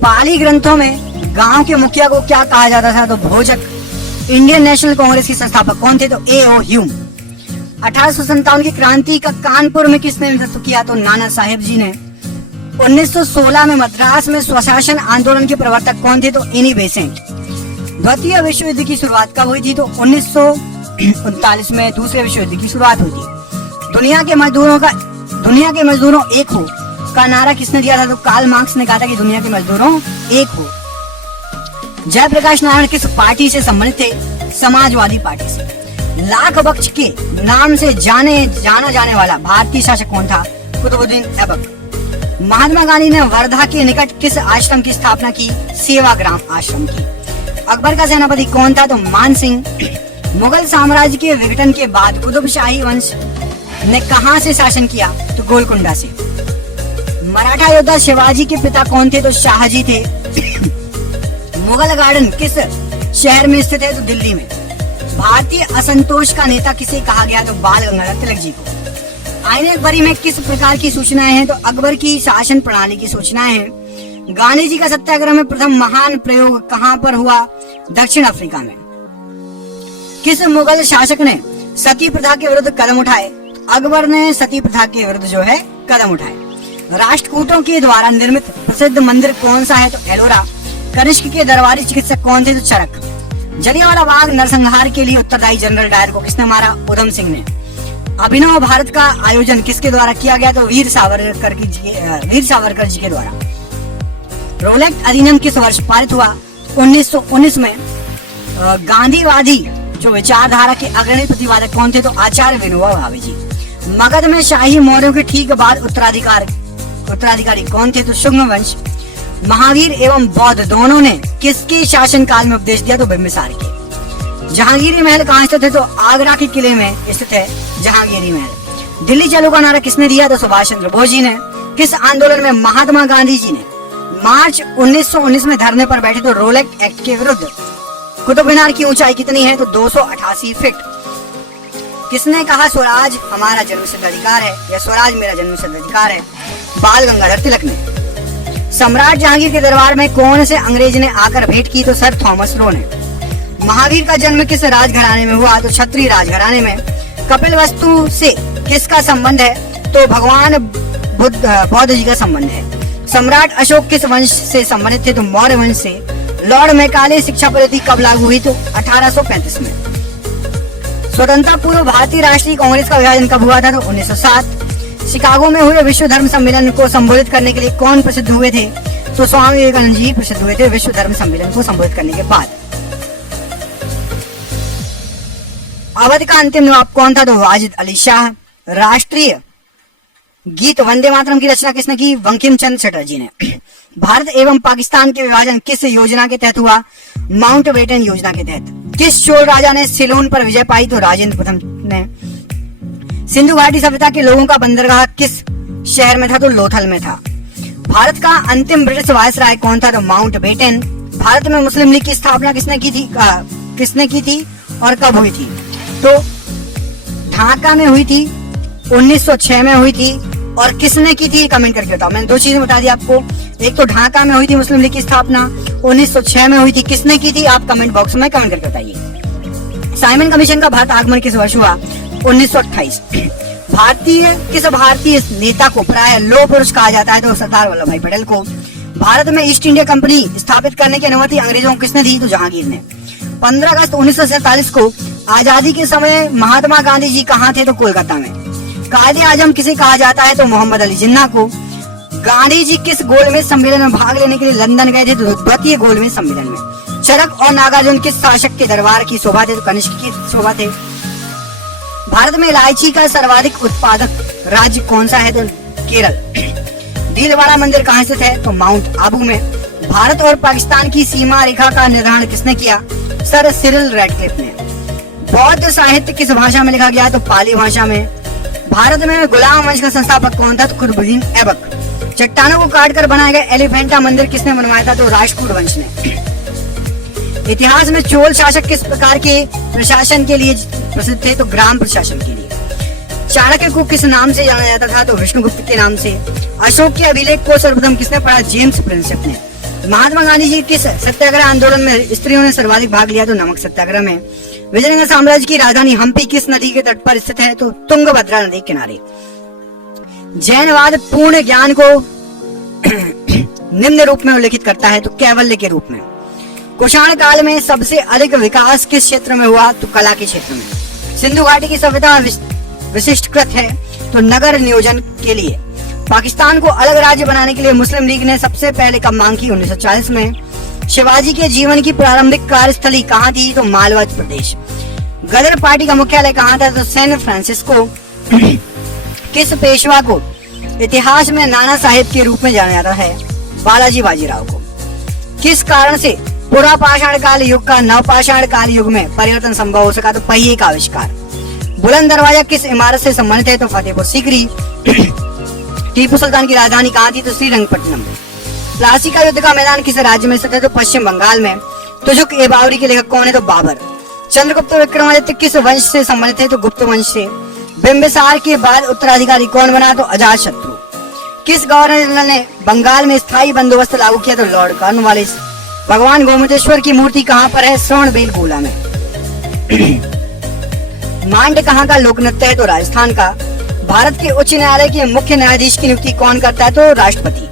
पाली ग्रंथों में गांव के मुखिया को क्या कहा जाता था? तो भोजक। इंडियन नेशनल कांग्रेस के संस्थापक कौन थे? तो A.O. ह्यूम। 1857 की क्रांति का कानपुर में किसने नेतृत्व किया? तो नाना साहेब जी ने। 1916 में मद्रास में स्वशासन आंदोलन के प्रवर्तक कौन थे? तो एनी बेसेंट। द्वितीय विश्व युद्ध की शुरुआत कब हुई थी? तो 1939 में दूसरे विश्व युद्ध की शुरुआत हुई थी। दुनिया के मजदूरों एक हो का नारा किसने दिया था? तो कार्ल मार्क्स ने कहा था कि दुनिया के मजदूरों एक हो। जयप्रकाश नारायण किस पार्टी से संबंधित थे? समाजवादी पार्टी से। लाख बख्श के नाम से जाना जाने वाला भारतीय शासक कौन था? कुतुबुद्दीन ऐबक। महात्मा गांधी ने वर्धा के निकट किस आश्रम की स्थापना की? सेवाग्राम आश्रम की। अकबर का सेनापति कौन था? तो मान सिंह। मुगल साम्राज्य के विघटन के बाद कुतुबशाही वंश ने कहां से शासन किया? तो गोलकुंडा से। मराठा योद्धा शिवाजी के पिता कौन थे? तो शाहजी थे। मुगल गार्डन किस शहर में स्थित है? तो दिल्ली में। भारतीय असंतोष का नेता किसे कहा गया? तो बाल गंगाधर तिलक जी को। आईने अकबरी में किस प्रकार की सूचनाएं हैं? तो अकबर की शासन प्रणाली की सूचनाएं हैं। गांधी जी का सत्याग्रह में प्रथम महान प्रयोग कहां पर हुआ? दक्षिण अफ्रीका में। किस मुगल शासक ने सती प्रथा के विरुद्ध कदम उठाए? अकबर ने सती प्रथा के विरुद्ध जो है कदम उठाए। राष्ट्रकूटों के द्वारा निर्मित प्रसिद्ध मंदिर कौन सा है? तो एलोरा। कनिष्क के दरबारी चिकित्सक कौन थे? तो चरक। जलियांवाला बाग नरसंहार के लिए उत्तरदायी जनरल डायर को किसने मारा? उधम सिंह ने। अभिनव भारत का आयोजन किसके द्वारा किया गया? तो वीर सावरकर जी के द्वारा। रोलेक्ट अधिनियम किस वर्ष पारित हुआ? 1919 में। गांधीवादी जो विचारधारा के अग्रणी प्रतिपादक कौन थे? तो आचार्य विनोबा भावे जी। मगध में शाही मौर्यों के ठीक बाद उत्तराधिकारी कौन थे? तो शुंग वंश। महावीर एवं बौद्ध दोनों ने किसके शासन काल में उपदेश दिया? तो बिंबिसार के। जहांगीरी महल कहाँ स्थित है? तो आगरा के किले में स्थित है जहांगीरी महल। दिल्ली चलो का नारा किसने दिया? तो सुभाष चंद्र बोस जी ने। किस आंदोलन में महात्मा गांधी जी ने मार्च 1919 में धरने पर बैठे? तो रोलेट एक्ट के विरुद्ध। कुतुब मीनार की ऊंचाई कितनी है? तो 288 फीट। किसने कहा स्वराज हमारा जन्मसिद्ध अधिकार है या स्वराज मेरा जन्मसिद्ध अधिकार है? बाल गंगाधर तिलक ने। सम्राट जहांगीर के दरबार में कौन से अंग्रेज ने आकर भेंट की? तो सर थॉमस रो ने। महावीर का जन्म किस राजघराने में हुआ? तो क्षत्रिय राजघराने में। कपिलवस्तु से किसका संबंध है? तो भगवान बौद्ध जी का संबंध है। सम्राट अशोक किस वंश से संबंधित थे? तो मौर्य वंश से। लॉर्ड मैकाले शिक्षा पद्धति कब लागू हुई? तो 1835 में। स्वतंत्रता पूर्व भारतीय राष्ट्रीय कांग्रेस का विभाजन कब हुआ था? तो 1907। शिकागो में हुए विश्व धर्म सम्मेलन को संबोधित करने के लिए कौन प्रसिद्ध हुए थे? तो स्वामी विवेकानंद जी प्रसिद्ध हुए थे विश्व धर्म सम्मेलन को संबोधित करने के बाद। अवध का अंतिम नवाब कौन था? तो वाजिद अली शाह। राष्ट्रीय गीत वंदे मातरम की रचना किसने की? बंकिम चंद्र चटर्जी ने। भारत एवं पाकिस्तान के विभाजन किस योजना के तहत हुआ? माउंटबेटन योजना के तहत। किस चोल राजा ने सिलोन पर विजय पाई? तो राजेंद्र प्रथम ने। सिंधु घाटी सभ्यता के लोगों का बंदरगाह किस शहर में था? तो लोथल में था। भारत का अंतिम ब्रिटिश वायसराय कौन था? तो माउंटबेटन। भारत में मुस्लिम लीग की स्थापना किसने की थी और कब हुई थी? तो ढाका में हुई थी, 1906 में हुई थी। और किसने की थी? कमेंट करके बताओ। मैंने दो चीजें बता दी आपको। एक तो ढाका में हुई थी मुस्लिम लीग की स्थापना, 1906 में हुई थी। किसने की थी? आप कमेंट बॉक्स में कमेंट करके बताइए। साइमन कमीशन का भारत आगमन किस वर्ष हुआ? 1928। किस भारतीय नेता को प्राय लौह पुरुष कहा जाता है? तो सरदार वल्लभ भाई पटेल को। भारत में ईस्ट इंडिया कंपनी स्थापित करने की अनुमति अंग्रेजों को किसने दी? तो जहांगीर ने। 15 अगस्त 1947 को आजादी के समय महात्मा गांधी जी कहाँ थे? तो कोलकाता में। कायदे आजम किसे कहा जाता है? तो मोहम्मद अली जिन्ना को। गांधी जी किस गोलमेज सम्मेलन में भाग लेने के लिए लंदन गए थे? तो द्वितीय गोलमेज सम्मेलन में। चरक और नागार्जुन किस शासक के दरबार की शोभा थे? तो कनिष्क की शोभा थे। भारत में इलायची का सर्वाधिक उत्पादक राज्य कौन सा है? तो केरल। भीलवाड़ा मंदिर कहाँ स्थित है? तो माउंट आबू में। भारत और पाकिस्तान की सीमा रेखा का निर्धारण किसने किया? सर सिरिल रैडक्लिफ ने। बौद्ध साहित्य किस भाषा में लिखा गया? तो पाली भाषा में। भारत में गुलाम वंश का संस्थापक कौन था? तो कुतुबुद्दीन ऐबक। चट्टानों को काटकर बनाया गया एलिफेंटा मंदिर किसने बनवाया था? तो राजपूत वंश ने। इतिहास में चोल शासक किस प्रकार के प्रशासन के लिए प्रसिद्ध थे? तो ग्राम प्रशासन के लिए। चाणक्य को किस नाम से जाना जाता था? तो विष्णुगुप्त के नाम से। अशोक के अभिलेख को सर्वप्रथम किसने पढ़ा? जेम्स प्रिंसेप ने। महात्मा गांधी जी किस सत्याग्रह आंदोलन में स्त्रियों ने सर्वाधिक भाग लिया? तो नमक सत्याग्रह में। विजयनगर साम्राज्य की राजधानी हम्पी किस नदी के तट पर स्थित है? तो तुंगभद्रा नदी के किनारे। जैनवाद पूर्ण ज्ञान को निम्न रूप में उल्लेखित करता है? तो कैवल्य के रूप में। कुषाण काल में सबसे अधिक विकास किस क्षेत्र में हुआ? तो कला के क्षेत्र में। सिंधु घाटी की सभ्यता विशिष्टकृत है? तो नगर नियोजन के लिए। पाकिस्तान को अलग राज्य बनाने के लिए मुस्लिम लीग ने सबसे पहले कब मांग की? 1940 में। शिवाजी के जीवन की प्रारंभिक कार्यस्थली कहाँ थी? तो मालवा प्रदेश। गदर पार्टी का मुख्यालय कहाँ था? तो सैन फ्रांसिस्को। किस पेशवा को इतिहास में नाना साहेब के रूप में जाना जाता है? बालाजी बाजीराव को। किस कारण से पुरापाषाण काल युग का नवपाषाण काल युग में परिवर्तन संभव हो सका? तो पहिए का आविष्कार। बुलंद दरवाजा किस इमारत से संबंधित है? तो फतेहपुर सीकरी। टीपू सुल्तान की राजधानी कहाँ थी? तो श्रीरंगपट्टनम। प्लासी का युद्ध का मैदान किस राज्य में स्थित है? तो पश्चिम बंगाल में। तुजुक ए बावरी के लेखक कौन है? तो बाबर। चंद्रगुप्त विक्रमादित्य किस वंश से संबंधित है? तो गुप्त वंश से। बिंबिसार के बाद उत्तराधिकारी कौन बना? तो अजातशत्रु। किस गवर्नर जनरल ने बंगाल में स्थायी बंदोबस्त लागू किया? तो लॉर्ड कॉर्नवालिस। भगवान गोमतेश्वर की मूर्ति कहाँ पर है? श्रवणबेलगोला में। मांड कहाँ का लोक नृत्य है? तो राजस्थान का। भारत के उच्च न्यायालय के मुख्य न्यायाधीश की नियुक्ति कौन करता है? तो राष्ट्रपति।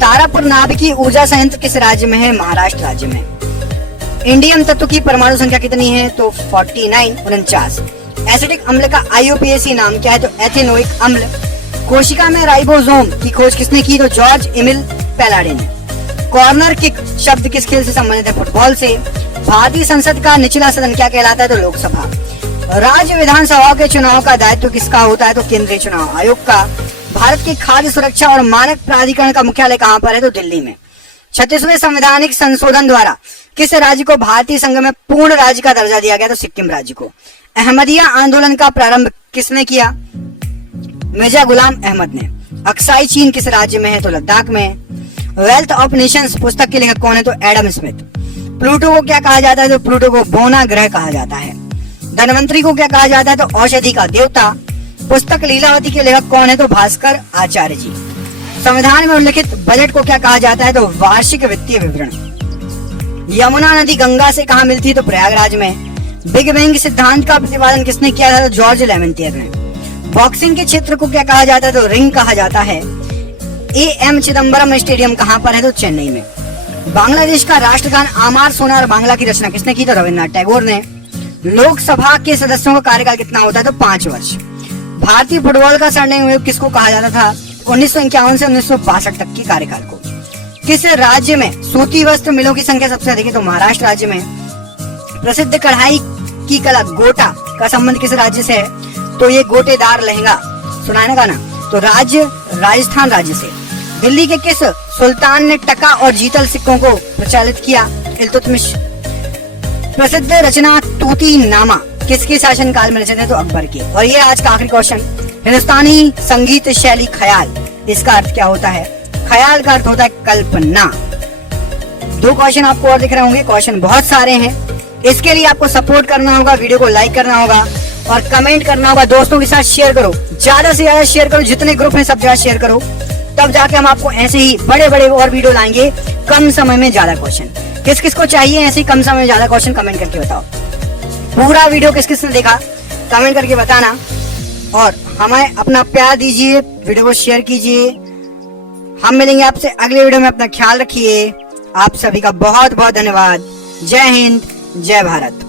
तारापुर नाभिकीय ऊर्जा संयंत्र किस राज्य में है? महाराष्ट्र राज्य में। इंडियम तत्व की परमाणु संख्या कितनी है? तो 49। एसिडिक अम्ल का IUPAC नाम क्या है? तो एथेनोइक अम्ल। कोशिका में राइबोसोम की खोज किसने की? तो जॉर्ज एमिल पैलाडे ने। कॉर्नर किक शब्द किस खेल से संबंधित है? फुटबॉल से। भारतीय संसद का निचला सदन क्या कहलाता है? तो लोकसभा। राज्य विधानसभा के चुनाव का दायित्व किसका होता है? तो केंद्रीय चुनाव आयोग का। भारत की खाद्य सुरक्षा और मानक प्राधिकरण का मुख्यालय कहाँ पर है? तो दिल्ली में। 36वें संवैधानिक संशोधन द्वारा किस राज्य को भारतीय संघ में पूर्ण राज्य का दर्जा दिया गया? तो सिक्किम राज्य को। अहमदिया आंदोलन का प्रारंभ किसने किया? मिर्जा गुलाम अहमद ने। अक्साई चीन किस राज्य में है? तो लद्दाख में। वेल्थ ऑफ नेशंस पुस्तक के लेखक कौन है? तो एडम स्मिथ। प्लूटो को क्या कहा जाता है? तो प्लूटो को बोना ग्रह कहा जाता है। धनवंतरी को क्या कहा जाता है? तो औषधि का देवता। पुस्तक लीलावती के लेखक कौन है? तो भास्कर आचार्य जी। संविधान में उल्लिखित बजट को क्या कहा जाता है? तो वार्षिक वित्तीय विवरण। यमुना नदी गंगा से कहाँ मिलती है? तो प्रयागराज में। बिग बैंग सिद्धांत का प्रतिपादन किसने किया था? तो जॉर्ज लेमेंटियर ने। बॉक्सिंग के क्षेत्र को क्या कहा जाता है? तो रिंग कहा जाता है। एम चिदम्बरम स्टेडियम कहाँ पर है? तो चेन्नई में। बांग्लादेश का राष्ट्रगान आमार सोनार बांग्ला की रचना किसने की? तो रविन्द्रनाथ टैगोर ने। लोकसभा के सदस्यों का कार्यकाल कितना होता है? तो 5 वर्ष। भारतीय फुटबॉल का स्वर्णिम युग किसको कहा जाता था? 1951 से 1962 तक के कार्यकाल को। किस राज्य में सूती वस्त्र मिलों की संख्या सबसे अधिक है? तो महाराष्ट्र राज्य में। प्रसिद्ध कढ़ाई की कला गोटा का संबंध किस राज्य से है? तो ये गोटेदार लहंगा सुना है ना गाना, तो राज्य राजस्थान राज्य से। दिल्ली के किस सुल्तान ने टका और जीतल सिक्कों को प्रचलित किया? इल्तुतमिश। प्रसिद्ध रचना तूती नामा किसके शासन काल में रचित है? तो अकबर के। और ये आज का आखिरी क्वेश्चन, हिंदुस्तानी संगीत शैली ख्याल, इसका अर्थ क्या होता है? ख्याल का अर्थ होता है कल्पना। 2 क्वेश्चन आपको और दिख रहे होंगे, क्वेश्चन बहुत सारे हैं। इसके लिए आपको सपोर्ट करना होगा, वीडियो को लाइक करना होगा और कमेंट करना होगा। दोस्तों के साथ शेयर करो, ज्यादा से ज्यादा शेयर करो, जितने ग्रुप हैं सब जगह शेयर करो, तब जाके हम आपको ऐसे ही बड़े बड़े और वीडियो लाएंगे, कम समय में ज्यादा क्वेश्चन। किस किस को चाहिए ऐसे ही कम समय में ज्यादा क्वेश्चन? कमेंट करके बताओ। पूरा वीडियो किस किस ने देखा कमेंट करके बताना और हमें अपना प्यार दीजिए, वीडियो को शेयर कीजिए। हम मिलेंगे आपसे अगले वीडियो में, अपना ख्याल रखिए। आप सभी का बहुत बहुत धन्यवाद। जय हिंद, जय भारत।